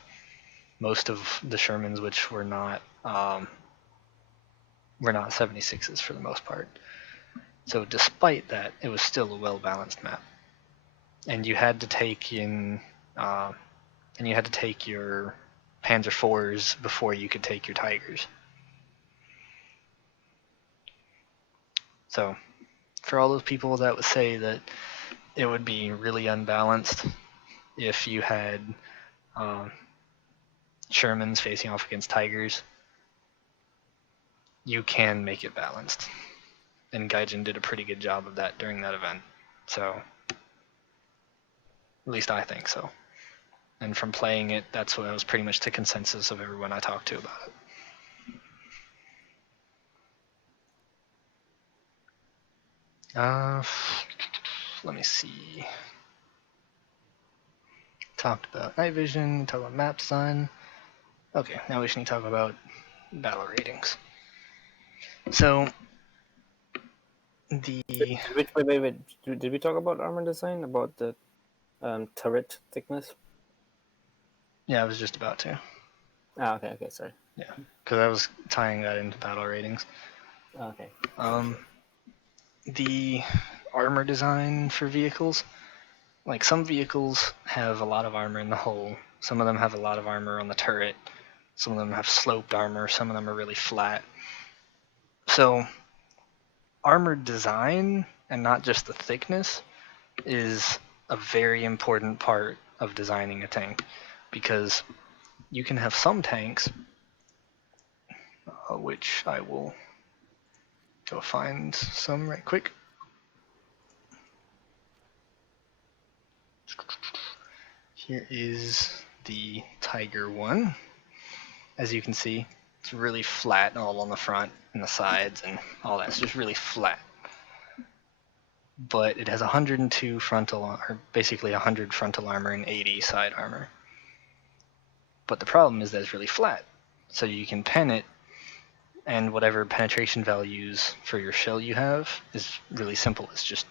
Most of the Shermans, which were not 76s for the most part. So despite that, it was still a well balanced map. and you had to take in, and you had to take your Panzer IVs before you could take your Tigers. So, for all those people that would say that it would be really unbalanced if you had Shermans facing off against Tigers, you can make it balanced. And Gaijin did a pretty good job of that during that event. So, at least I think so. And from playing it, that's what was pretty much the consensus of everyone I talked to about it. Let me see. Talked about night vision, talked about map design. Okay, now we should need to talk about battle ratings. So, Wait. Did we talk about armor design? About the turret thickness? Yeah, I was just about to. Okay, sorry. Yeah, because I was tying that into battle ratings. Okay. The armor design for vehicles, like some vehicles have a lot of armor in the hull, some of them have a lot of armor on the turret, some of them have sloped armor, some of them are really flat. So armor design, and not just the thickness, is a very important part of designing a tank, because you can have some tanks, which I will go find some right quick. Here is the Tiger one. As you can see, it's really flat all on the front and the sides and all that. It's just really flat. But it has 102 frontal, or basically 100 frontal armor and 80 side armor. But the problem is that it's really flat. So you can pen it, and whatever penetration values for your shell you have is really simple. It's just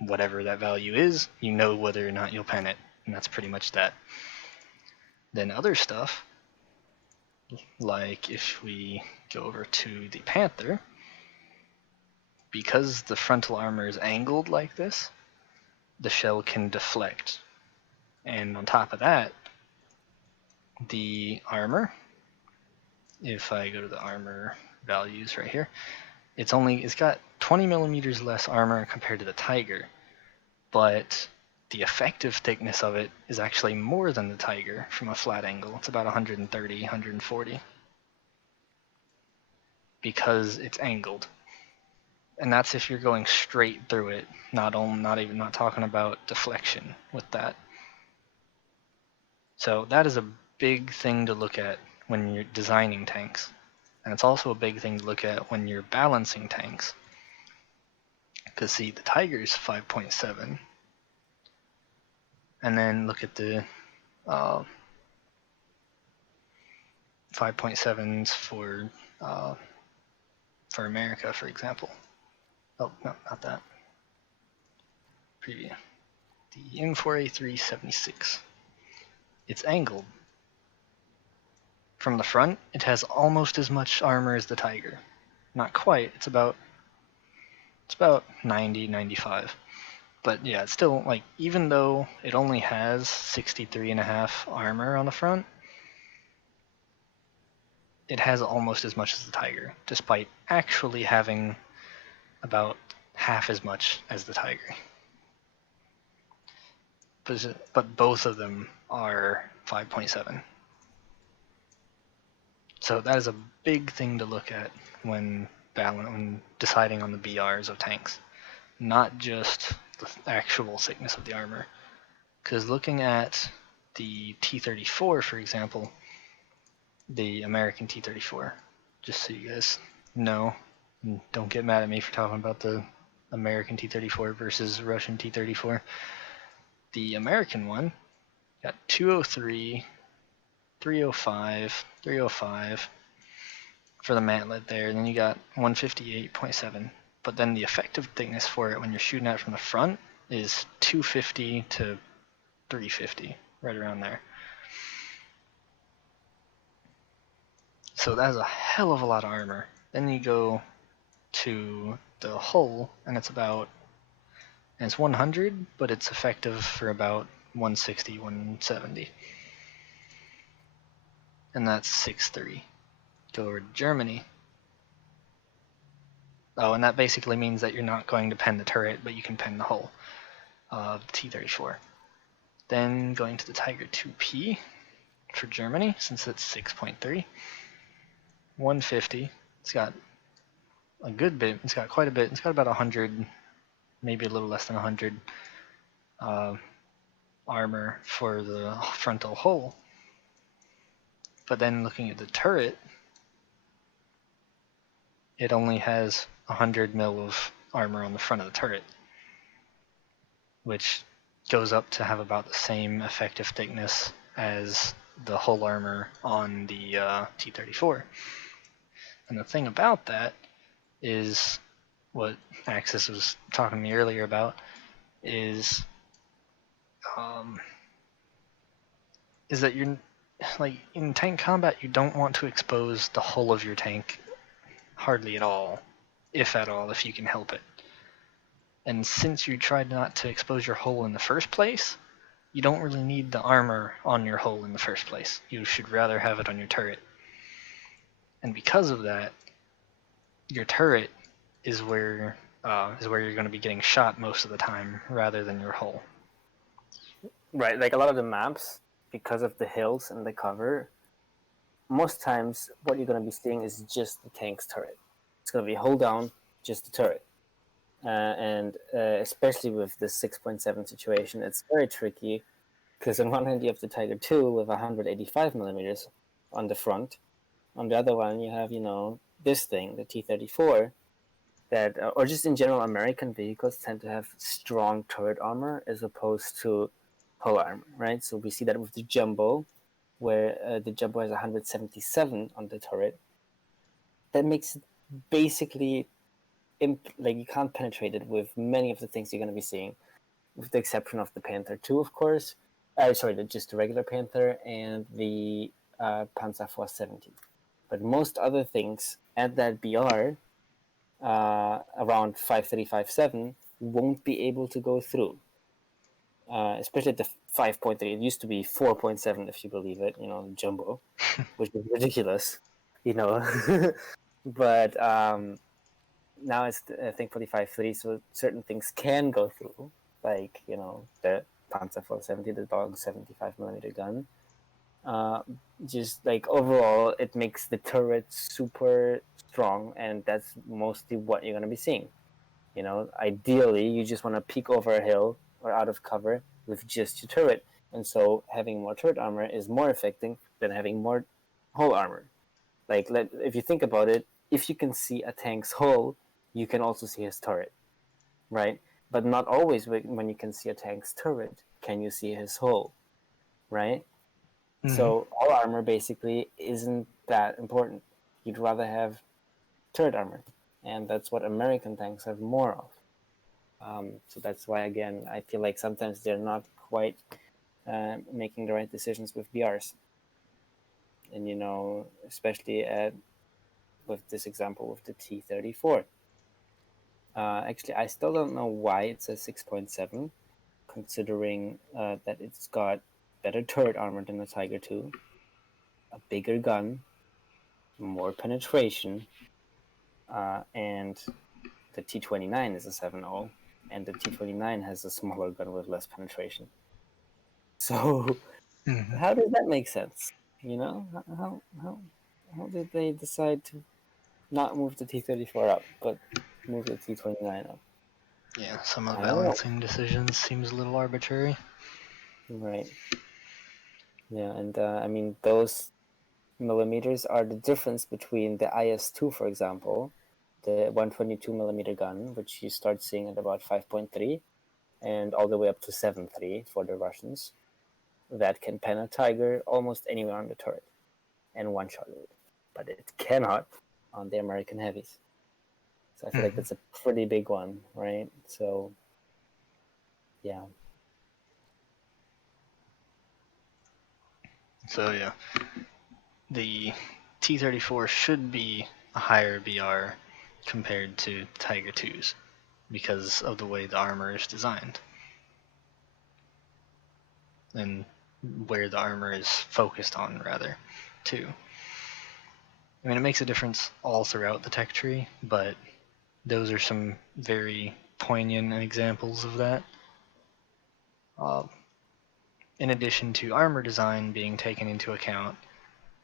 whatever that value is, you know whether or not you'll pen it. And that's pretty much that. Then other stuff, like if we go over to the Panther, because the frontal armor is angled like this, the shell can deflect. And on top of that, the armor, if I go to the armor values right here, it's got 20 millimeters less armor compared to the Tiger, but the effective thickness of it is actually more than the Tiger from a flat angle. It's about 130, 140, because it's angled. And that's if you're going straight through it, not talking about deflection with that. So that is a big thing to look at when you're designing tanks. And it's also a big thing to look at when you're balancing tanks. Because see, the Tiger's 5.7. And then look at the 5.7s for America, for example. Oh, no, not that. Preview. The M4A376. It's angled. From the front, it has almost as much armor as the Tiger. Not quite. It's about 90, 95. But yeah, it's still, like, even though it only has 63.5 armor on the front, it has almost as much as the Tiger, despite actually having about half as much as the Tiger. But both of them are 5.7. So that is a big thing to look at when deciding on the BRs of tanks. Not just the actual thickness of the armor. Because looking at the T-34, for example, the American T-34, just so you guys know, and don't get mad at me for talking about the American T-34 versus Russian T-34. The American one got 203, 305, 305 for the mantlet there, and then you got 158.7. But then the effective thickness for it when you're shooting at it from the front is 250 to 350, right around there. So that is a hell of a lot of armor. Then you go to the hull, and it's about And it's 100, but it's effective for about 160, 170. And that's 6.3. Go over to Germany. Oh, and that basically means that you're not going to pen the turret, but you can pen the hull of the T-34. Then going to the Tiger 2P for Germany, since it's 6.3. 150. It's got a good bit. It's got quite a bit. It's got about 100, maybe a little less than 100 armor for the frontal hull. But then looking at the turret, it only has 100 mil of armor on the front of the turret, which goes up to have about the same effective thickness as the hull armor on the T-34. And the thing about that is what Axis was talking to me earlier about is that you're like in tank combat you don't want to expose the hull of your tank hardly at all, if at all, if you can help it. And since you tried not to expose your hull in the first place, you don't really need the armor on your hull in the first place. You should rather have it on your turret. And because of that, your turret is where you're going to be getting shot most of the time, rather than your hull. Right, like a lot of the maps, because of the hills and the cover, most times what you're going to be seeing is just the tank's turret. It's going to be hold down, just the turret. And especially with the 6.7 situation, it's very tricky, because on one hand you have the Tiger II with 185 millimeters on the front. On the other one you have, this thing, the T-34, that, or just in general, American vehicles tend to have strong turret armor as opposed to hull armor, right? So we see that with the Jumbo, where the Jumbo has 177 on the turret. That makes it basically like you can't penetrate it with many of the things you're going to be seeing, with the exception of the Panther 2, of course. Just the regular Panther and the Panzer 470. But most other things at that BR, around 5.3, 5.7, won't be able to go through. Especially at the 5.3. It used to be 4.7, if you believe it, Jumbo, which is ridiculous, But now it's, thankfully, 5.3, so certain things can go through, like, the Panzer 470, the Dog 75mm gun. Just like overall, it makes the turret super strong, and that's mostly what you're going to be seeing. Ideally, you just want to peek over a hill or out of cover with just your turret. And so having more turret armor is more effective than having more hull armor. Like, if you think about it, if you can see a tank's hull, you can also see his turret, right? But not always when you can see a tank's turret can you see his hull, right? Mm-hmm. So hull armor basically isn't that important. You'd rather have turret armor, and that's what American tanks have more of. So that's why, again, I feel like sometimes they're not quite making the right decisions with BRs. And, especially with this example with the T-34. Actually, I still don't know why it's a 6.7, considering that it's got better turret armor than the Tiger II, a bigger gun, more penetration, and the T-29 is a 7.0. And the T-29 has a smaller gun with less penetration. So, How does that make sense? How did they decide to not move the T-34 up, but move the T-29 up? Yeah, some of the balancing decisions seems a little arbitrary. Right. Yeah, and those millimeters are the difference between the IS-2, for example, the 122mm gun, which you start seeing at about 5.3, and all the way up to 7.3 for the Russians, that can pen a Tiger almost anywhere on the turret and one-shot it. But it cannot on the American heavies. So I feel like that's a pretty big one, right? So, yeah. So, yeah. The T-34 should be a higher BR compared to Tiger IIs. because of the way the armor is designed and where the armor is focused on, rather, too. I mean, it makes a difference all throughout the tech tree, but those are some very poignant examples of that. In addition to armor design being taken into account,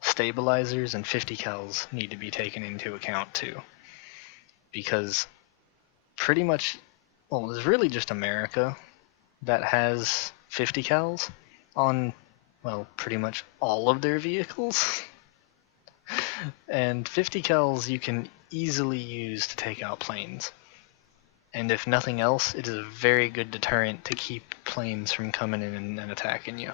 stabilizers and 50 cals need to be taken into account too. Because pretty much, well, it's really just America that has 50 cals on, well, pretty much all of their vehicles. And 50 cals you can easily use to take out planes. And if nothing else, it is a very good deterrent to keep planes from coming in and attacking you.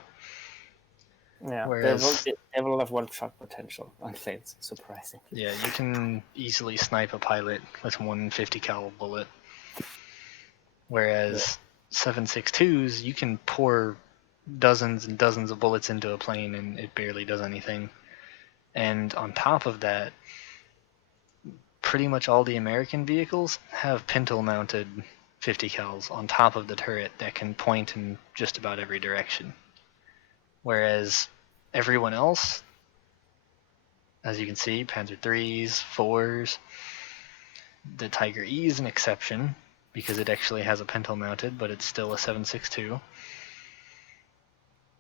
Yeah, Whereas, they have a lot of one-shot potential on planes, surprisingly. yeah, you can easily snipe a pilot with one 50 cal bullet. Whereas 7.62s, you can pour dozens and dozens of bullets into a plane and it barely does anything. And on top of that, pretty much all the American vehicles have pintle-mounted 50 cals on top of the turret that can point in just about every direction. Whereas everyone else, as you can see, Panzer IIIs, 4s, the Tiger E is an exception because it actually has a pintle mounted, but it's still a 7.62.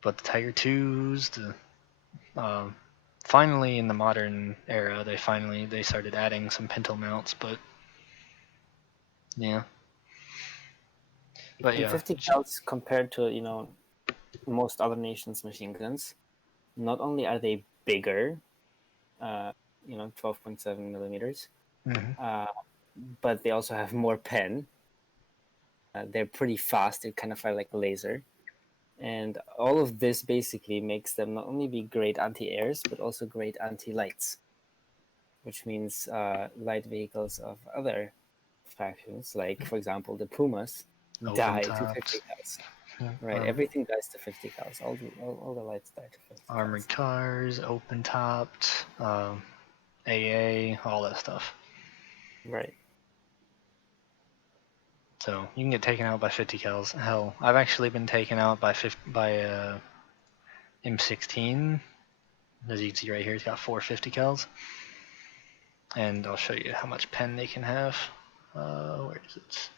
But the Tiger IIs, finally in the modern era, they started adding some pintle mounts, but yeah. But And yeah, 50 cals compared to most other nations' machine guns, not only are they bigger, 12.7 millimeters, but they also have more pen. They're pretty fast. They kind of fire like a laser. And all of this basically makes them not only be great anti-airs, but also great anti-lights, which means light vehicles of other factions, like, for example, the Pumas, die to 50 cals. Right, everything dies to 50 cals. All the lights die to 50 cals. Armored cars, open-topped, AA, all that stuff. Right. So you can get taken out by 50 cals. Hell, I've actually been taken out by M16. As you can see right here, it's got 450 cals. And I'll show you how much pen they can have. Where is it?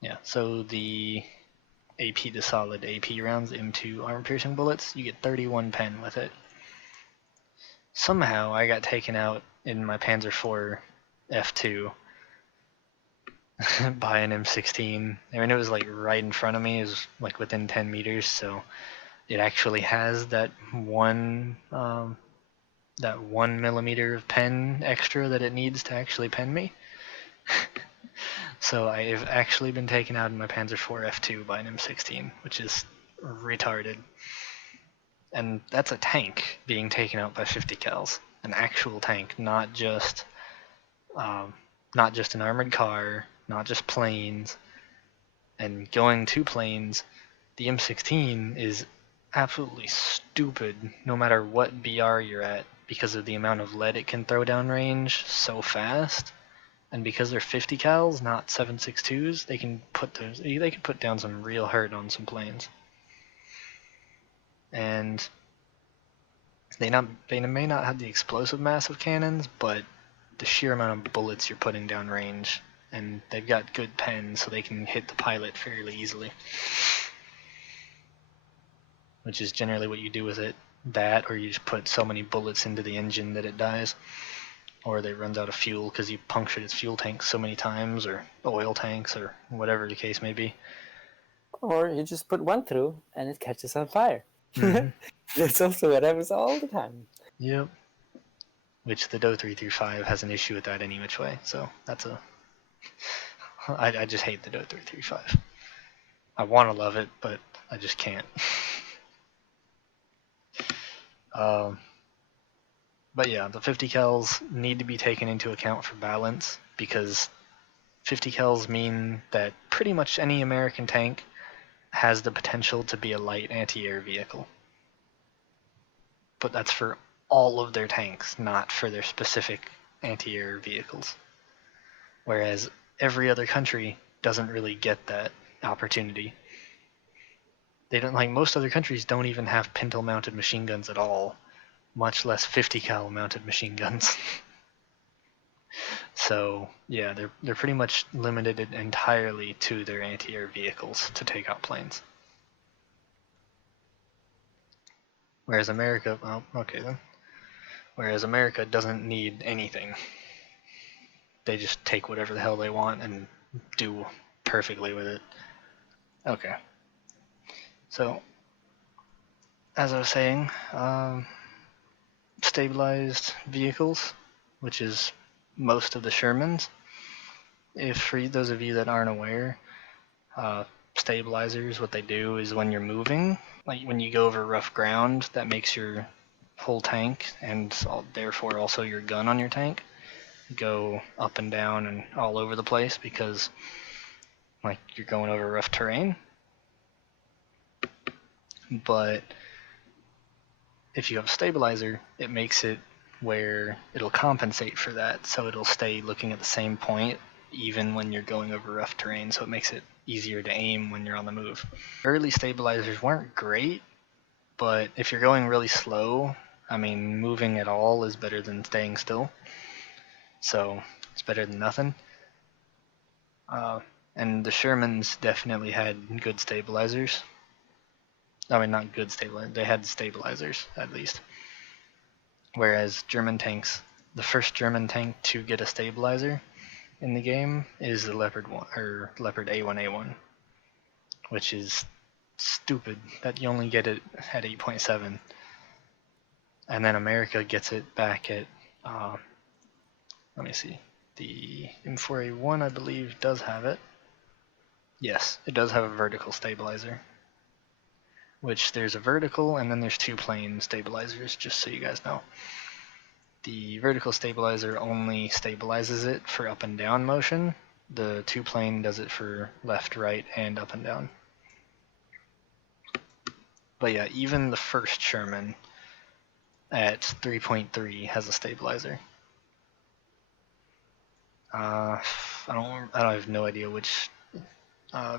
Yeah, so the AP, the solid AP rounds, M2 armor-piercing bullets, you get 31 pen with it. Somehow I got taken out in my Panzer IV F2 by an M16. I mean, it was like right in front of me. It was like within 10 meters, so it actually has that 1 millimeter of pen extra that it needs to actually pen me. So I've actually been taken out in my Panzer IV F2 by an M16, which is retarded. And that's a tank being taken out by 50 cals. An actual tank, not just an armored car, not just planes. And going to planes, the M16 is absolutely stupid no matter what BR you're at because of the amount of lead it can throw down range so fast. And because they're 50 cals, not 7.62s, they can put down some real hurt on some planes. And they may not have the explosive mass of cannons, but the sheer amount of bullets you're putting down range, and they've got good pens, so they can hit the pilot fairly easily. Which is generally what you do with it. That, or you just put so many bullets into the engine that it dies. Or that it runs out of fuel because you punctured its fuel tanks so many times, or oil tanks, or whatever the case may be. Or you just put one through and it catches on fire. Mm-hmm. That's also what happens all the time. Yep. Which the DO 335 has an issue with that any which way, so that's I just hate the DO 335. I want to love it, but I just can't. But yeah, the 50 cals need to be taken into account for balance, because 50 cals mean that pretty much any American tank has the potential to be a light anti-air vehicle. But that's for all of their tanks, not for their specific anti-air vehicles. Whereas every other country doesn't really get that opportunity. They don't, like, most other countries don't even have pintle mounted machine guns at all, much less 50 cal mounted machine guns. So yeah, they're pretty much limited entirely to their anti-air vehicles to take out planes. Whereas America, well, okay then. Whereas America doesn't need anything. They just take whatever the hell they want and do perfectly with it. Okay. So, as I was saying, stabilized vehicles, which is most of the Shermans. If for those of you that aren't aware, stabilizers, what they do is when you're moving, like when you go over rough ground, that makes your whole tank and therefore also your gun on your tank go up and down and all over the place because like you're going over rough terrain. But if you have a stabilizer, it makes it where it'll compensate for that, so it'll stay looking at the same point even when you're going over rough terrain, so it makes it easier to aim when you're on the move. Early stabilizers weren't great, but if you're going really slow, I mean, moving at all is better than staying still. So it's better than nothing. And the Shermans definitely had good stabilizers. I mean, not good stabilizers. They had stabilizers, at least. Whereas German tanks, the first German tank to get a stabilizer in the game is the Leopard 1 or Leopard A1A1, which is stupid that you only get it at 8.7, and then America gets it back at let me see, the M4A1 I believe does have it. Yes, it does have a vertical stabilizer, which there's a vertical and then there's two plane stabilizers, just so you guys know. The vertical stabilizer only stabilizes it for up and down motion. The two plane does it for left, right, and up and down. But yeah, even the first Sherman at 3.3 has a stabilizer. I have no idea which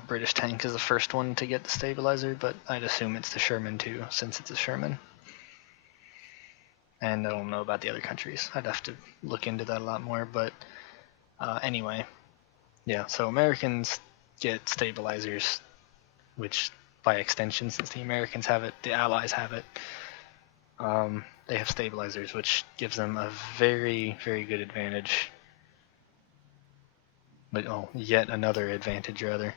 British tank is the first one to get the stabilizer, but I'd assume it's the Sherman too, since it's a Sherman. And I don't know about the other countries. I'd have to look into that a lot more, but anyway. Yeah, so Americans get stabilizers, which by extension, since the Americans have it, the Allies have it. They have stabilizers, which gives them a very, very good advantage. But yet another advantage rather.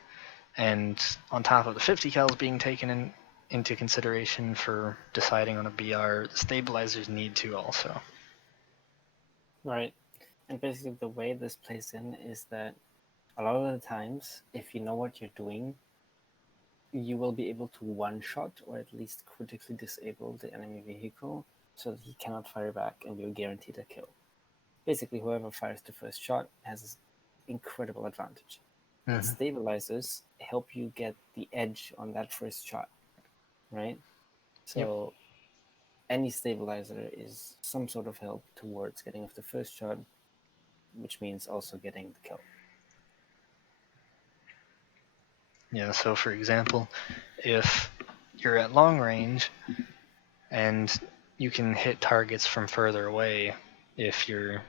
And on top of the 50 cals being taken into consideration for deciding on a BR, the stabilizers need to also. Right. And basically the way this plays in is that a lot of the times, if you know what you're doing, you will be able to one-shot or at least critically disable the enemy vehicle so that he cannot fire back and you're guaranteed a kill. Basically, whoever fires the first shot has this incredible advantage. Mm-hmm. And stabilizers help you get the edge on that first shot, right? So any stabilizer is some sort of help towards getting off the first shot, which means also getting the kill. Yeah, so for example, if you're at long range and you can hit targets from further away if you're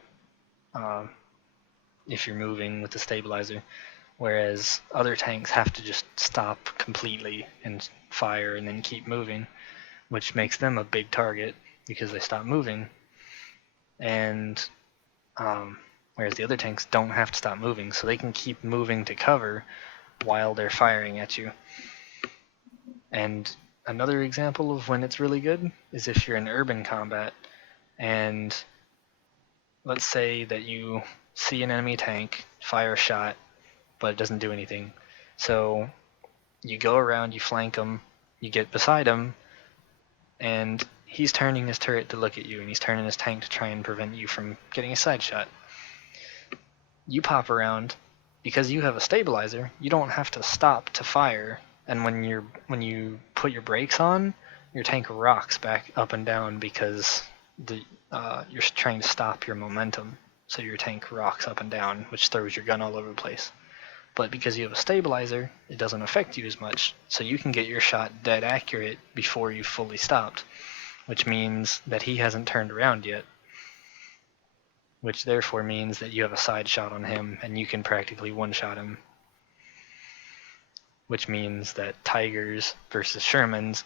moving with the stabilizer, whereas other tanks have to just stop completely and fire and then keep moving, which makes them a big target because they stop moving. And whereas the other tanks don't have to stop moving, so they can keep moving to cover while they're firing at you. And another example of when it's really good is if you're in urban combat and let's say that you see an enemy tank, fire a shot, but it doesn't do anything. So you go around, you flank him, you get beside him, and he's turning his turret to look at you, and he's turning his tank to try and prevent you from getting a side shot. You pop around, because you have a stabilizer, you don't have to stop to fire, and when you put your brakes on, your tank rocks back up and down because you're trying to stop your momentum. so your tank rocks up and down, which throws your gun all over the place. But because you have a stabilizer, it doesn't affect you as much, so you can get your shot dead accurate before you've fully stopped, which means that he hasn't turned around yet, which therefore means that you have a side shot on him and you can practically one-shot him, which means that Tigers versus Shermans,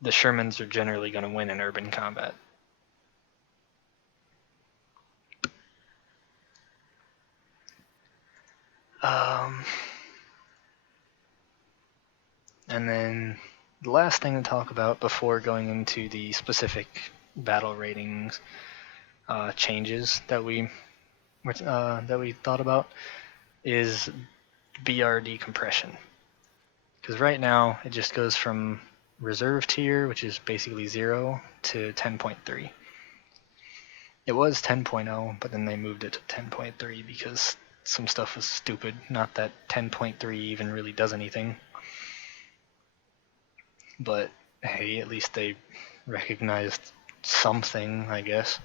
the Shermans are generally going to win in urban combat. And then the last thing to talk about before going into the specific battle ratings changes that we thought about is BR decompression. Because right now it just goes from reserve tier, which is basically 0, to 10.3. It was 10.0, but then they moved it to 10.3 because some stuff was stupid. Not that 10.3 even really does anything. But hey, at least they recognized something, I guess.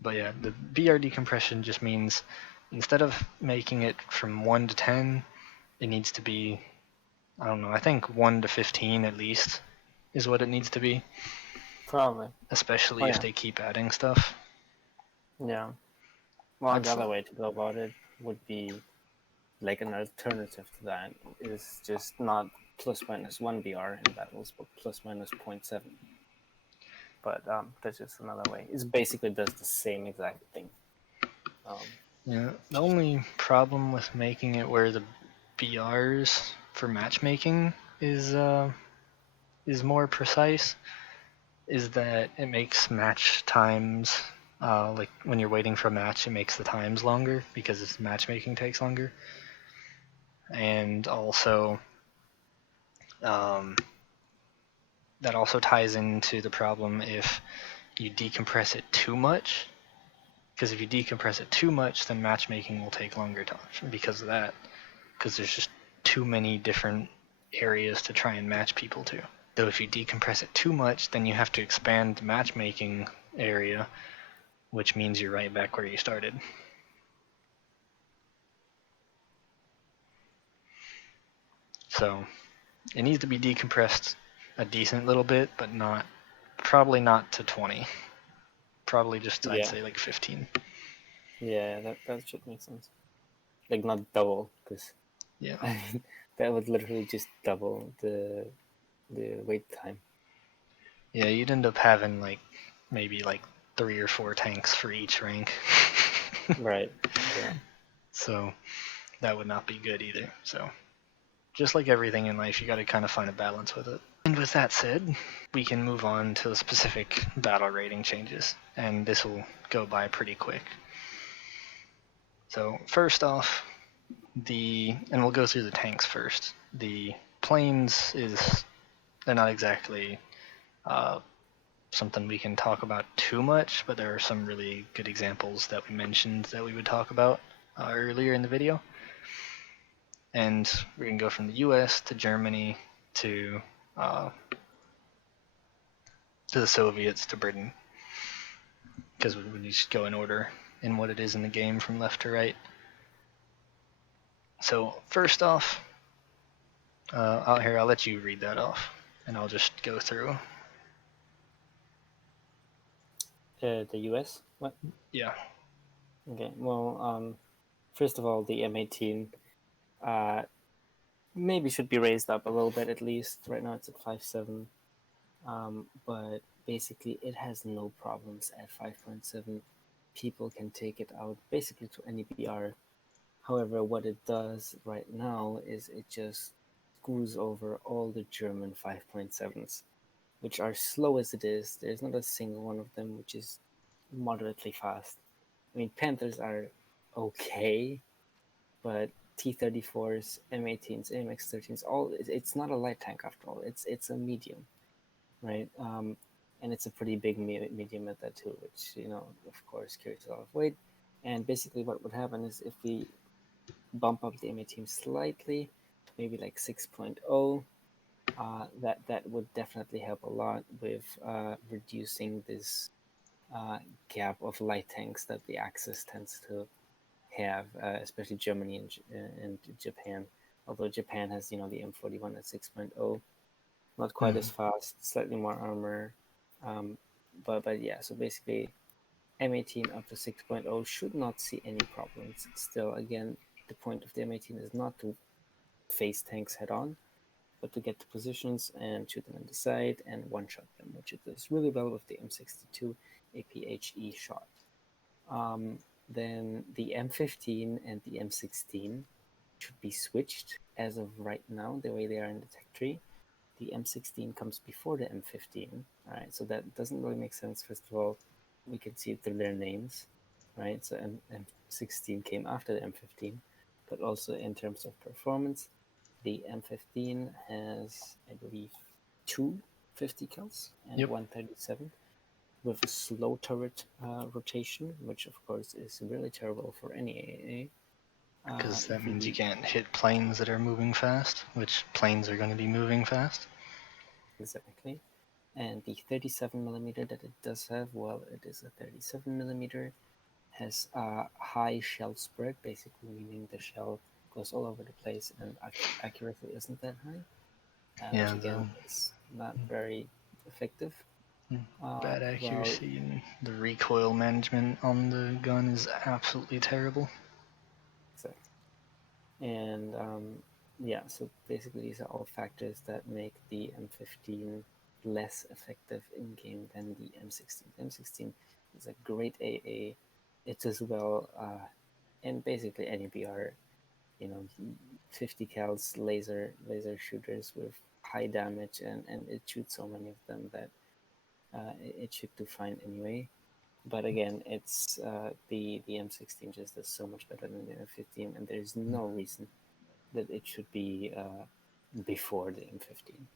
But yeah, the BR decompression just means instead of making it from 1 to 10, it needs to be, I don't know, I think 1 to 15 at least is what it needs to be. Probably. Especially if they keep adding stuff. Yeah. Well, the other way to go about it would be like an alternative to that is just not ±1 BR in battles, but ±0.7. But that's just another way. It basically does the same exact thing. Yeah, the only problem with making it where the BRs for matchmaking is more precise is that it makes match times, like when you're waiting for a match, it makes the times longer because matchmaking takes longer. And also, that also ties into the problem if you decompress it too much. Because if you decompress it too much, then matchmaking will take longer time because of that. Because there's just too many different areas to try and match people to. Though if you decompress it too much, then you have to expand the matchmaking area, which means you're right back where you started. So it needs to be decompressed a decent little bit, but probably not to 20. Probably just, I'd say, like 15. Yeah, that should make sense. Like, not double, because yeah, I mean, that would literally just double the wait time. Yeah, you'd end up having maybe 3 or 4 tanks for each rank. Right. Yeah. So that would not be good either. So just like everything in life, you got to kind of find a balance with it. And with that said, we can move on to the specific battle rating changes, and this will go by pretty quick. So first off, and we'll go through the tanks first. The planes they're not exactly something we can talk about too much, but there are some really good examples that we mentioned that we would talk about earlier in the video. And we're going to go from the US to Germany to the Soviets to Britain, because we just go in order in what it is in the game from left to right. So first off, I'll let you read that off, and I'll just go through. The US? What? Yeah. Okay. Well, first of all, the M18 maybe should be raised up a little bit at least. Right now it's at 5.7. But basically it has no problems at 5.7. People can take it out basically to any BR. However, what it does right now is it just screws over all the German 5.7s, which are slow as it is. There's not a single one of them which is moderately fast. I mean, Panthers are okay, but T-34s, M18s, MX-13s, it's not a light tank after all. It's a medium, right? And it's a pretty big medium at that too, which, of course, carries a lot of weight. And basically what would happen is if we bump up the M18 slightly, maybe like 6.0, that would definitely help a lot with reducing this gap of light tanks that the Axis tends to have, especially Germany and Japan. Although Japan has, the M41 at 6.0, not quite as fast, slightly more armor, but yeah. So basically, M18 up to 6.0 should not see any problems. Still, again, the point of the M18 is not to face tanks head on, but to get to positions and shoot them in the side and one-shot them, which it does really well with the M62 Aphe shot. Then the M15 and the M16 should be switched as of right now, the way they are in the tech tree. The M16 comes before the M15, all right? So that doesn't really make sense. First of all, we can see it through their names, right? So M16 came after the M15, but also in terms of performance, the M15 has, I believe, two 50 cals and Yep. 137 with a slow turret rotation, which of course is really terrible for any AAA. Because that means you can't hit planes that are moving fast, which planes are going to be moving fast. Exactly. And the 37mm that it does have, well, it is a 37mm, has a high shell spread, basically meaning the shell goes all over the place and accuracy isn't that high, which again is not very effective. Bad Well, accuracy and the recoil management on the gun is absolutely terrible. exactly. And yeah, so basically these are all factors that make the M15 less effective in game than the M16. The M16 is a great AA. It does well in basically any BR. 50 cals laser shooters with high damage, and it shoots so many of them that it should do fine anyway. But again, it's the M16 just does so much better than the M15, and there's no reason that it should be before the M15.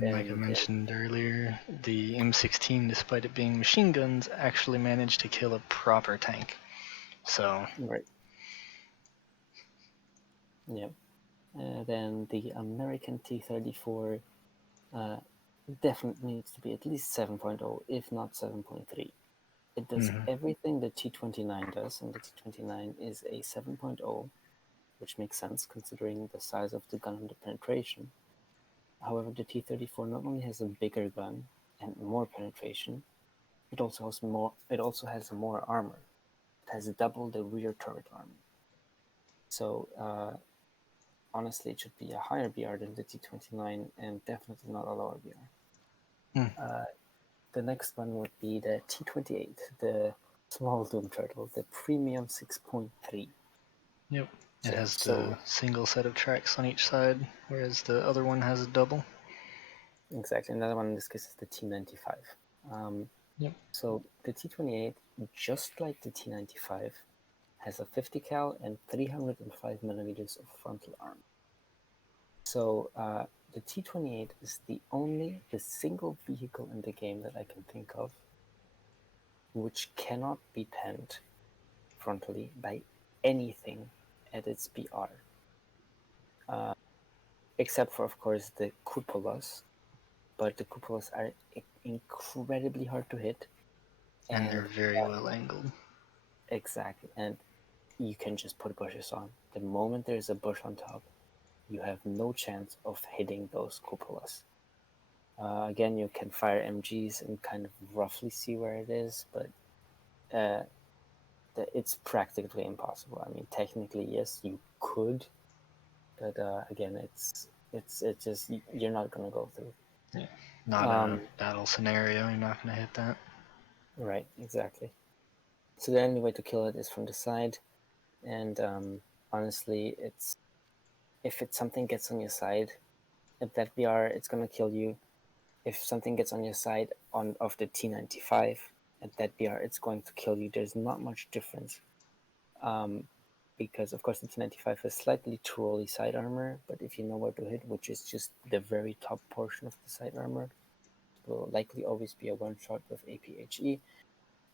Like I mentioned earlier, the M16, despite it being machine guns, actually managed to kill a proper tank. So right, yeah. Then the American T-34 definitely needs to be at least 7.0, if not 7.3. It does everything the T29 does, and the T29 is a 7.0, which makes sense considering the size of the gun and the penetration. However, the T-34 not only has a bigger gun and more penetration, it also has more armor. It has double the rear turret armor. So honestly, it should be a higher BR than the T29, and definitely not a lower BR. The next one would be the T28, the small Doom Turtle, the premium 6.3. Yep. It has the single set of tracks on each side, whereas the other one has a double. Exactly. Another one in this case is the T95. Yep. So the T28, just like the T95, has a 50 cal and 305 millimeters of frontal armor. So the T28 is the single vehicle in the game that I can think of which cannot be penned frontally by anything at its BR. Except for, of course, the cupolas, but the cupolas are incredibly hard to hit. And they're very well angled. Exactly, and you can just put bushes on. The moment there's a bush on top, you have no chance of hitting those cupolas. Again, you can fire MGs and kind of roughly see where it is, but it's practically impossible. I mean, technically, yes, you could, but again, it's just you're not gonna go through. Yeah. Not a battle scenario. You're not gonna hit that. Right. Exactly. So the only way to kill it is from the side, and honestly, if something gets on your side, at that BR, it's gonna kill you. If something gets on your side of the T95 at that BR, it's going to kill you. There's not much difference. Because of course the T95 has slightly trolley side armor, but if you know where to hit, which is just the very top portion of the side armor, it will likely always be a one-shot with Aphe,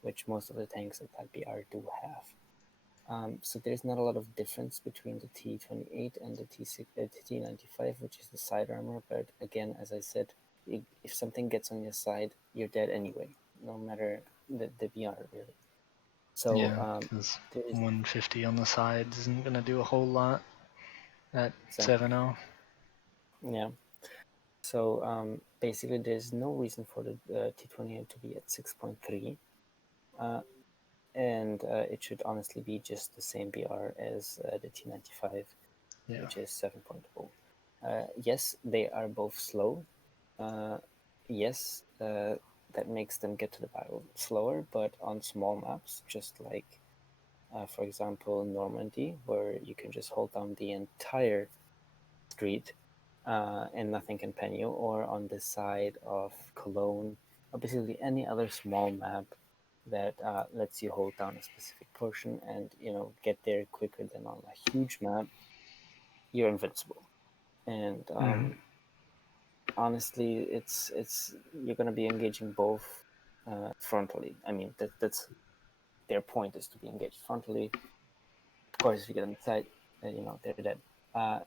which most of the tanks at that BR do have. So there's not a lot of difference between the T28 and the T95, which is the side armor, but again, as I said, if something gets on your side, you're dead anyway. no matter the BR really. So Yeah, because 150 on the sides isn't going to do a whole lot at exactly. 7.0. Yeah. So basically, there's no reason for the T28 to be at 6.3, and it should honestly be just the same BR as the T95, Yeah. which is 7.0. Yes, they are both slow. Yes, that makes them get to the battle slower, but on small maps, just like, for example, Normandy, where you can just hold down the entire street and nothing can pen you, or on the side of Cologne, or basically any other small map that lets you hold down a specific portion and get there quicker than on a huge map, you're invincible. And honestly, it's you're gonna be engaging both frontally. I mean, that's their point, is to be engaged frontally. Of course, if you get on the side, they're dead. Uh,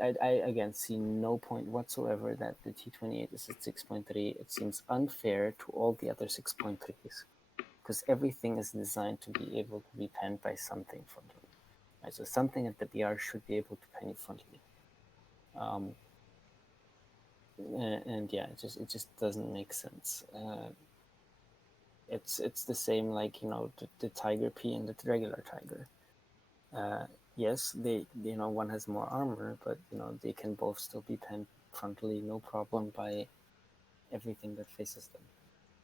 I again see no point whatsoever that the T28 is at 6.3. It seems unfair to all the other 6.3s because everything is designed to be able to be penned by something frontally. Right? So something at the BR should be able to pen you frontally. And yeah, it just doesn't make sense. It's the same like the Tiger P and the regular Tiger. Yes, they one has more armor, but they can both still be penned frontally, no problem by everything that faces them.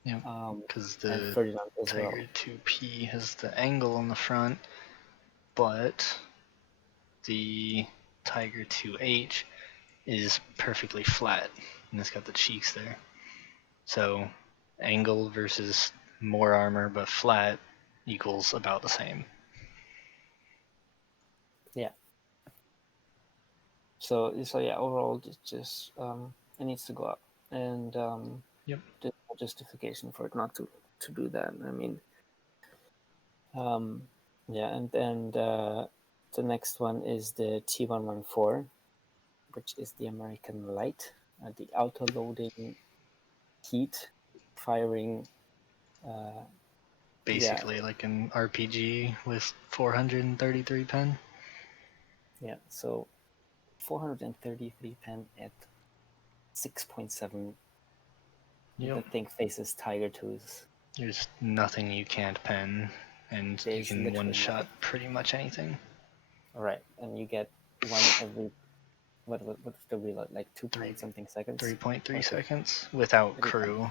Yeah, because And the Ferdinand as well. Tiger 2P has the angle on the front, but the Tiger 2H is perfectly flat, and it's got the cheeks there. So angle versus more armor but flat equals about the same. Yeah. So yeah, overall, just it needs to go up, and Yep. there's no justification for it not to do that. I mean, yeah, and the next one is the T114, which is the American Light, the auto-loading heat firing. Yeah, Basically like an RPG with 433 pen. yeah. So 433 pen at 6.7. Yep. The thing faces Tiger 2s. There's nothing you can't pen, and you There's can literally one-shot nothing. pretty much anything. All right, and you get one every what's the reload, like 2 3, point something seconds 3.3 or seconds without 3 point, crew.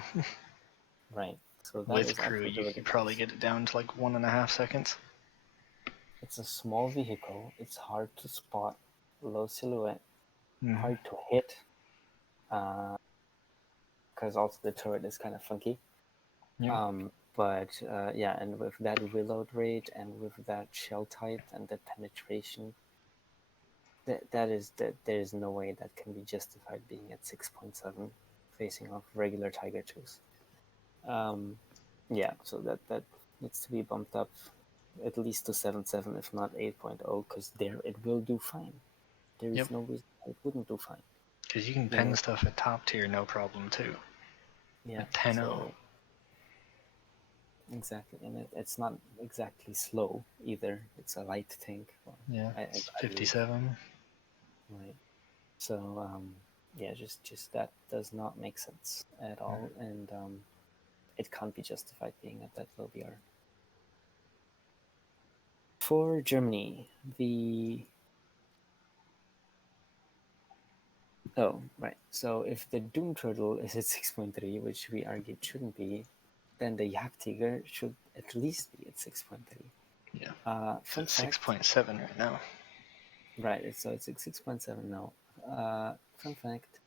right? So that With is crew, absolutely you could probably ridiculous. get it down to like 1.5 seconds. It's a small vehicle. It's hard to spot, low silhouette, Mm-hmm. hard to hit, because also the turret is kind of funky. Yep. But yeah, and with that reload rate and with that shell type and that penetration, that there's no way that can be justified being at 6.7 facing off regular Tiger 2s. Yeah, so that needs to be bumped up at least to 7.7, if not 8.0, because there it will do fine. There Yep. is no reason it wouldn't do fine. Because you can You pen know, stuff at top tier no problem too. yeah. At 10.0. So exactly, and it's not exactly slow either. It's a light tank. Well, Yeah, I it's believe, 57. right? So yeah, just that does not make sense at all, and it can't be justified being at that low BR. For Germany, the oh right. So if the Doom Turtle is at 6.3, which we argued shouldn't be, then the Jagdtiger should at least be at 6.3. Yeah, it's Fun at fact, 6.7 right now. right? So it's at 6.7 now. Fun fact: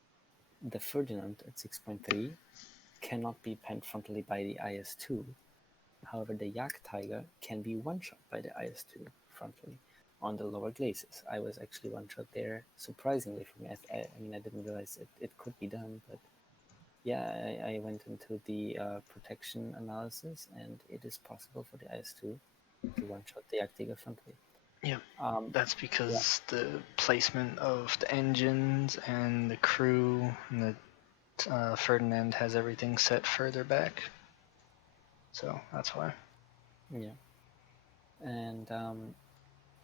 the Ferdinand at 6.3 cannot be penned frontally by the IS-2. However, the Jagdtiger can be one-shot by the IS-2 frontally on the lower glacis. I was actually one-shot there, surprisingly for me. I mean, I didn't realize it could be done, but yeah, I went into the protection analysis, and it is possible for the IS-2 to one-shot the Jagdtiger frontally. Yep, that's Yeah, because the placement of the engines and the crew and the Ferdinand has everything set further back. So that's why. Yeah, and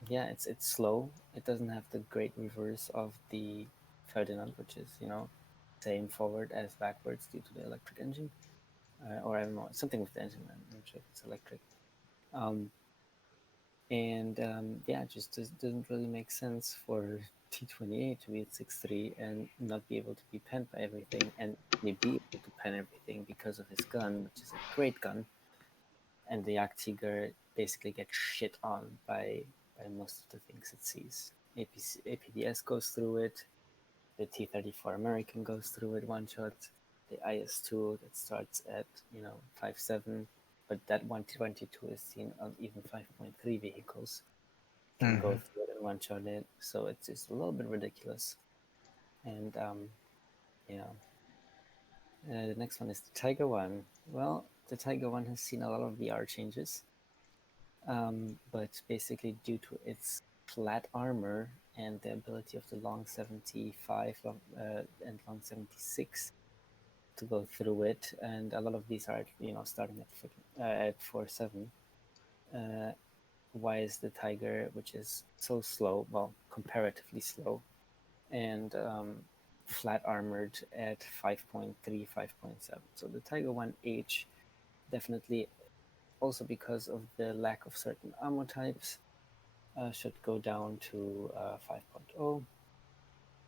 yeah, it's slow. It doesn't have the great reverse of the Ferdinand, which is same forward as backwards due to the electric engine, or I don't know, something with the engine. I'm not sure if it's electric. Um, and yeah, it just doesn't really make sense for T28 to be at 6.3 and not be able to be penned by everything, and be able to pen everything because of his gun, which is a great gun, and the Jagdtiger basically gets shit on by most of the things it sees. APDS goes through it, the T-34 American goes through it one shot, the IS-2 that starts at 5.7, but that 122 is seen on even 5.3 vehicles can go through it in one shot in, so it's just a little bit ridiculous. And yeah, the next one is the Tiger One. Well, the Tiger One has seen a lot of VR changes, but basically due to its flat armor and the ability of the long 75 and long 76 to go through it, and a lot of these are starting at 4.7. Uh, why is the Tiger, which is so slow, well, comparatively slow, and flat armored at 5.3, 5.7? So the Tiger 1H definitely, also because of the lack of certain ammo types, should go down to 5.0.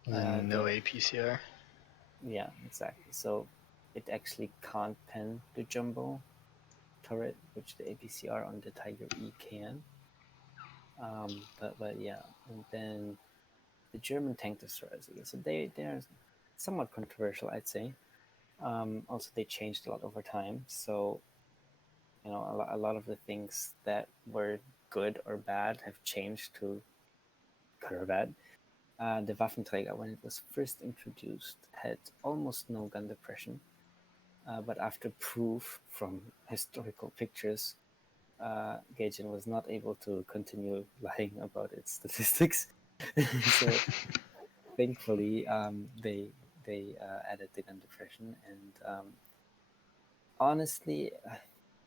No APCR. Yeah, exactly. So it actually can't pen the jumbo turret, which the APCR on the Tiger E can. But yeah, and then the German tank destroyers again. So they're somewhat controversial, I'd say. Also, they changed a lot over time. So a lot of the things that were good or bad have changed to good or bad. The Waffenträger, when it was first introduced, had almost no gun depression. But after proof from historical pictures, Gaijin was not able to continue lying about its statistics. So thankfully, they added the gun depression, and honestly,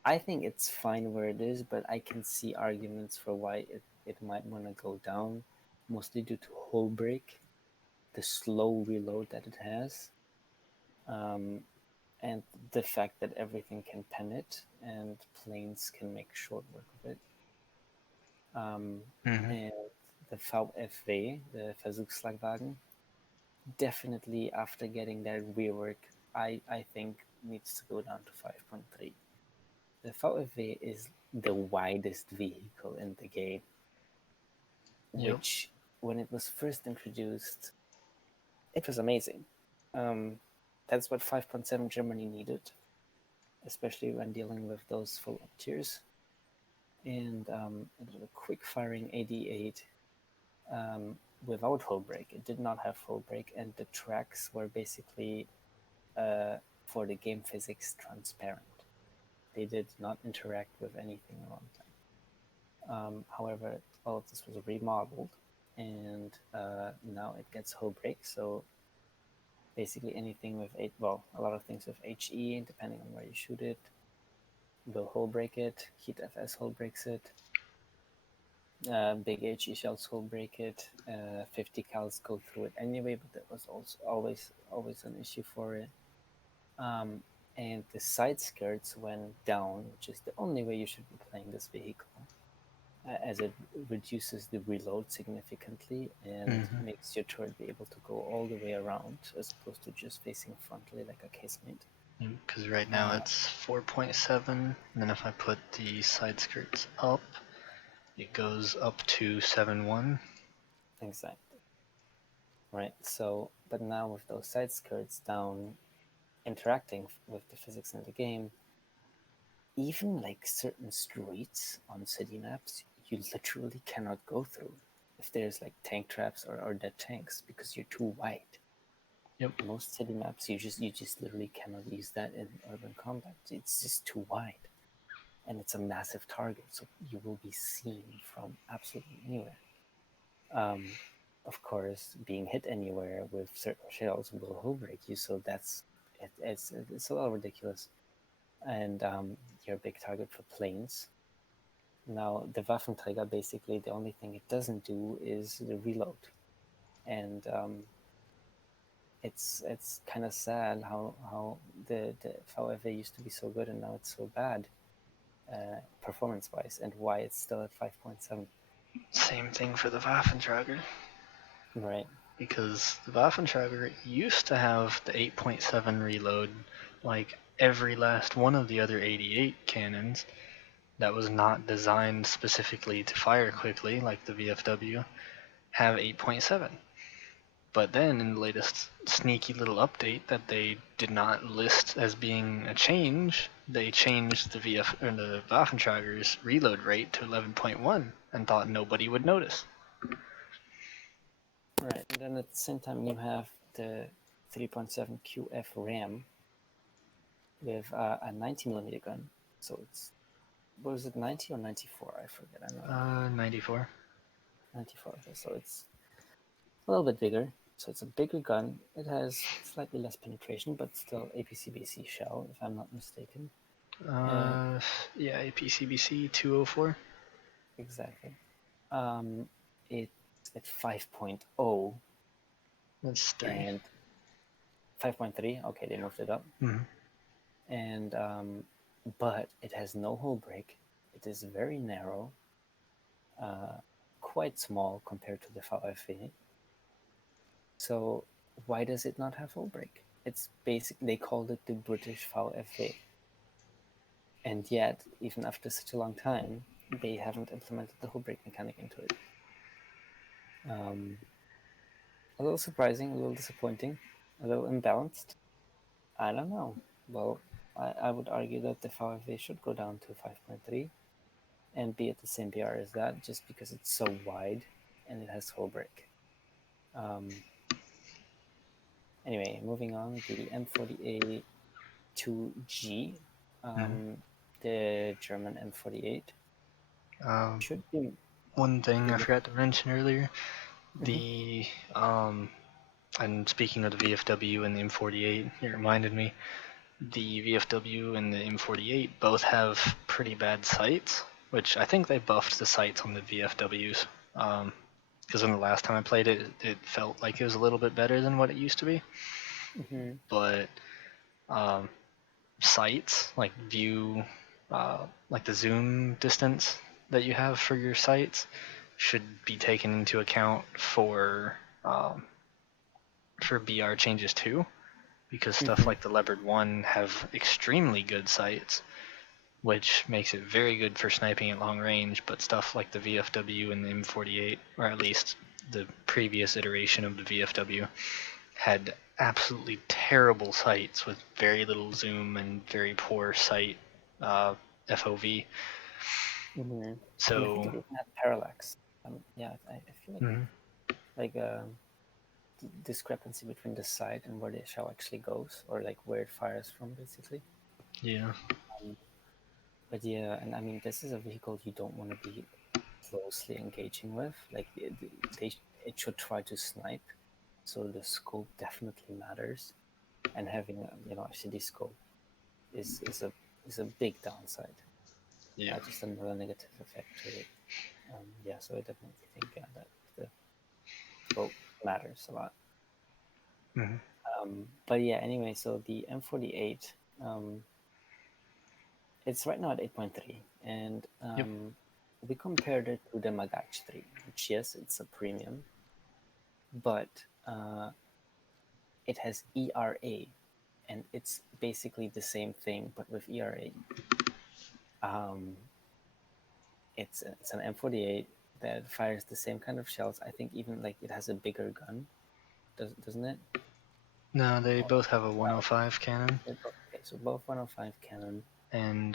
I think it's fine where it is, but I can see arguments for why it might want to go down, mostly due to hull break, the slow reload that it has, and the fact that everything can pen it and planes can make short work of it. And the VFW, the Versuchslagwagen, definitely after getting that rework, I think needs to go down to 5.3. The VFW is the widest vehicle in the game, Yep. which when it was first introduced, it was amazing. That's what 5.7 Germany needed, especially when dealing with those full up tiers. And it was a quick firing 88 without hull break. It did not have hull break, and the tracks were basically for the game physics transparent. They did not interact with anything around them. However, all of this was remodeled, and now it gets hull break. So basically, anything with a lot of things with HE, depending on where you shoot it, will hull break it. Heat FS hull breaks it. Big HE shells hull break it. 50 cals go through it anyway, but that was also always an issue for it. And the side skirts went down, which is the only way you should be playing this vehicle, as it reduces the reload significantly and makes your turret be able to go all the way around as opposed to just facing frontally like a casemate. Because right now it's 4.7, and then if I put the side skirts up, it goes up to 7.1. Exactly. Right. So, but now with those side skirts down, interacting with the physics in the game, even like certain streets on city maps, you literally cannot go through if there's like tank traps or dead tanks because you're too wide. Yep. Most city maps, you just literally cannot use that in urban combat. It's just too wide, and it's a massive target, so you will be seen from absolutely anywhere. Of course, being hit anywhere with certain shells will hull break you, so it's a little ridiculous. And you're a big target for planes. Now, the Waffenträger, basically, the only thing it doesn't do is the reload. And it's kind of sad how the VFA used to be so good and now it's so bad performance-wise, and why it's still at 5.7. Same thing for the Waffenträger. Right. Because the Waffenträger used to have the 8.7 reload like every last one of the other 88 cannons that was not designed specifically to fire quickly, like the VFW, have 8.7. But then in the latest sneaky little update that they did not list as being a change, they changed the Waffenträger's reload rate to 11.1 and thought nobody would notice. Right, and then at the same time you have the 3.7 QF RAM with a 90mm gun. So it's, was it 90 or 94? I forget. I know. 94. 94. Okay, so it's a little bit bigger. So it's a bigger gun. It has slightly less penetration, but still APCBC shell, if I'm not mistaken. Yeah, APCBC 204. Exactly. It's at 5.0. That's 3. And 5.3. Okay, they moved it up. Mm-hmm. And but it has no hull break. It is very narrow, quite small compared to the VFA. So why does it not have hull break? It's basic. They called it the British VFA, and yet even after such a long time, they haven't implemented the hull break mechanic into it. A little surprising, a little disappointing, a little imbalanced. I don't know. Well, I would argue that the VFA should go down to 5.3 and be at the same BR as that, just because it's so wide and it has hull break. Anyway, moving on, the M40A2G, the German M48, should be. One thing I forgot to mention earlier, the and speaking of the VFW and the M48, it reminded me, the VFW and the M48 both have pretty bad sights, which I think they buffed the sights on the VFWs. Because when the last time I played it, it felt like it was a little bit better than what it used to be. But sights, like view, like the zoom distance that you have for your sights, should be taken into account for BR changes too, because stuff like the Leopard 1 have extremely good sights, which makes it very good for sniping at long range, but stuff like the VFW and the M48, or at least the previous iteration of the VFW, had absolutely terrible sights with very little zoom and very poor sight FOV. So I think it even had parallax. Yeah, I feel like discrepancy between the sight and where the shell actually goes, or like where it fires from, basically. Yeah. But yeah, and I mean, this is a vehicle you don't want to be closely engaging with. Like it should try to snipe, so the scope definitely matters, and having a shitty scope is a big downside. Yeah. Just another negative effect to it. Yeah, so I definitely think that the scope matters a lot. But yeah, anyway, so the M48, it's right now at 8.3, and we compared it to the Magach 3, which, yes, it's a premium, but it has ERA, and it's basically the same thing, but with ERA. It's an M48 that fires the same kind of shells. I think even like it has a bigger gun, doesn't it? No, they both have a 105 cannon. Okay, so both 105 cannon. And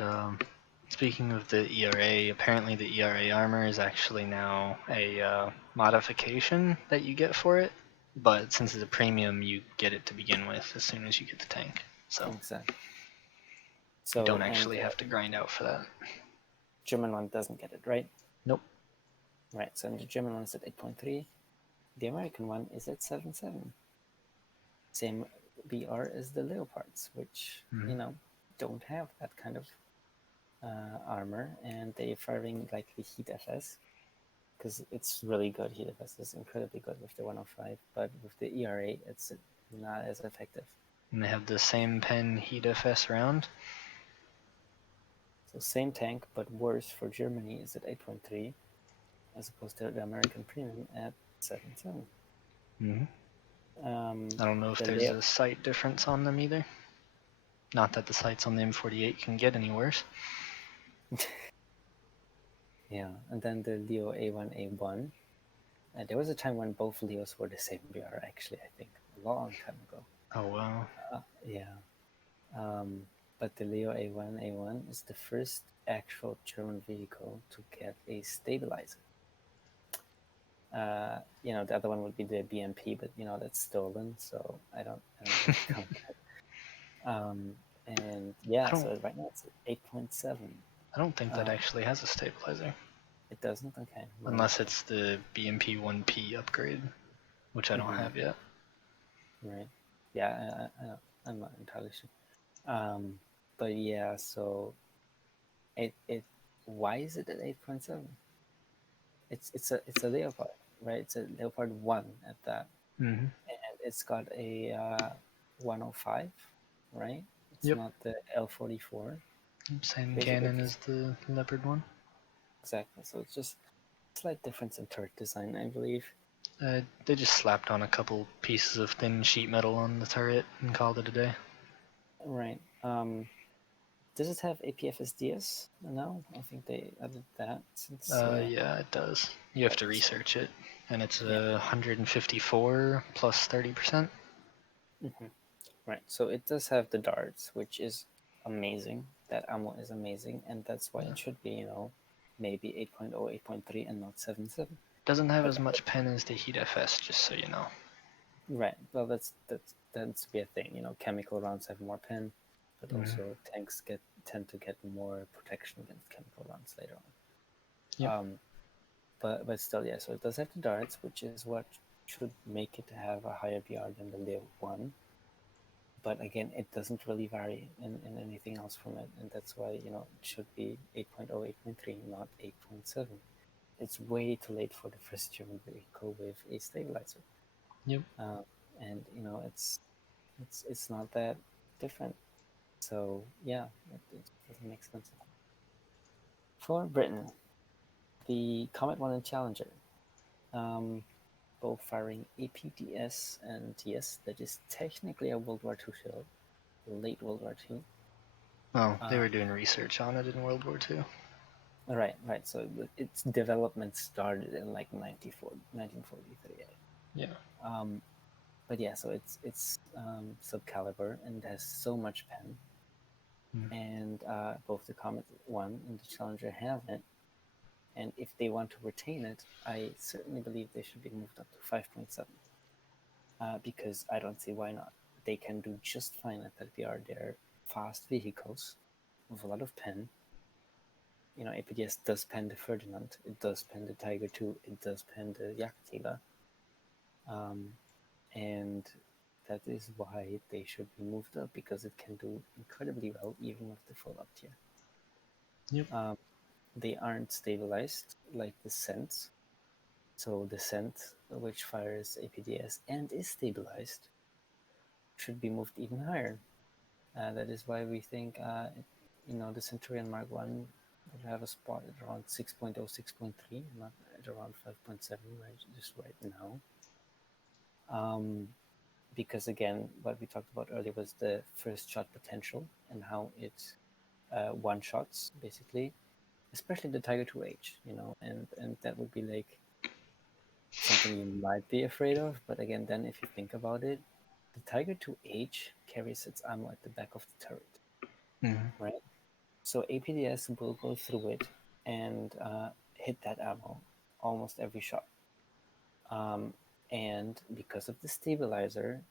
speaking of the ERA, apparently the ERA armor is actually now a modification that you get for it. But since it's a premium, you get it to begin with as soon as you get the tank. So exactly. So you don't actually have to grind out for that. German one doesn't get it, right? Nope. Right, so the German one is at 8.3. The American one is at 7.7. Same BR as the Leopards, which, don't have that kind of armor, and they're firing likely Heat FS, because it's really good. Heat FS is incredibly good with the 105, but with the ERA, it's not as effective. And they have the same pen Heat FS round. So same tank, but worse for Germany is at 8.3, as opposed to the American Premium at 7.7. I don't know if there's a sight difference on them either. Not that the sights on the M48 can get any worse. Yeah, and then the Leo A1A1. There was a time when both Leos were the same BR, actually, I think, a long time ago. Oh, wow. Yeah. But the Leo A1A1 is the first actual German vehicle to get a stabilizer. The other one would be the BMP, but that's stolen, so I don't really count that. And yeah, so right now it's 8.7. I don't think that actually has a stabilizer. It doesn't? Okay. Well, unless it's the BMP 1P upgrade, which I don't have yet. Right. Yeah, I'm not entirely sure. But yeah, so why is it at 8.7? It's a Leopard, right? It's a Leopard 1 at that. And it's got a 105, right? It's not the L44. Same cannon as the Leopard one. Exactly. So it's just a slight difference in turret design, I believe. They just slapped on a couple pieces of thin sheet metal on the turret and called it a day. Right. Does it have Apfsds now? I think they added that since. Yeah, it does. You have to research it, and it's 154 plus 30%. Right. So it does have the darts, which is amazing. That ammo is amazing, and that's why it should be, maybe 8.0, 8.3, and not 7.7. Doesn't have as much pen as the Heat FS, just so you know. Right. Well, that's to be a thing. Chemical rounds have more pen, but also tanks tend to get more protection against chemical rounds later on. Yep. But still, yeah. So it does have the darts, which is what should make it have a higher BR than the Leo 1. But again, it doesn't really vary in anything else from it, and that's why it should be 8.0, 8.3, not 8.7. It's way too late for the first German vehicle with a stabilizer. Yep. And it's not that different. So yeah, it doesn't make sense. For Britain, the Comet 1 and Challenger, both firing APDS, and yes, that is technically a World War II shell, late World War II. Oh, they were doing research on it in World War II. Right. So its development started in like 1943. Yeah. But yeah, so it's subcaliber and has so much pen, and both the Comet 1 and the Challenger have it. And if they want to retain it, I certainly believe they should be moved up to 5.7. Because I don't see why not. They can do just fine at that BR. They're fast vehicles with a lot of pen. APDS does pen the Ferdinand, it does pen the Tiger II, it does pen the Jagdjäger. And that is why they should be moved up, because it can do incredibly well even with the full up tier. Yep. They aren't stabilized like the Cent. So the Cent, which fires APDS and is stabilized, should be moved even higher. That is why we think, the Centurion Mark 1 would have a spot at around 6.0, 6.3, not at around 5.7 right now. Because again, what we talked about earlier was the first shot potential and how it one-shots, basically, especially the Tiger 2H, and that would be like something you might be afraid of. But again, then if you think about it, the Tiger 2H carries its ammo at the back of the turret, right? So APDS will go through it and hit that ammo almost every shot. And because of the stabilizer,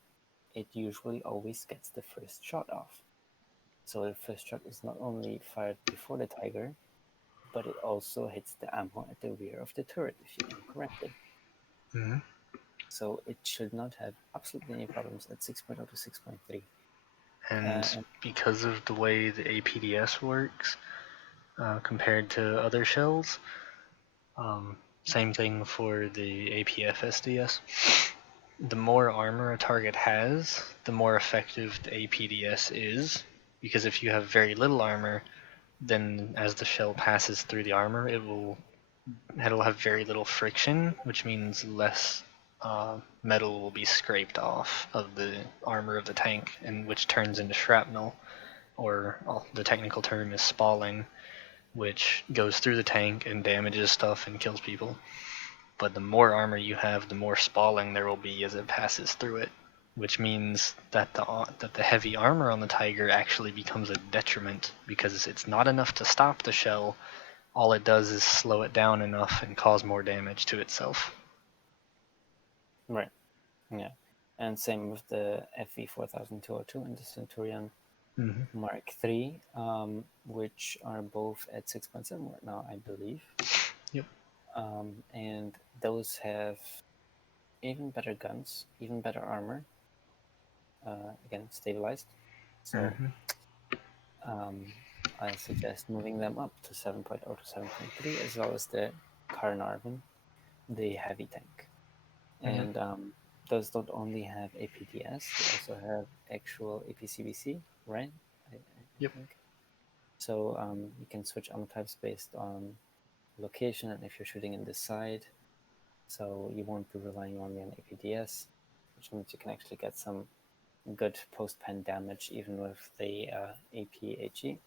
it usually always gets the first shot off. So the first shot is not only fired before the Tiger, but it also hits the ammo at the rear of the turret if you aim correctly. So it should not have absolutely any problems at 6.0 to 6.3. And because of the way the APDS works, compared to other shells. Same thing for the Apfsds. The more armor a target has, the more effective the APDS is, because if you have very little armor, then as the shell passes through the armor, it'll have very little friction, which means less metal will be scraped off of the armor of the tank, and which turns into shrapnel, or the technical term is spalling, which goes through the tank and damages stuff and kills people. But the more armor you have, the more spalling there will be as it passes through it, which means that the heavy armor on the Tiger actually becomes a detriment, because it's not enough to stop the shell. All it does is slow it down enough and cause more damage to itself. Right. Yeah. And same with the FV 4202 and the Centurion Mark III, which are both at 6.7 right now, I believe. Yep. And those have even better guns, even better armor. Again, stabilized. So I suggest moving them up to 7.0 to 7.3, as well as the Carnarvon, the heavy tank. And those don't only have APDS, they also have actual APCBC, right? I Yep. think. So you can switch armor types based on location and if you're shooting in the side. So you won't be relying only on APDS, which means you can actually get some good post-pen damage even with the APHE.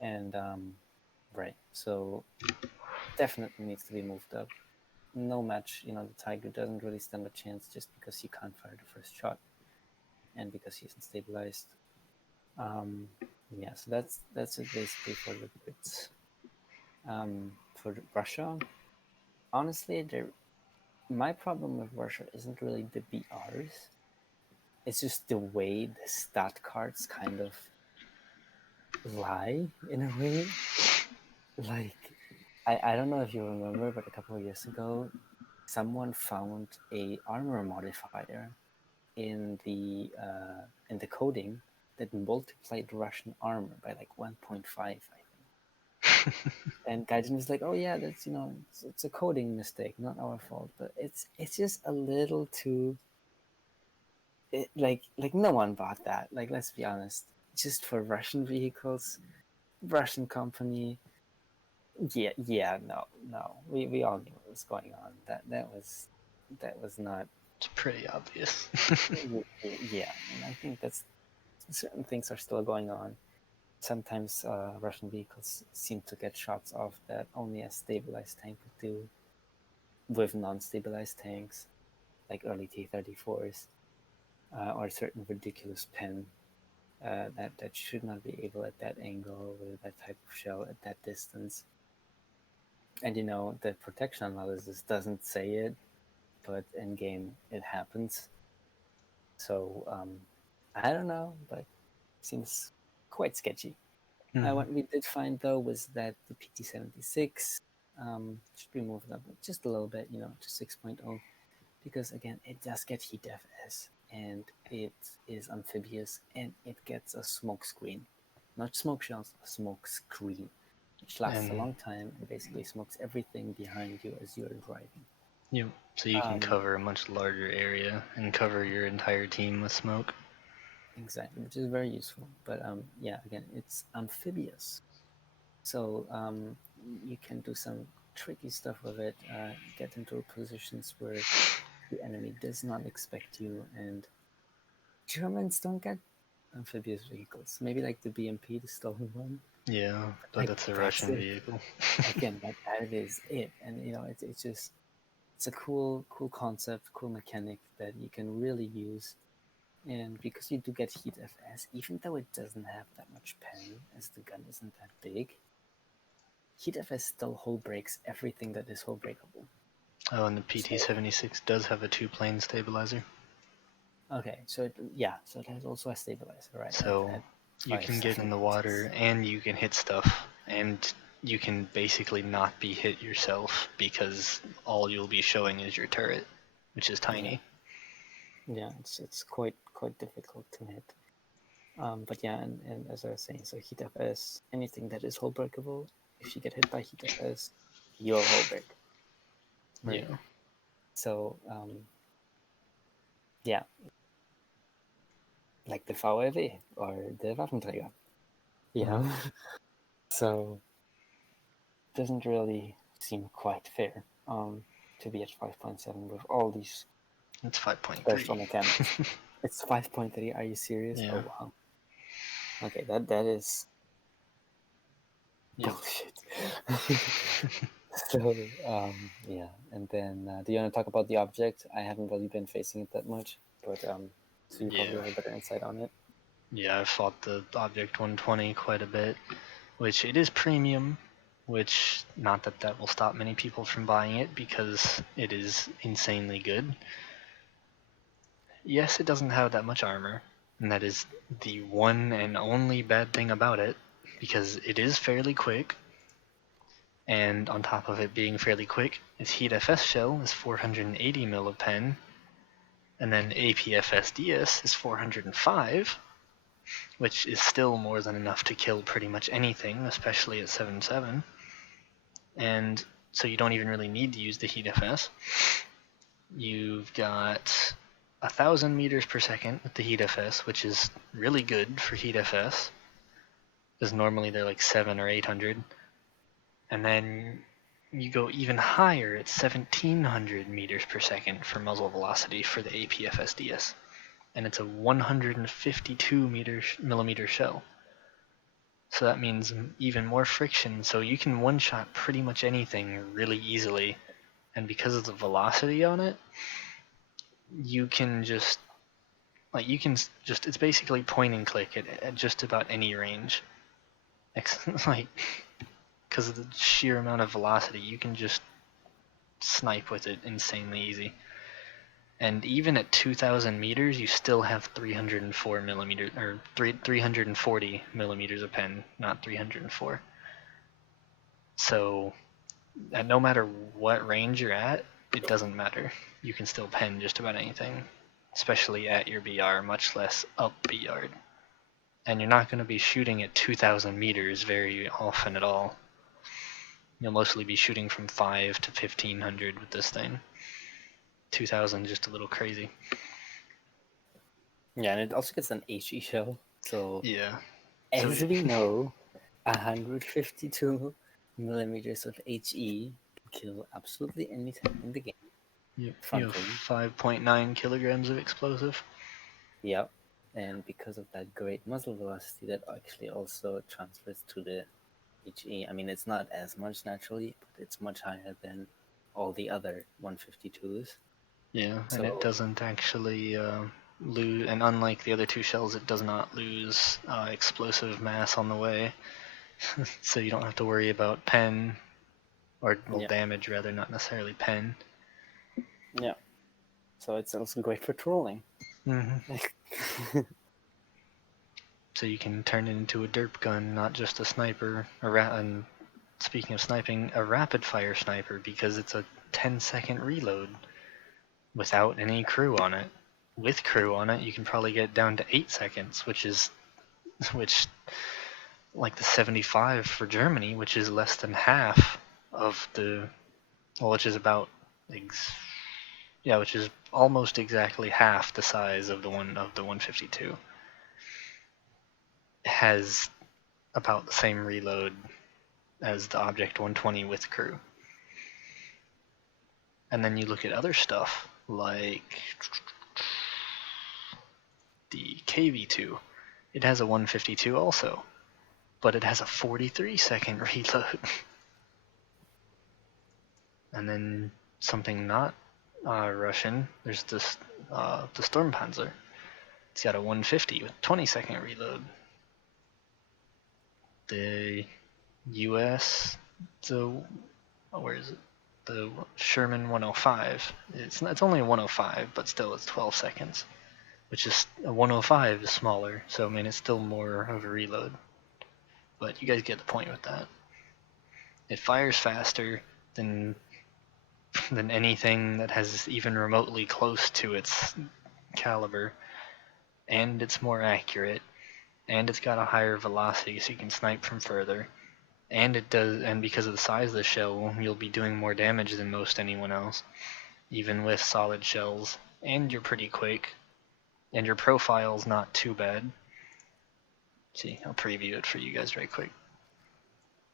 And right, so definitely needs to be moved up. No match, the Tiger doesn't really stand a chance just because he can't fire the first shot and because he isn't stabilized. Yeah, so that's it basically for the Brits. For Russia, honestly, my problem with Russia isn't really the BRs. It's just the way the stat cards kind of lie in a way. Like, I don't know if you remember, but a couple of years ago, someone found a armor modifier in the coding that multiplied Russian armor by like 1.5, I think. And Gaijin was like, "Oh yeah, that's it's a coding mistake, not our fault." But it's just a little too. Like no one bought that. Like, let's be honest. Just for Russian vehicles, Russian company. Yeah, no. We all knew what was going on. That was not. It's pretty obvious. Yeah, and I think that's certain things are still going on. Sometimes Russian vehicles seem to get shots off that only a stabilized tank would do with non-stabilized tanks, like early T-34s, or a certain ridiculous pen that should not be able at that angle with that type of shell at that distance. And the protection analysis doesn't say it, but in game it happens. So I don't know, but it seems quite sketchy. What we did find though was that the PT-76 should be moved up just a little bit, to 6.0, because again, it does get heat FS and it is amphibious and it gets a smoke screen, not smoke shells, a smoke screen, which lasts a long time and basically smokes everything behind you as you're driving. Yep. So you can cover a much larger area and cover your entire team with smoke. Exactly, which is very useful. But yeah, again, it's amphibious, so you can do some tricky stuff with it. Get into positions where the enemy does not expect you, and Germans don't get amphibious vehicles. Maybe like the BMP, the stolen one. Yeah, but Like that's a that's Russian it. vehicle. Again, that is it, and it's just it's a cool concept, cool mechanic that you can really use. And because you do get heat FS, even though it doesn't have that much pen, as the gun isn't that big, heat FS still hull breaks everything that is hull breakable. Oh, and the PT-76 does have a two-plane stabilizer. Okay, so it has also a stabilizer, right? So at you 5, can get 7 in the inches. water and you can hit stuff, and you can basically not be hit yourself because all you'll be showing is your turret, which is tiny. Yeah, it's quite difficult to hit. But yeah, and as I was saying, so heat FS, anything that is hull breakable, if you get hit by heat FS, you're Holberg. Right. Yeah. So yeah, like the VAW or the Waffenträger. So it doesn't really seem quite fair to be at 5.7 with all these It's 5.3. special mechanics. It's 5.3. Are you serious? Yeah. Oh wow. Okay, that is Yep. bullshit. So yeah, and then do you want to talk about the object? I haven't really been facing it that much, but so you probably have a better insight on it. Yeah, I've fought the Object 120 quite a bit, which it is premium, which not that will stop many people from buying it because it is insanely good. Yes, it doesn't have that much armor, and that is the one and only bad thing about it, because it is fairly quick, and on top of it being fairly quick, its Heat FS shell is 480 mil of pen, and then Apfsds is 405, which is still more than enough to kill pretty much anything, especially at 7.7. And so you don't even really need to use the Heat FS. You've got 1,000 meters per second with the Heat FS, which is really good for Heat FS, because normally they're like 7 or 800. And then you go even higher at 1,700 meters per second for muzzle velocity for the Apfsds, and it's a 152 millimeter shell. So that means even more friction, so you can one-shot pretty much anything really easily, and because of the velocity on it, you can just it's basically point and click at just about any range. Like, because of the sheer amount of velocity, you can just snipe with it insanely easy. And even at 2,000 meters, you still have 304 millimeters, or 340 millimeters of pen, not 304. So, no matter what range you're at, it doesn't matter. You can still pen just about anything, especially at your BR, much less up BR. And you're not going to be shooting at 2,000 meters very often at all. You'll mostly be shooting from 5 to 1,500 with this thing. 2,000 just a little crazy. Yeah, and it also gets an HE shell. So yeah, as we know, 152 millimeters of HE can kill absolutely anything in the game. you have 5.9 kilograms of explosive. Yep. And because of that great muzzle velocity, that actually also transfers to the HE. I mean, it's not as much naturally, but it's much higher than all the other 152s. Yeah, and it doesn't actually lose, and unlike the other two shells, it does not lose explosive mass on the way. So you don't have to worry about pen, or damage rather, not necessarily pen. Yeah. So it's also great for trolling. Mm-hmm. So you can turn it into a derp gun, not just a sniper. And speaking of sniping, a rapid fire sniper, because it's a 10-second reload without any crew on it. With crew on it, you can probably get down to 8 seconds, which like the 75 for Germany, which is less than half of which is which is almost exactly half the size of the 152. Has about the same reload as the Object 120 with crew. And then you look at other stuff like the KV2. It has a 152 also, but it has a 43-second reload. And then something not Russian, there's this the Sturmpanzer. It's got a 150 with 20-second reload. The US, where is it? The Sherman 105. It's only a 105, but still it's 12 seconds, which is a 105 is smaller, so I mean it's still more of a reload. But you guys get the point with that. It fires faster than anything that has even remotely close to its caliber, and it's more accurate, and it's got a higher velocity so you can snipe from further. And it does, and because of the size of the shell, you'll be doing more damage than most anyone else, even with solid shells. And you're pretty quick, and your profile's not too bad. See, I'll preview it for you guys right quick.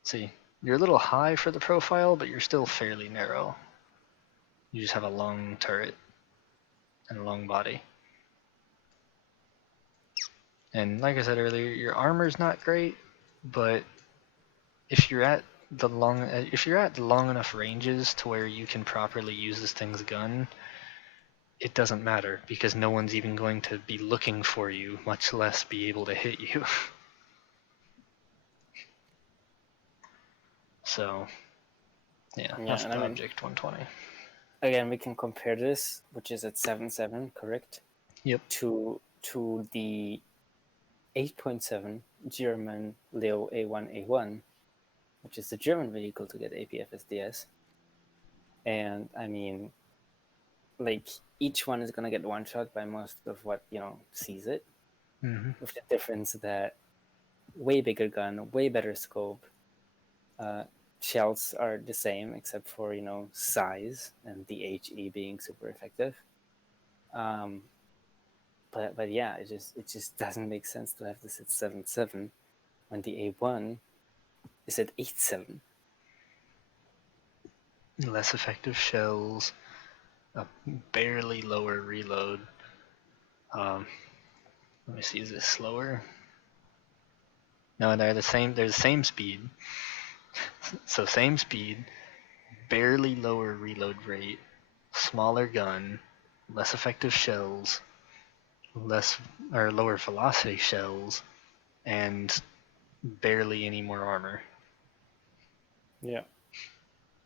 See, you're a little high for the profile, but you're still fairly narrow. You just have a long turret and a long body. And like I said earlier, your armor's not great, but if you're at the long enough ranges to where you can properly use this thing's gun, it doesn't matter because no one's even going to be looking for you, much less be able to hit you. So, yeah, that's and Project 120. Again, we can compare this, which is at 7.7, correct? Yep. To the 8.7 German Leo A1A1, which is the German vehicle to get Apfsds. And I mean, like, each one is going to get one shot by most of what, sees it. Mm-hmm. With the difference that way bigger gun, way better scope. Shells are the same except for, size and the HE being super effective. But yeah, it just doesn't make sense to have this at 7.7 when the A1 is at 8.7. Less effective shells, a barely lower reload. Let me see, is this slower? No, they're the same. They're the same speed. So same speed, barely lower reload rate, smaller gun, less effective shells, lower velocity shells, and barely any more armor. Yeah.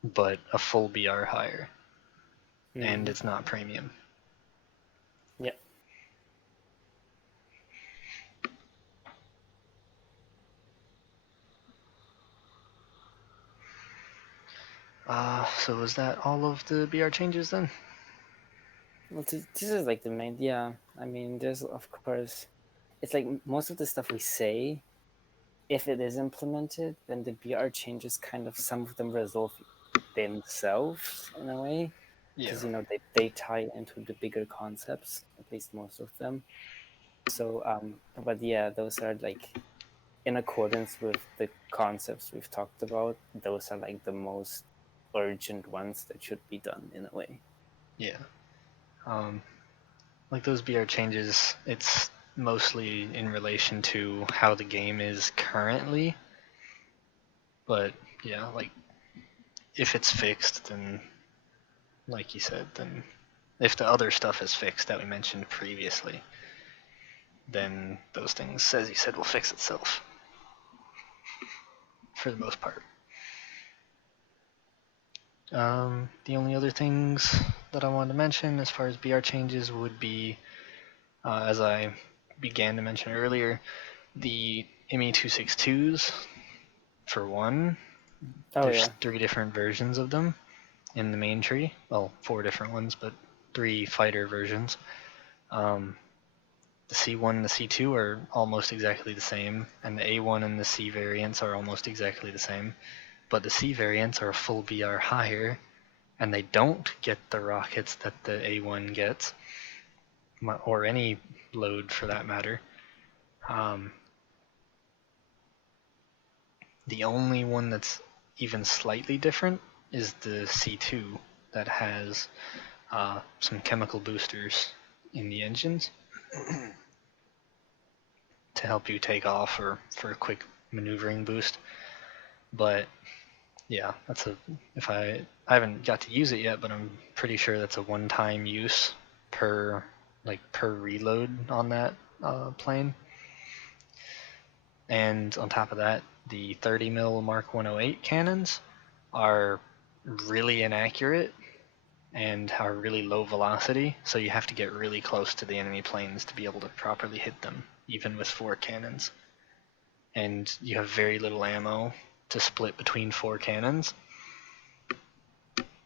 But a full BR higher. And it's not premium. Yeah. So is that all of the BR changes then? Well, this is like the main. Yeah, I mean, there's of course, it's like most of the stuff we say. If it is implemented, then the BR changes kind of some of them resolve themselves in a way, because they tie into the bigger concepts, at least most of them. So, but yeah, those are like in accordance with the concepts we've talked about. Those are like the most urgent ones that should be done in a way. Yeah. Like those BR changes, it's mostly in relation to how the game is currently. But yeah, like if it's fixed, then like you said, then if the other stuff is fixed that we mentioned previously, then those things, as you said, will fix itself for the most part. The only other things that I wanted to mention as far as BR changes would be, as I began to mention earlier, the ME262s, for one. There's 3 different versions of them in the main tree. Well, 4 different ones, but 3 fighter versions. The C1 and the C2 are almost exactly the same, and the A1 and the C variants are almost exactly the same. But the C variants are a full BR higher, and they don't get the rockets that the A1 gets, or any load for that matter. The only one that's even slightly different is the C2 that has some chemical boosters in the engines to help you take off or for a quick maneuvering boost. But yeah, I haven't got to use it yet, but I'm pretty sure that's a one-time use per reload on that plane. And on top of that, the 30mm Mark 108 cannons are really inaccurate and are really low velocity, so you have to get really close to the enemy planes to be able to properly hit them, even with 4 cannons. And you have very little ammo to split between 4 cannons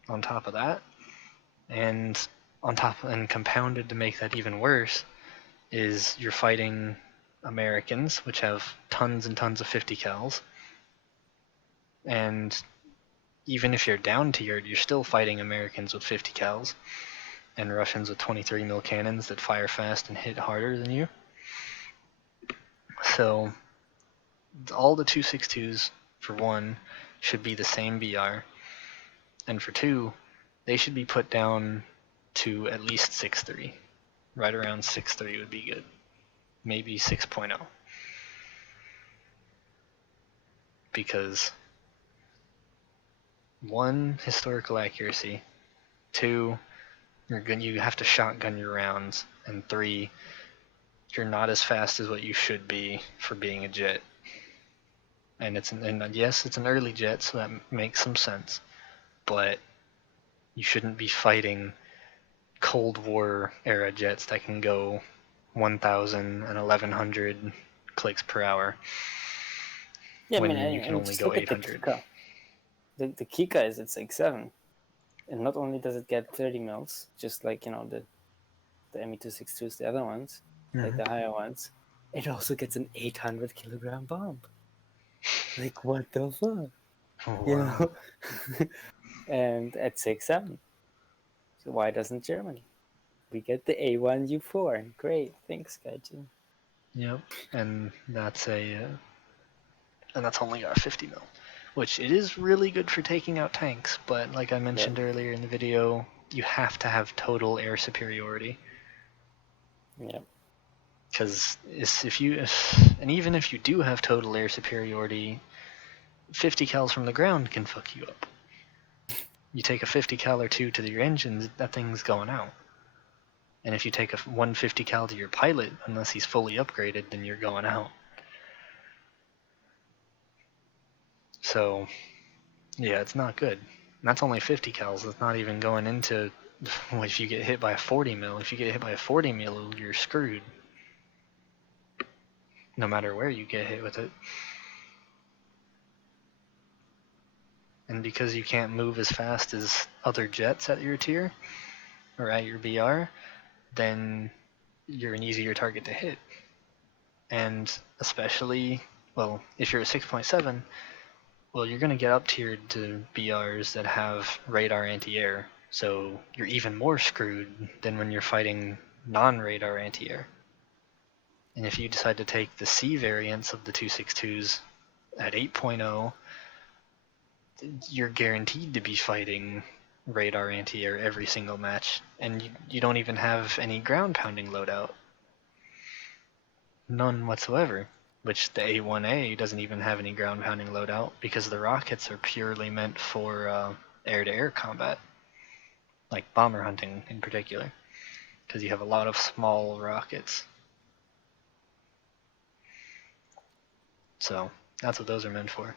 on top of that. And compounded to make that even worse is you're fighting Americans, which have tons and tons of 50 cals, And even if you're down tiered, you're still fighting Americans with 50 cals and Russians with 23 mil cannons that fire fast and hit harder than you. So all the 262s, for one, should be the same BR, and for two, they should be put down to at least 6.3. Right around 6.3 would be good. Maybe 6.0. Because one, historical accuracy, two, you have to shotgun your rounds, and three, you're not as fast as what you should be for being a jet. And yes, it's an early jet, so that makes some sense. But you shouldn't be fighting Cold War era jets that can go 1,000 and 1,100 clicks per hour. Yeah, when I mean, you can and only just go look at the 800. Kika. The Kika is at 6.7, and not only does it get 30 mils, just like the ME262s, the other ones, like the higher ones, it also gets an 800 kilogram bomb. Like, what the fuck? Oh, You wow. know? And at 6.7. So why doesn't Germany? We get the A1U4. Great, thanks, Gaijin. Yep, and that's only got 50 mil, which it is really good for taking out tanks. But like I mentioned earlier in the video, you have to have total air superiority. Yeah. Because and even if you do have total air superiority, 50 cals from the ground can fuck you up. You take a 50 cal or two to your engines, that thing's going out. And if you take a 150 cal to your pilot, unless he's fully upgraded, then you're going out. So, yeah, it's not good. And that's only 50 cals. That's not even going into if you get hit by a 40 mil. If you get hit by a 40 mil, you're screwed. No matter where you get hit with it. And because you can't move as fast as other jets at your tier, or at your BR, then you're an easier target to hit. And especially, well, if you're a 6.7, well, you're going to get up tiered to BRs that have radar anti-air, so you're even more screwed than when you're fighting non-radar anti-air. And if you decide to take the C variants of the 262s at 8.0, you're guaranteed to be fighting radar anti-air every single match, and you don't even have any ground pounding loadout. None whatsoever. Which the A1A doesn't even have any ground pounding loadout because the rockets are purely meant for air-to-air combat, like bomber hunting in particular, because you have a lot of small rockets. So that's what those are meant for.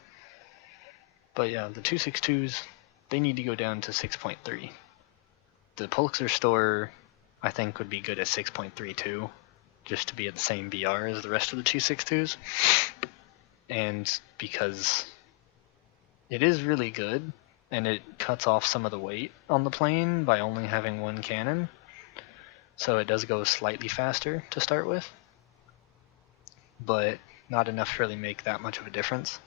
But yeah, the 262s, they need to go down to 6.3. The Pulitzer Store, I think, would be good at 6.32, just to be at the same BR as the rest of the 262s. And because it is really good, and it cuts off some of the weight on the plane by only having one cannon, so it does go slightly faster to start with, but not enough to really make that much of a difference.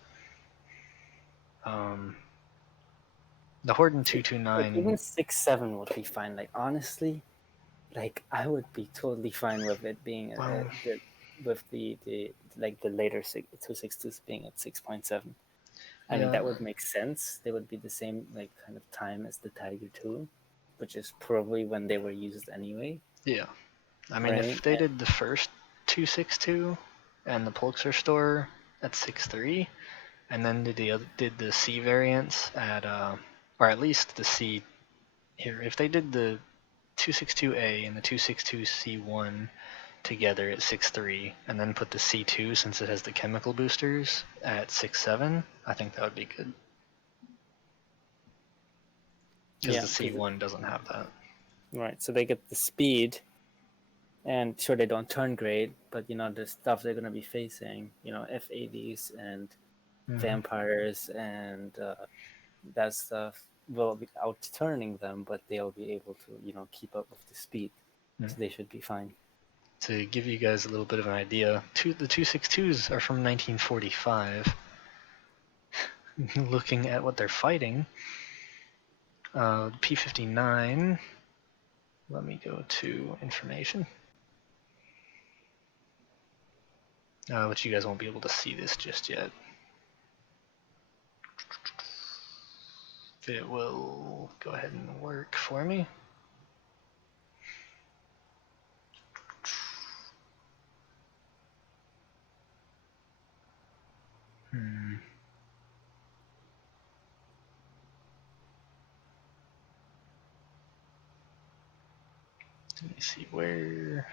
The Horden 229... Even 6.7 would be fine. Like, honestly, like, I would be totally fine with it being with the later 262s being at 6.7. I mean, that would make sense. They would be the same like kind of time as the Tiger II, which is probably when they were used anyway. Yeah, I mean, right? If they did the first 262 and the Pulitzer Store at 6.3, and then did the C variants at or at least the C here, if they did the 262A and the 262C1 together at 6.3, and then put the C2, since it has the chemical boosters, at 6.7, I think that would be good. Because the C1 doesn't have that. Right, so they get the speed, and sure, they don't turn great, but the stuff they're going to be facing, F80s and vampires and that stuff will be outturning them, but they'll be able to, keep up with the speed. So they should be fine. To give you guys a little bit of an idea, the 262s are from 1945. looking at what they're fighting, P-59, let me go to information. Which you guys won't be able to see this just yet. If it will go ahead and work for me. Let me see where.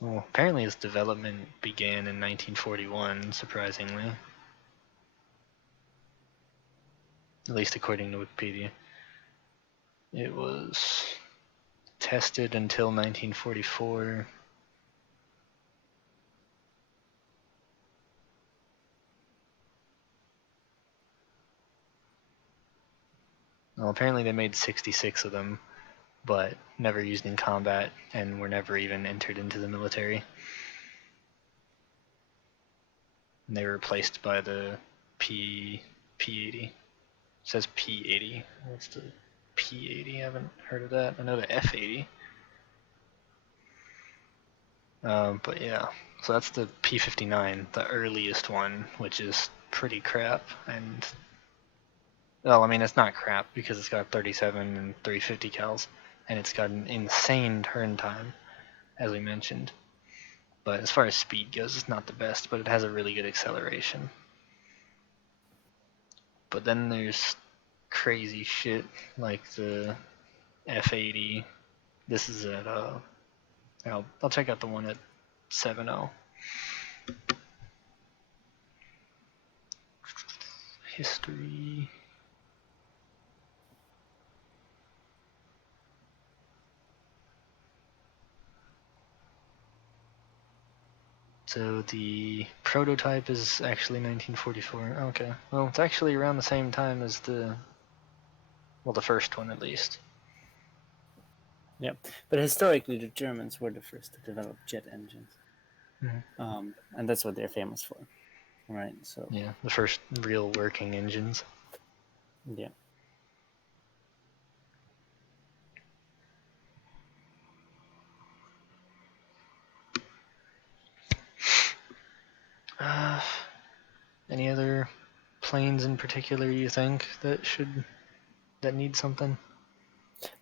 Well, apparently its development began in 1941, surprisingly. At least according to Wikipedia. It was tested until 1944. Well, apparently they made 66 of them, but never used in combat and were never even entered into the military. And they were replaced by the P-80. It says P-80. What's the P-80? I haven't heard of that. I know the F-80. But yeah, so that's the P-59, the earliest one, which is pretty crap. And well, I mean, it's not crap because it's got 37 and 350 cals, and it's got an insane turn time, as we mentioned. But as far as speed goes, it's not the best, but it has a really good acceleration. But then there's crazy shit like the F-80. This is at I'll check out the one at 7.0. History. So the prototype is actually 1944. Okay. Well, it's actually around the same time as the first one at least. Yeah, but historically the Germans were the first to develop jet engines. Mm-hmm. And that's what they're famous for, right? So yeah, the first real working engines. Yeah. Any other planes in particular you think that need something?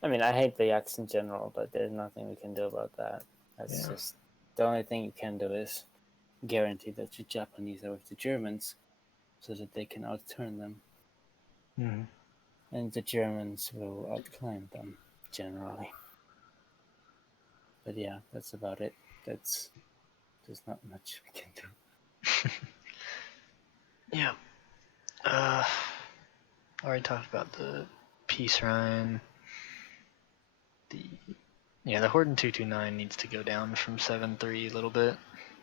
I mean, I hate the Yaks in general, but there's nothing we can do about that. That's just the only thing you can do is guarantee that the Japanese are with the Germans so that they can outturn them. Mm-hmm. And the Germans will outclimb them, generally. But yeah, that's about it. There's not much we can do. Yeah. I already talked about the Peace Rhine. The Horden 229 needs to go down from 7.3 a little bit.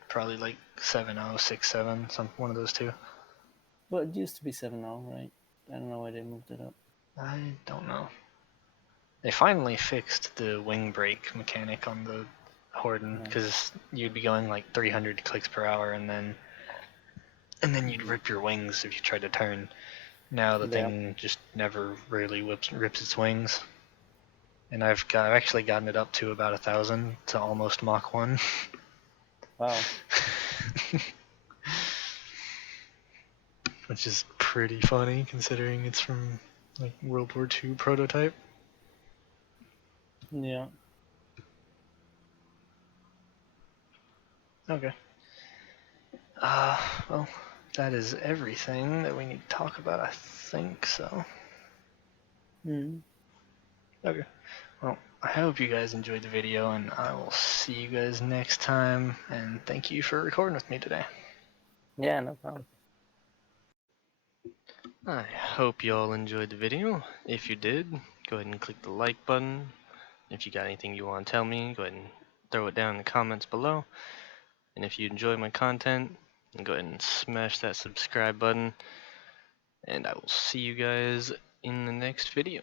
Probably like 7.0, 6.7, one of those two. Well, it used to be 7.0, right? I don't know why they moved it up. I don't know. They finally fixed the wing brake mechanic on the Horden, because you'd be going like 300 clicks per hour, and then you'd rip your wings if you tried to turn. Now the thing just never really rips its wings. And I've actually gotten it up to about 1,000 to almost Mach 1. Wow. Which is pretty funny considering it's from like World War II prototype. Yeah. Okay. Well, that is everything that we need to talk about, I think so. Okay. Well, I hope you guys enjoyed the video, and I will see you guys next time, and thank you for recording with me today. Yeah, no problem. I hope you all enjoyed the video. If you did, go ahead and click the like button. If you got anything you want to tell me, go ahead and throw it down in the comments below. And if you enjoy my content, go ahead and smash that subscribe button. And I will see you guys in the next video.